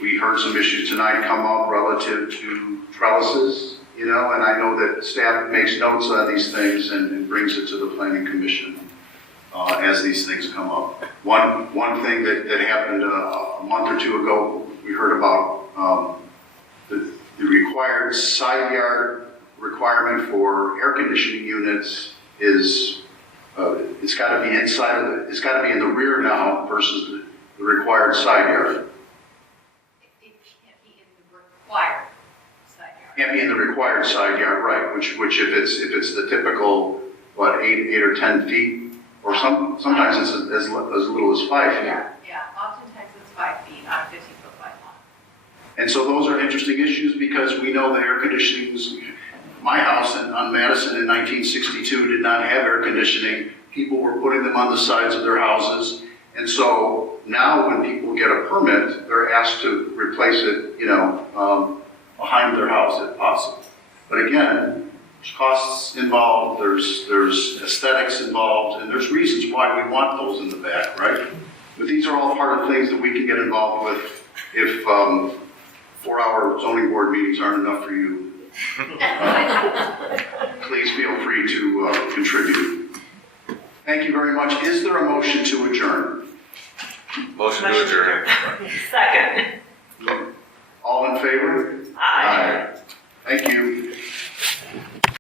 we heard some issues tonight come up relative to trellises, and I know that staff makes notes on these things and brings it to the planning commission as these things come up. One thing that happened a month or two ago, we heard about the required side yard requirement for air conditioning units is it's got to be inside of it's got to be in the rear now versus the required side yard. It can't be in the required side yard. Can't be in the required side yard, right? Which if it's the typical 8 or 10 feet, or sometimes it's as little as 5 feet. Yeah, oftentimes it's 5 feet on a 50-foot wide lot. And so those are interesting issues because we know the air conditioning. My house on Madison in 1962 did not have air conditioning. People were putting them on the sides of their houses. And so now when people get a permit, they're asked to replace it, behind their house if possible. But again, there's costs involved, there's aesthetics involved, and there's reasons why we want those in the back, right? But these are all part of things that we can get involved with if 4-hour zoning board meetings aren't enough for you. Please feel free to contribute. Thank you very much. Is there a motion to adjourn? Motion to adjourn. Second. All in favor? Aye. Thank you.